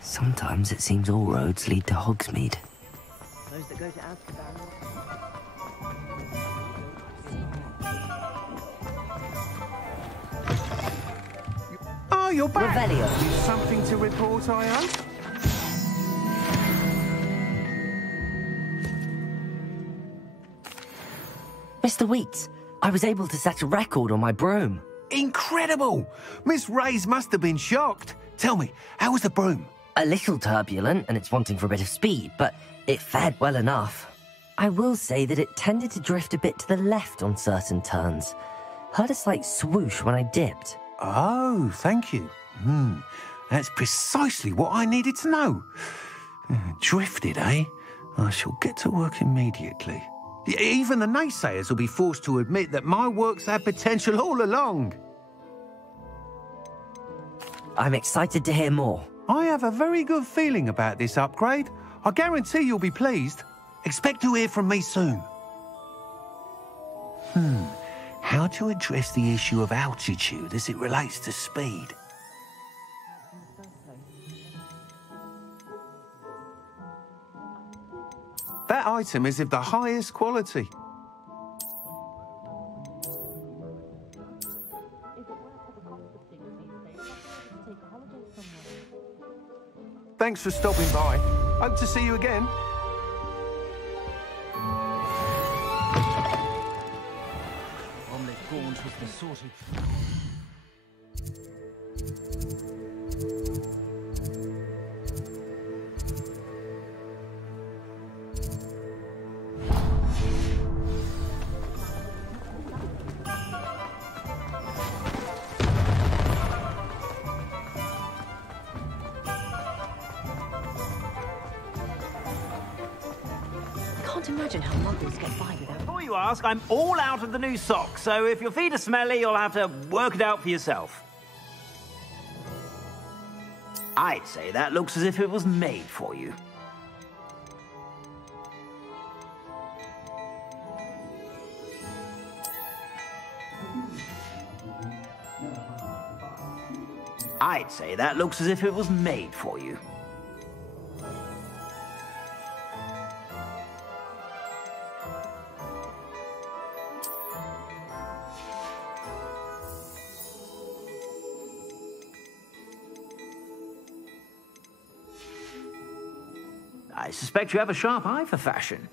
Sometimes it seems all roads lead to Hogsmeade. Those that go to Azkaban. Oh, you're back. Revelio. Something to report, I hope? Mr. Weeks, I was able to set a record on my broom. Incredible! Miss Reyes must have been shocked. Tell me, how was the broom? A little turbulent, and it's wanting for a bit of speed, but it fared well enough. I will say that it tended to drift a bit to the left on certain turns. Heard a slight swoosh when I dipped. Oh, thank you. That's precisely what I needed to know. Drifted, eh? I shall get to work immediately. Even the naysayers will be forced to admit that my work's had potential all along. I'm excited to hear more. I have a very good feeling about this upgrade. I guarantee you'll be pleased. Expect to hear from me soon. How to address the issue of altitude as it relates to speed? That item is of the highest quality. Thanks for stopping by. Hope to see you again. Gaunt was the sort of... Imagine how muggles get by without... Before you ask, I'm all out of the new socks, so if your feet are smelly, you'll have to work it out for yourself. I'd say that looks as if it was made for you. I'd say that looks as if it was made for you. I suspect you have a sharp eye for fashion.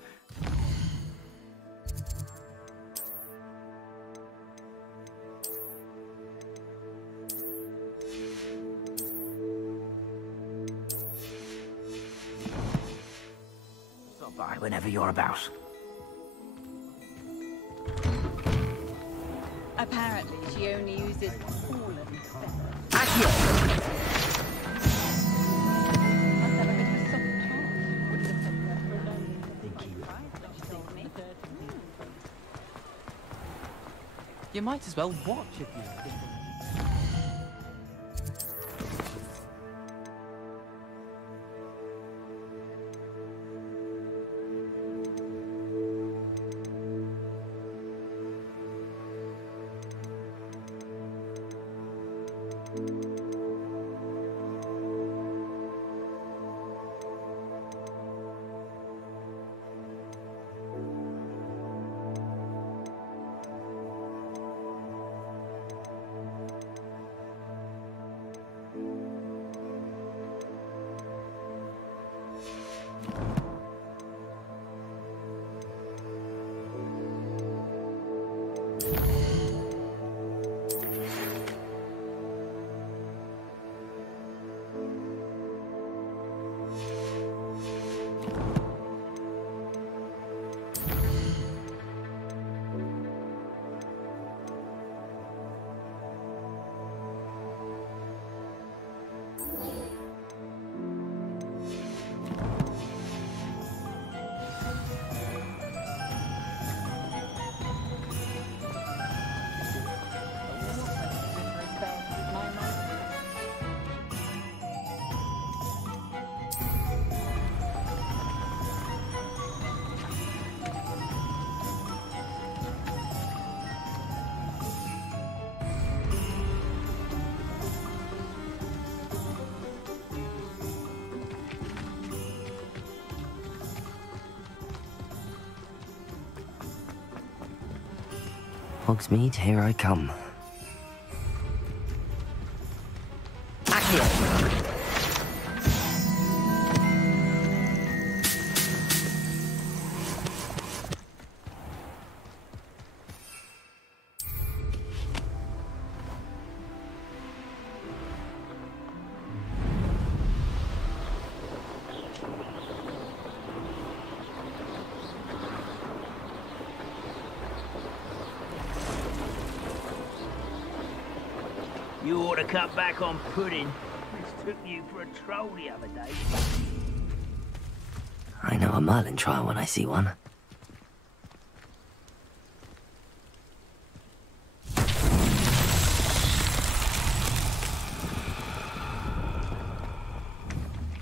Stop by whenever you're about. Apparently, she only uses fallen feathers. Accio! You might as well watch if you... Hogsmeade, here I come. Accio! You ought to cut back on pudding. Mistook you for a troll the other day. I know a Merlin trial when I see one.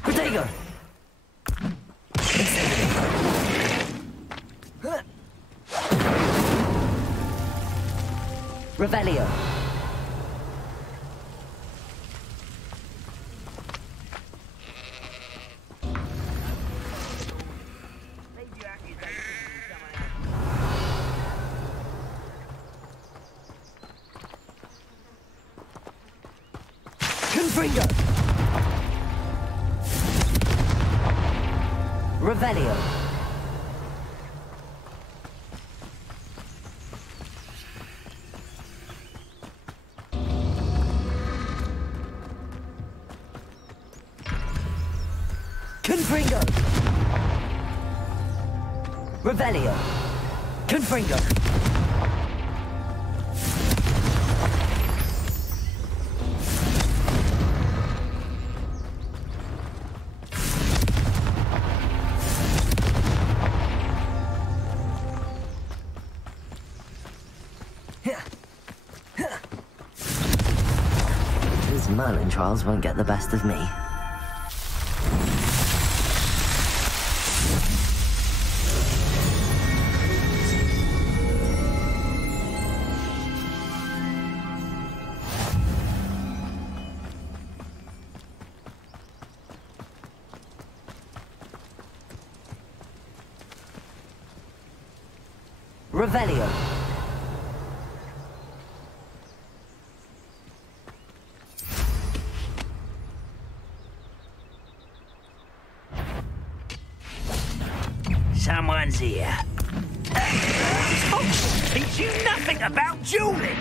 Protego! Revelio. Confringo. Revelio. Confringo. Revelio. Confringo. These Merlin trials won't get the best of me. Revelio. Someone's here. Teach you nothing about dueling.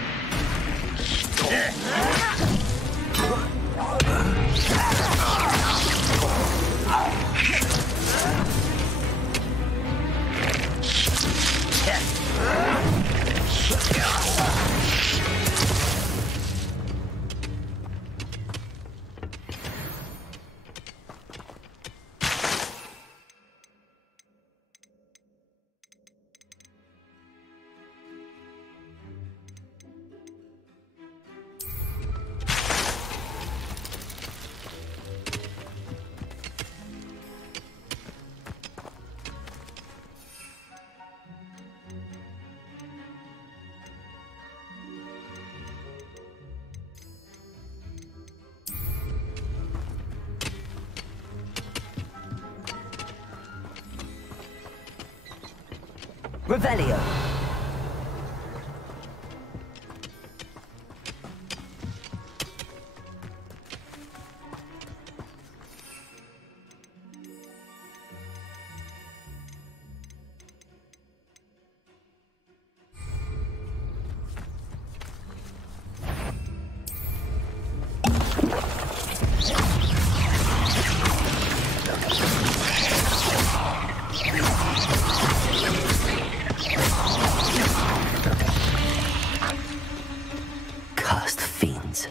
Revelio. Cursed fiends.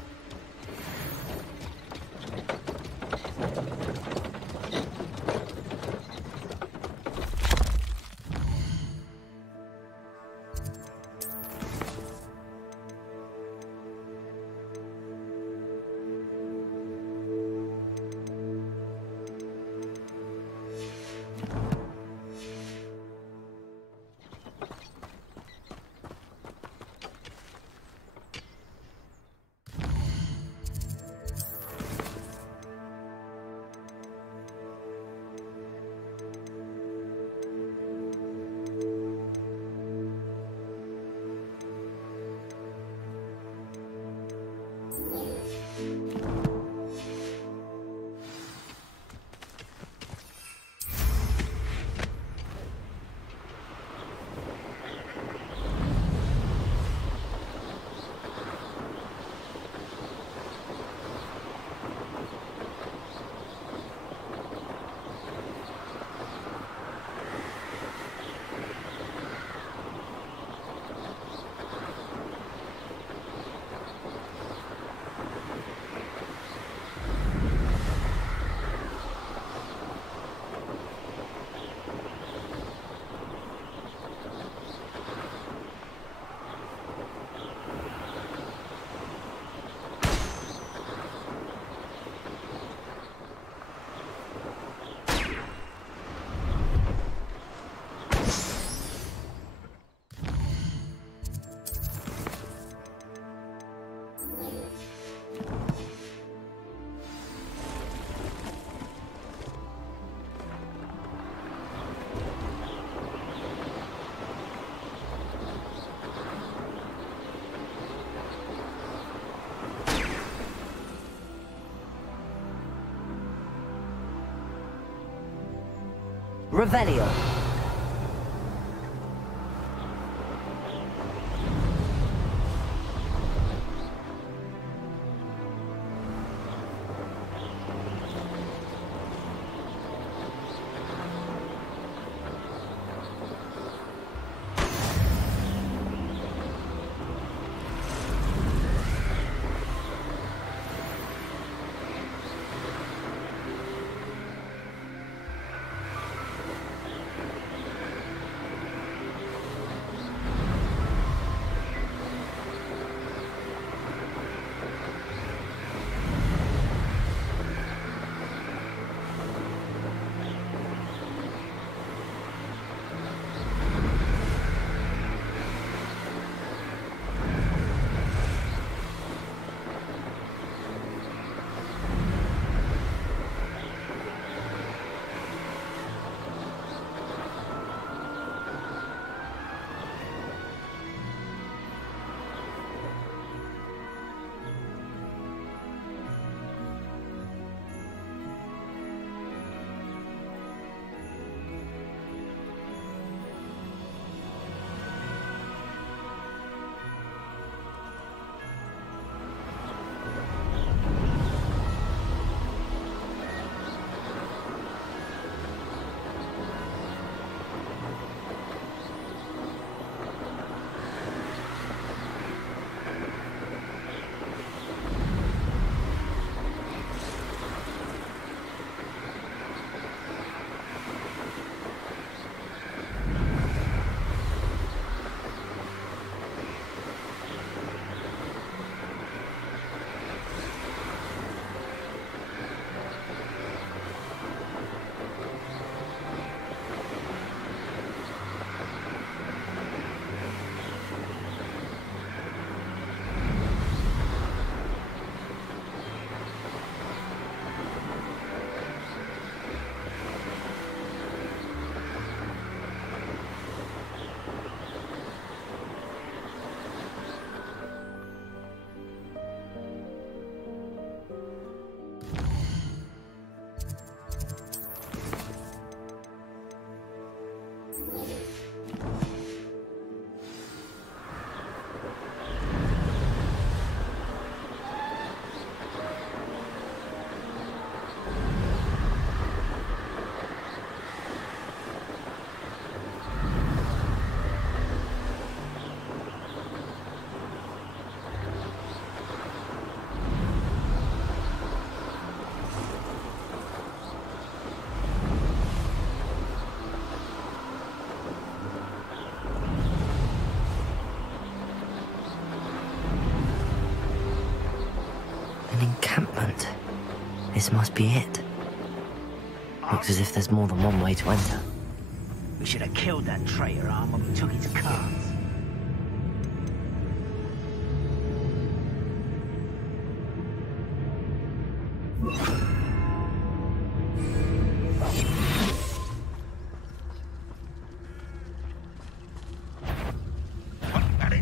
Revelio. This must be it. Looks as if there's more than one way to enter. We should have killed that traitor arm when we took his cards.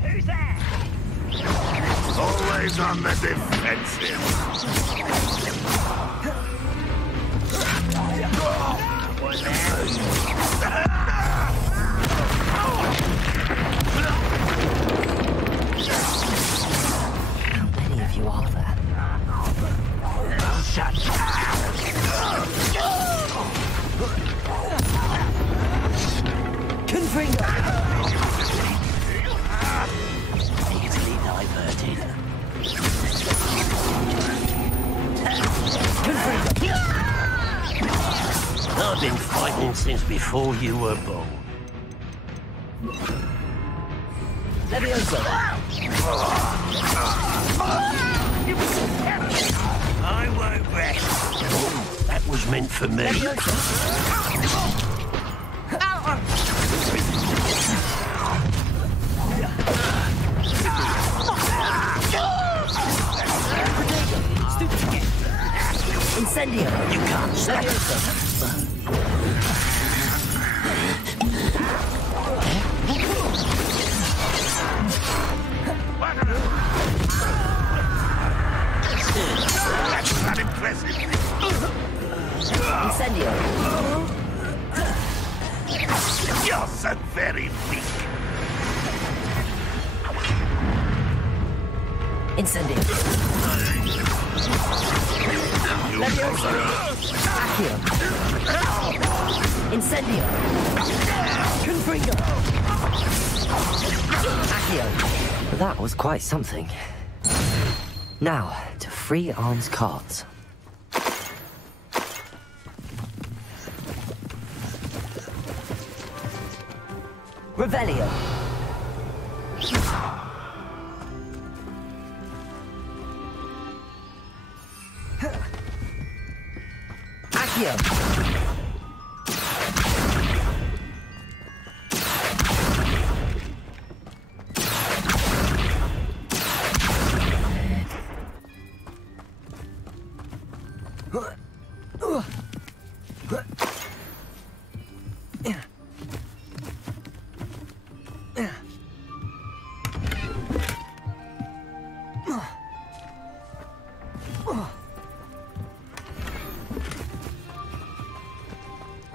Who's there? Always on the defensive. How many of you are there? Shut Confringo! Easily diverted. Confringo! I've been fighting since before you were born. Levioso! I won't rest. That was meant for me. Incendio! You can't stop it. That's not impressive. Incendio! You're so very weak. Incendio! Levioso! Accio! Incendio! Confringo! Accio! That was quite something. Now, to free arms cards. Revelio! Accio!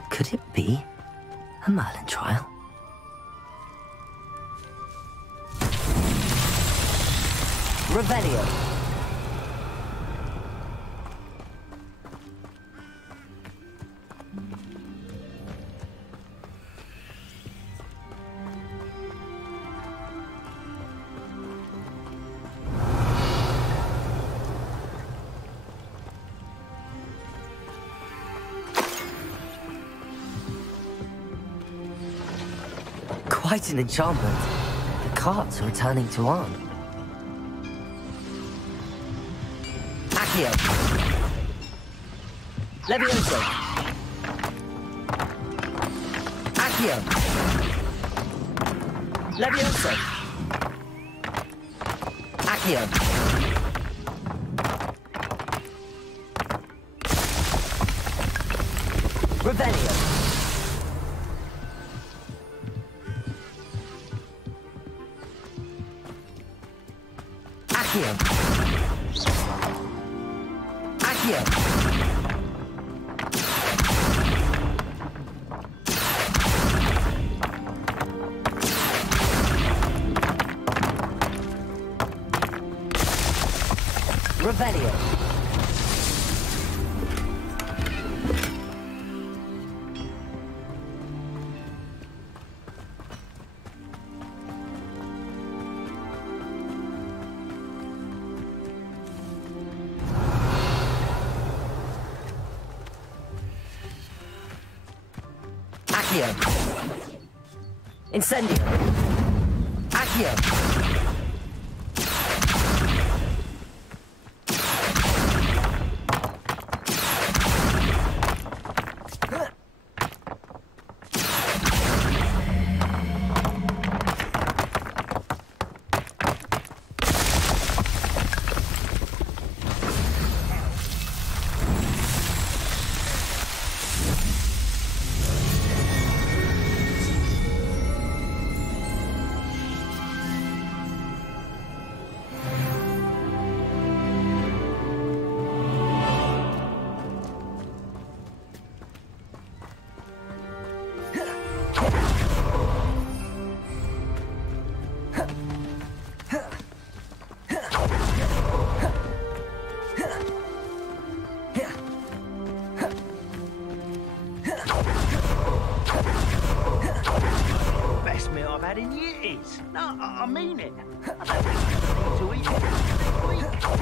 Could it be a Merlin trial? Revelio! Quite an enchantment. The cards are returning to arm. Accio! Levioso! Accio! Levioso! Accio! Revelio! Accio! Accio! Revelio! Accio! Incendio! Accio! in years. No, I mean it. I don't think I need to eat.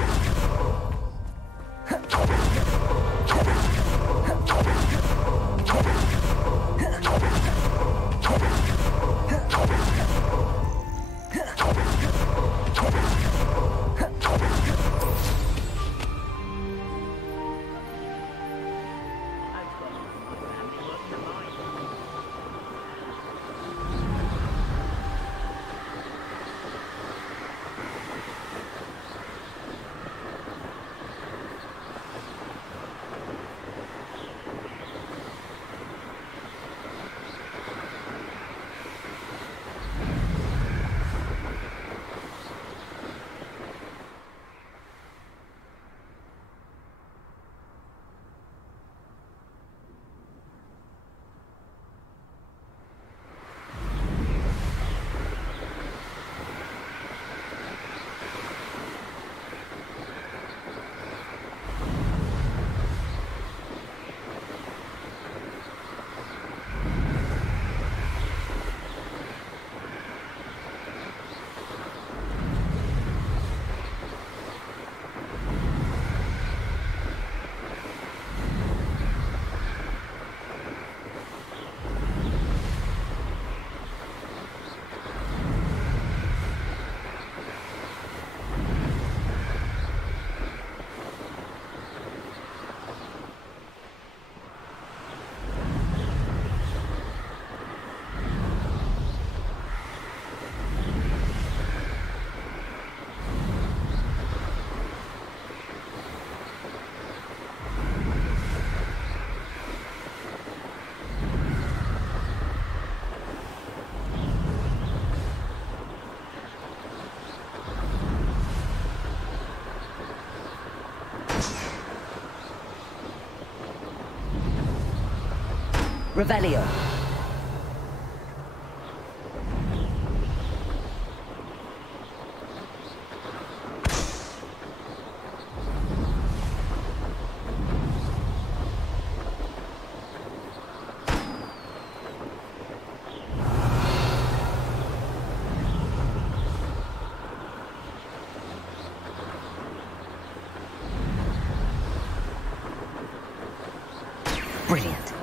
Revelio. Brilliant.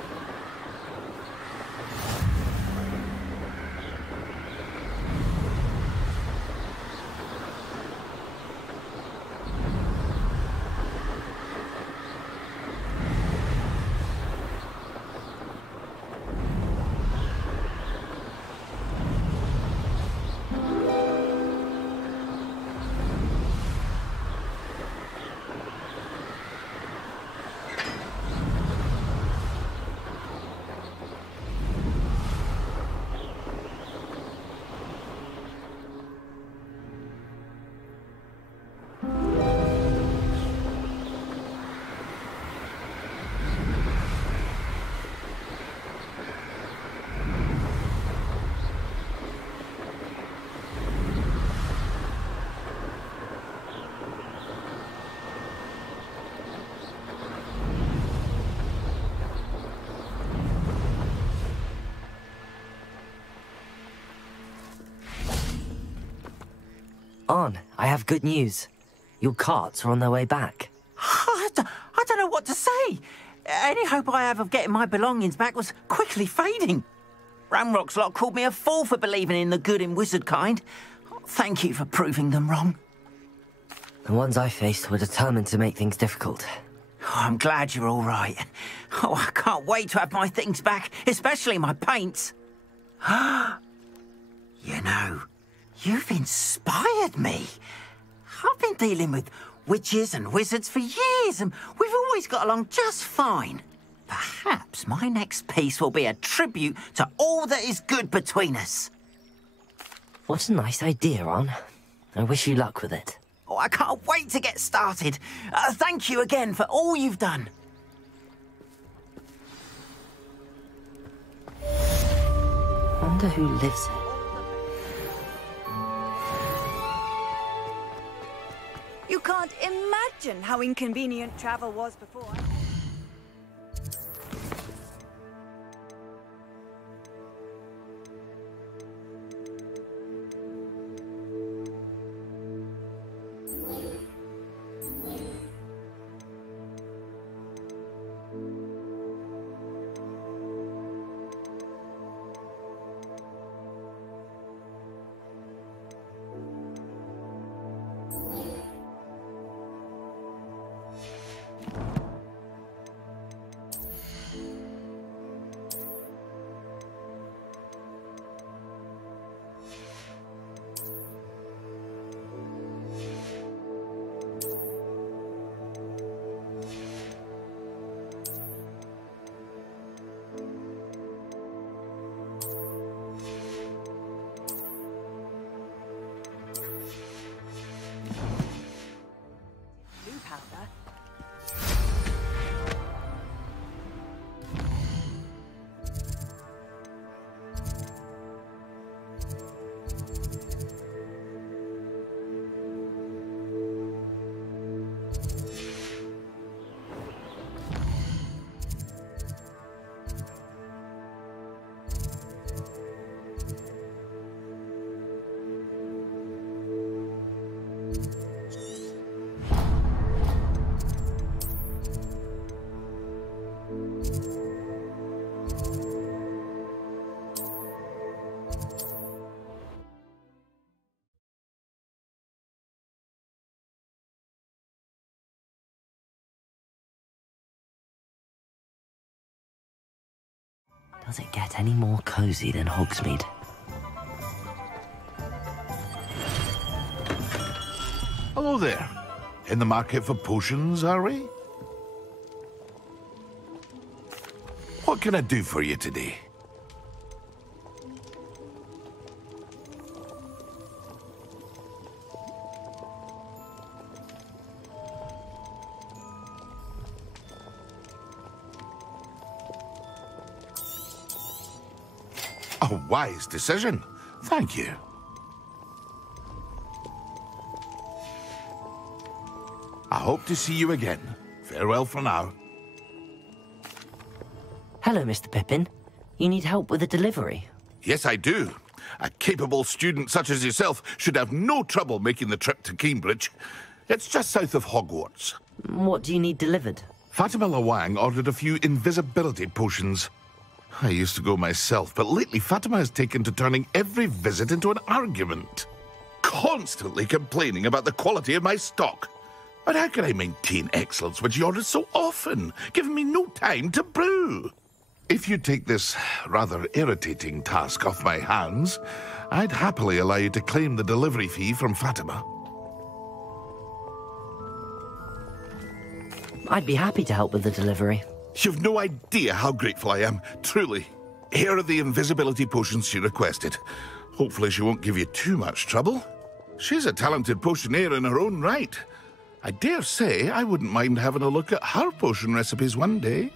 On, I have good news. Your carts are on their way back. I don't know what to say. Any hope I have of getting my belongings back was quickly fading. Ramrock's lot called me a fool for believing in the good in wizard kind. Thank you for proving them wrong. The ones I faced were determined to make things difficult. Oh, I'm glad you're all right. Oh, I can't wait to have my things back, especially my paints. You know, you've inspired me. I've been dealing with witches and wizards for years, and we've always got along just fine. Perhaps my next piece will be a tribute to all that is good between us. What a nice idea, On. I wish you luck with it. Oh, I can't wait to get started. Thank you again for all you've done. Wonder who lives here. You can't imagine how inconvenient travel was before. Does it get any more cozy than Hogsmeade? Hello there. In the market for potions, are we? What can I do for you today? A wise decision. Thank you. I hope to see you again. Farewell for now. Hello, Mr. Pippin. You need help with a delivery? Yes, I do. A capable student such as yourself should have no trouble making the trip to Cambridge. It's just south of Hogwarts. What do you need delivered? Fatima Lawang ordered a few invisibility potions. I used to go myself, but lately Fatima has taken to turning every visit into an argument. Constantly complaining about the quality of my stock. But how can I maintain excellence when she orders so often, giving me no time to brew? If you take this rather irritating task off my hands, I'd happily allow you to claim the delivery fee from Fatima. I'd be happy to help with the delivery. You've no idea how grateful I am, truly. Here are the invisibility potions she requested. Hopefully she won't give you too much trouble. She's a talented potioneer in her own right. I dare say I wouldn't mind having a look at her potion recipes one day.